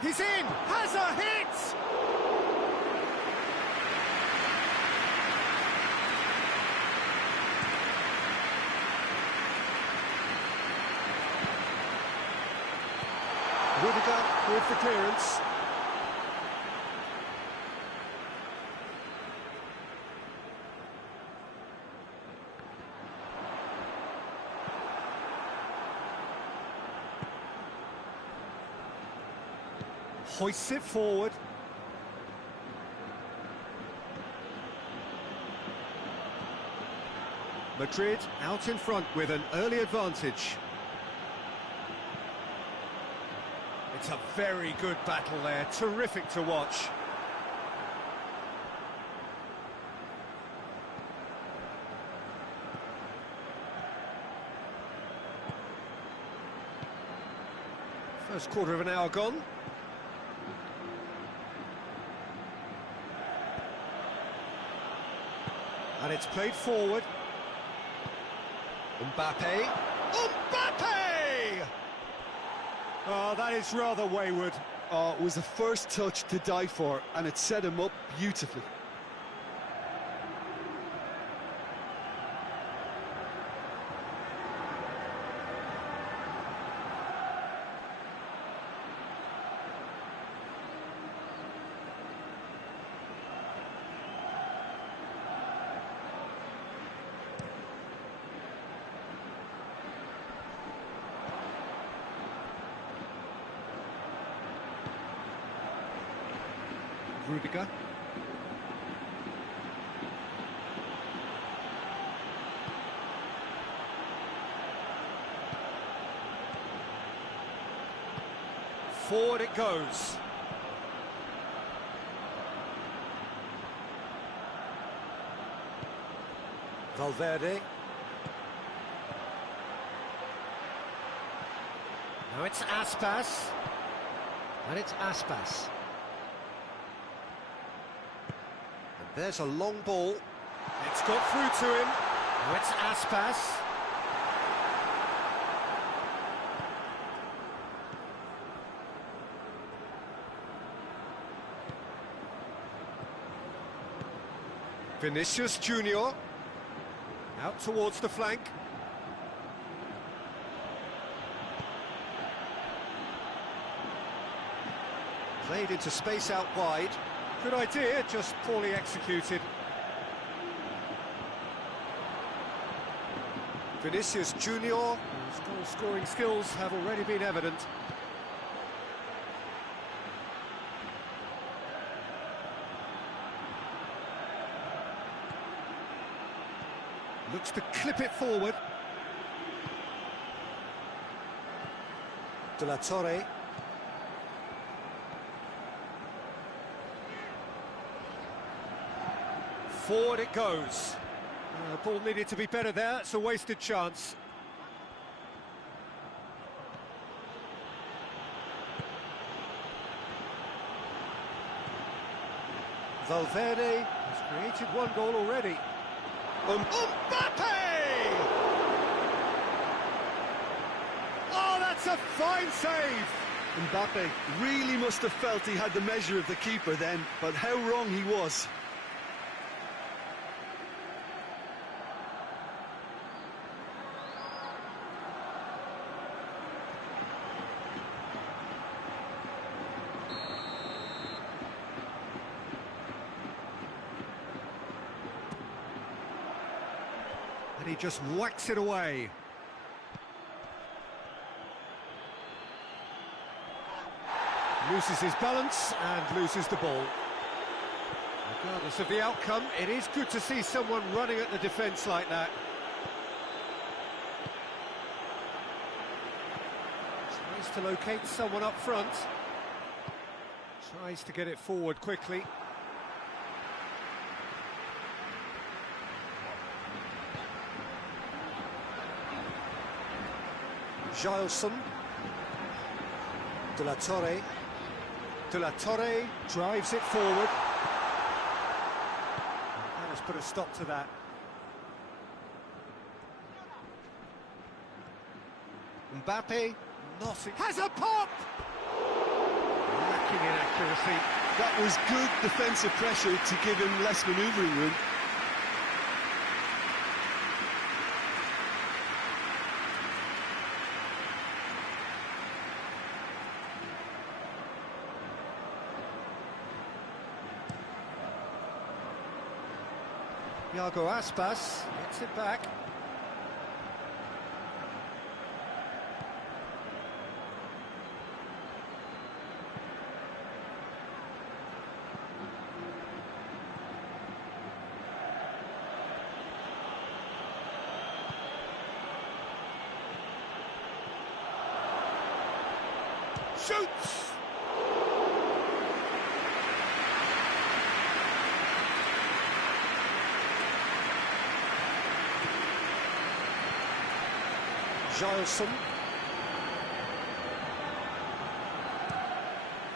He's in, has a hit! Rudiger with the clearance. Hoists it forward. Madrid out in front with an early advantage. It's a very good battle there, terrific to watch. First quarter of an hour gone. And it's played forward. Mbappe. Mbappe! Oh, that is rather wayward. Oh, it was the first touch to die for, and it set him up beautifully. Rudiger. Forward it goes. Valverde. Now it's Aspas. And it's Aspas. There's a long ball. It's got through to him. Now it's Aspas. Vinicius Junior. Out towards the flank. Played into space out wide. Good idea, just poorly executed. Vinicius Junior, whose goal-scoring skills have already been evident. Looks to clip it forward. De La Torre. Forward it goes. Ball needed to be better there, it's a wasted chance. Valverde has created one goal already. Mbappe! Oh, that's a fine save! Mbappe really must have felt he had the measure of the keeper then, but how wrong he was. And he just whacks it away. Loses his balance and loses the ball. Regardless of the outcome, it is good to see someone running at the defence like that. Tries to locate someone up front. Tries to get it forward quickly. Gilson. De La Torre. De La Torre drives it forward. That has put a stop to that. Mbappe, nothing. Has a pop! Lacking in accuracy. That was good defensive pressure to give him less manoeuvring room. Iago Aspas gets it back. Shoots! Gilson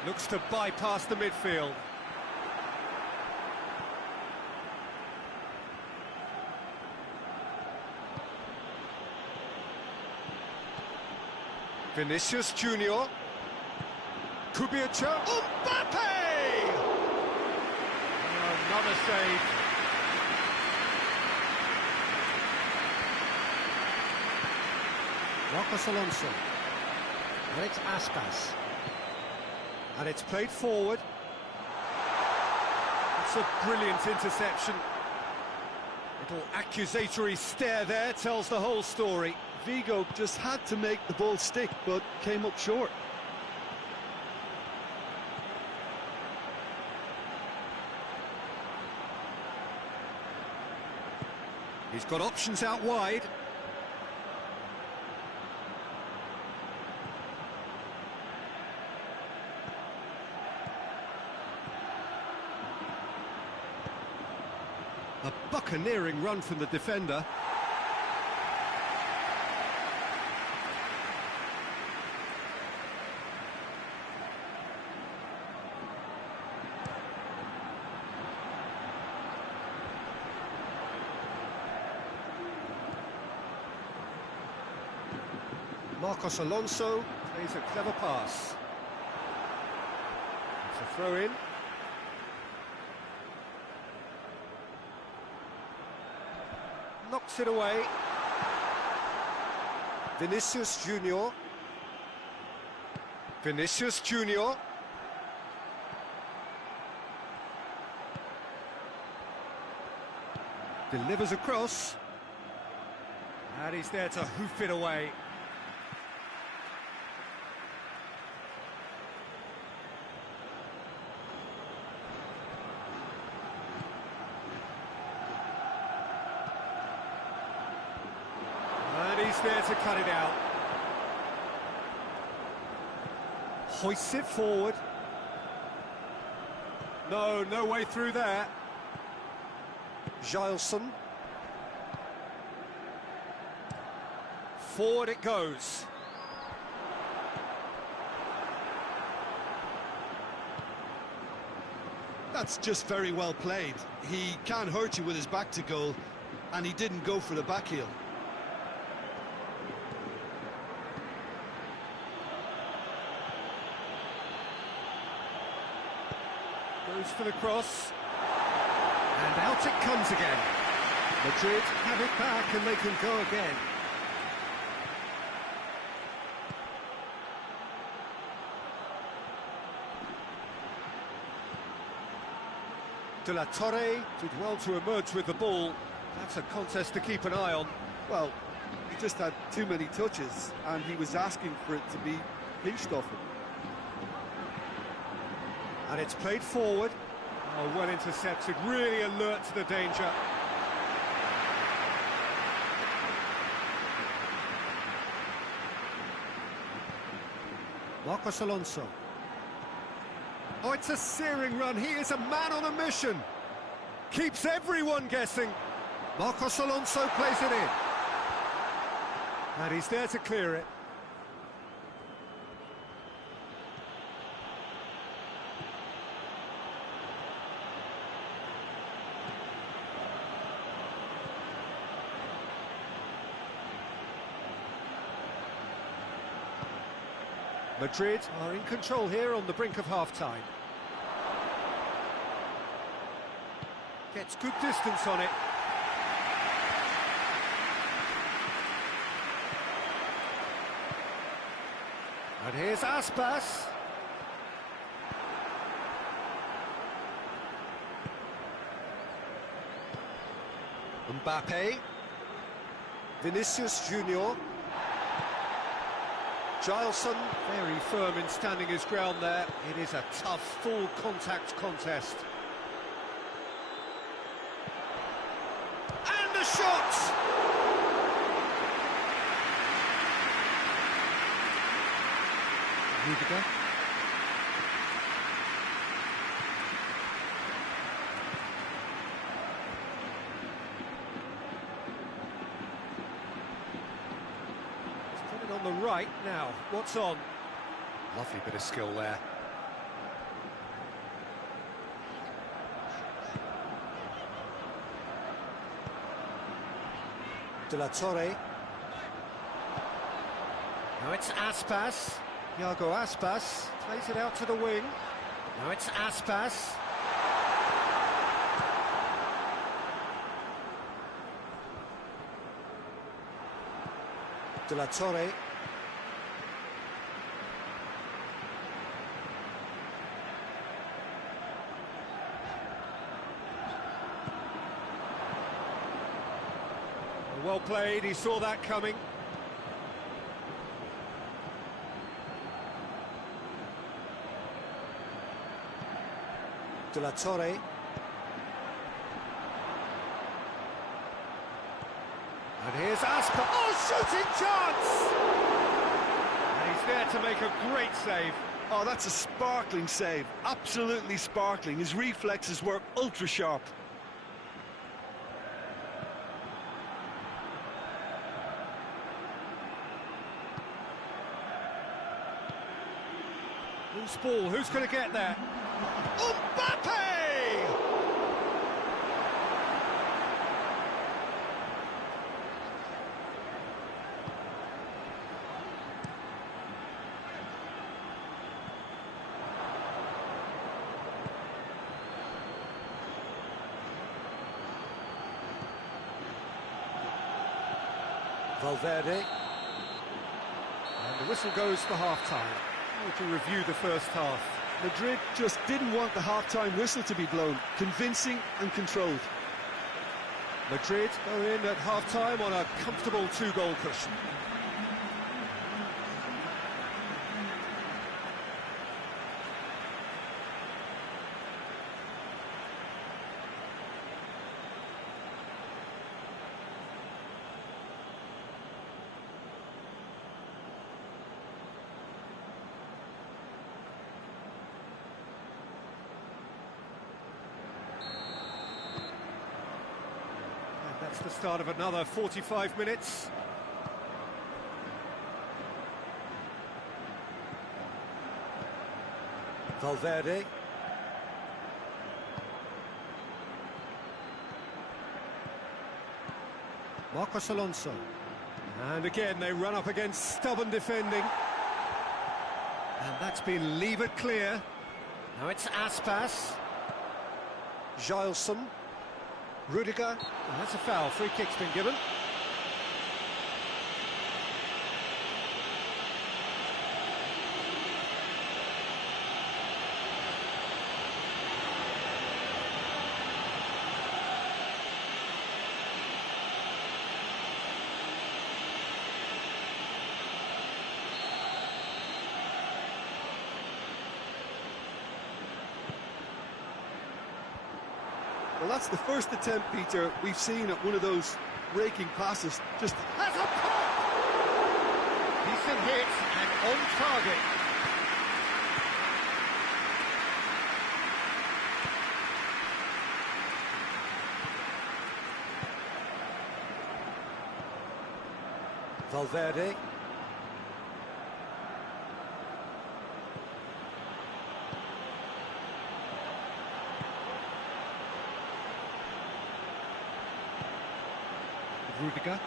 looks to bypass the midfield. Vinicius Junior. Could be a chance. Mbappe! Another save. Marcos Alonso. And it's Aspas. And it's played forward. It's a brilliant interception. Little accusatory stare there tells the whole story. Vigo just had to make the ball stick, but came up short. He's got options out wide. A buccaneering run from the defender. Marcos Alonso plays a clever pass. It's a throw-in. Knocks it away. Vinicius Junior. Vinicius Junior. Delivers across. And he's there to hoof it away. And he's there to cut it out. Hoists it forward. No way through there. Gilson. Forward it goes. That's just very well played. He can't hurt you with his back to goal, and he didn't go for the back heel. Goes for the cross. And out it comes again. Madrid have it back and they can go again. De La Torre did well to emerge with the ball. That's a contest to keep an eye on. Well, he just had too many touches, and he was asking for it to be pinched off him. And it's played forward. Oh, well intercepted, really alert to the danger. Marcos Alonso. Oh, it's a searing run. He is a man on a mission. Keeps everyone guessing. Marcos Alonso plays it in. And he's there to clear it. Madrid are in control here on the brink of half-time. Gets good distance on it. And here's Aspas. Mbappe. Vinicius Junior. Gileson, very firm in standing his ground there. It is a tough, full contact contest. And the shot! Rudiger. On the right now, what's on? Lovely bit of skill there. De La Torre. Now it's Aspas. Iago Aspas plays it out to the wing. Now it's Aspas. De La Torre. Well played, he saw that coming. De La Torre. And here's Asper. Oh, shooting chance! And he's there to make a great save. Oh, that's a sparkling save. Absolutely sparkling. His reflexes were ultra sharp. Loose ball, who's going to get there? Mbappe! Valverde. And the whistle goes for half-time. To review the first half. Madrid just didn't want the half-time whistle to be blown. Convincing and controlled. Madrid go in at half-time on a comfortable two-goal cushion. That's the start of another 45 minutes. Valverde. Marcos Alonso. And again, they run up against stubborn defending. And that's been levered clear. Now it's Aspas. Gileson. Rudiger. Oh, that's a foul. Free kick's been given. Well, that's the first attempt, Peter, we've seen at one of those raking passes. Just has a pop! Decent hit and on target. Valverde. Rudiger.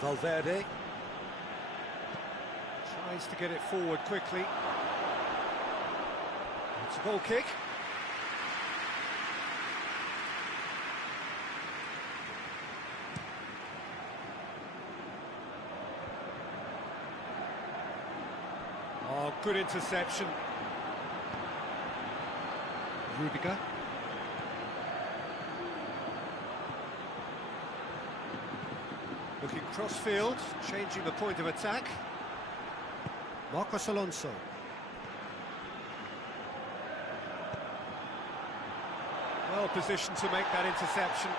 Valverde. Tries to get it forward quickly. It's a goal kick. Oh, good interception. Rudiger. Looking cross-field, changing the point of attack. Marcos Alonso. Well positioned to make that interception.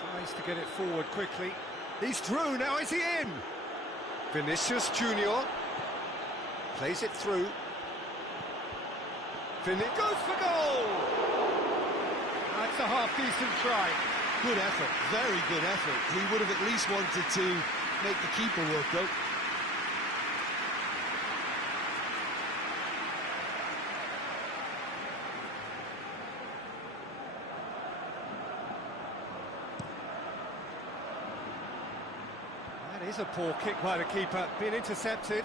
Tries to get it forward quickly. He's through, now is he in? Vinicius Junior plays it through. Goes for goal! That's a half-decent try. Good effort, very good effort. He would have at least wanted to make the keeper work, though. That is a poor kick by the keeper, being intercepted.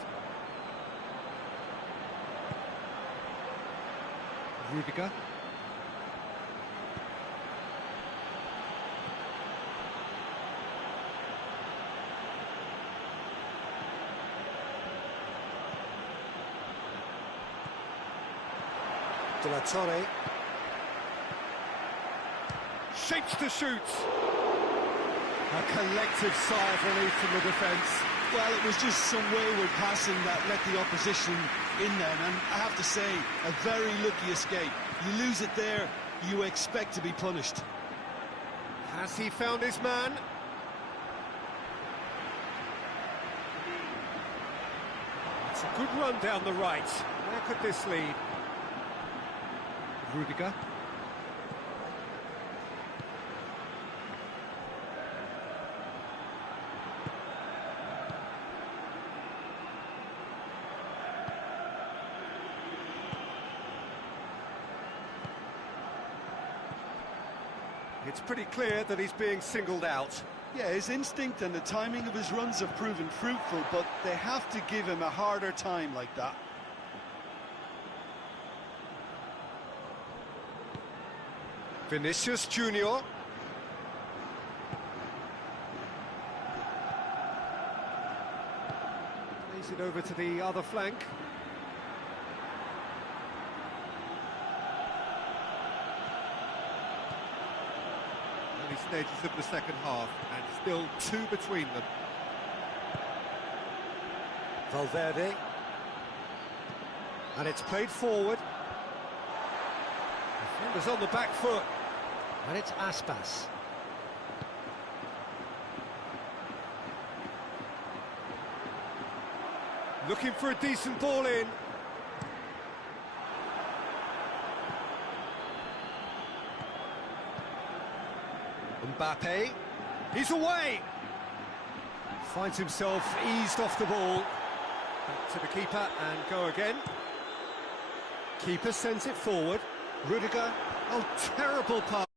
Rudiger. De La Torre. Shapes to shoot. A collective sigh of relief from the defence. Well, it was just some wayward passing that let the opposition in then, and I have to say, a very lucky escape. You lose it there, you expect to be punished. Has he found his man? It's a good run down the right. Where could this lead? Rudiger. It's pretty clear that he's being singled out. Yeah, his instinct and the timing of his runs have proven fruitful, but they have to give him a harder time like that. Vinicius Junior. Plays it over to the other flank. Early stages of the second half, and still two between them. Valverde. And it's played forward. Defender's on the back foot. And it's Aspas. Looking for a decent ball in. Mbappe. He's away. Finds himself eased off the ball. Back to the keeper and go again. Keeper sends it forward. Rudiger. Oh, terrible pass.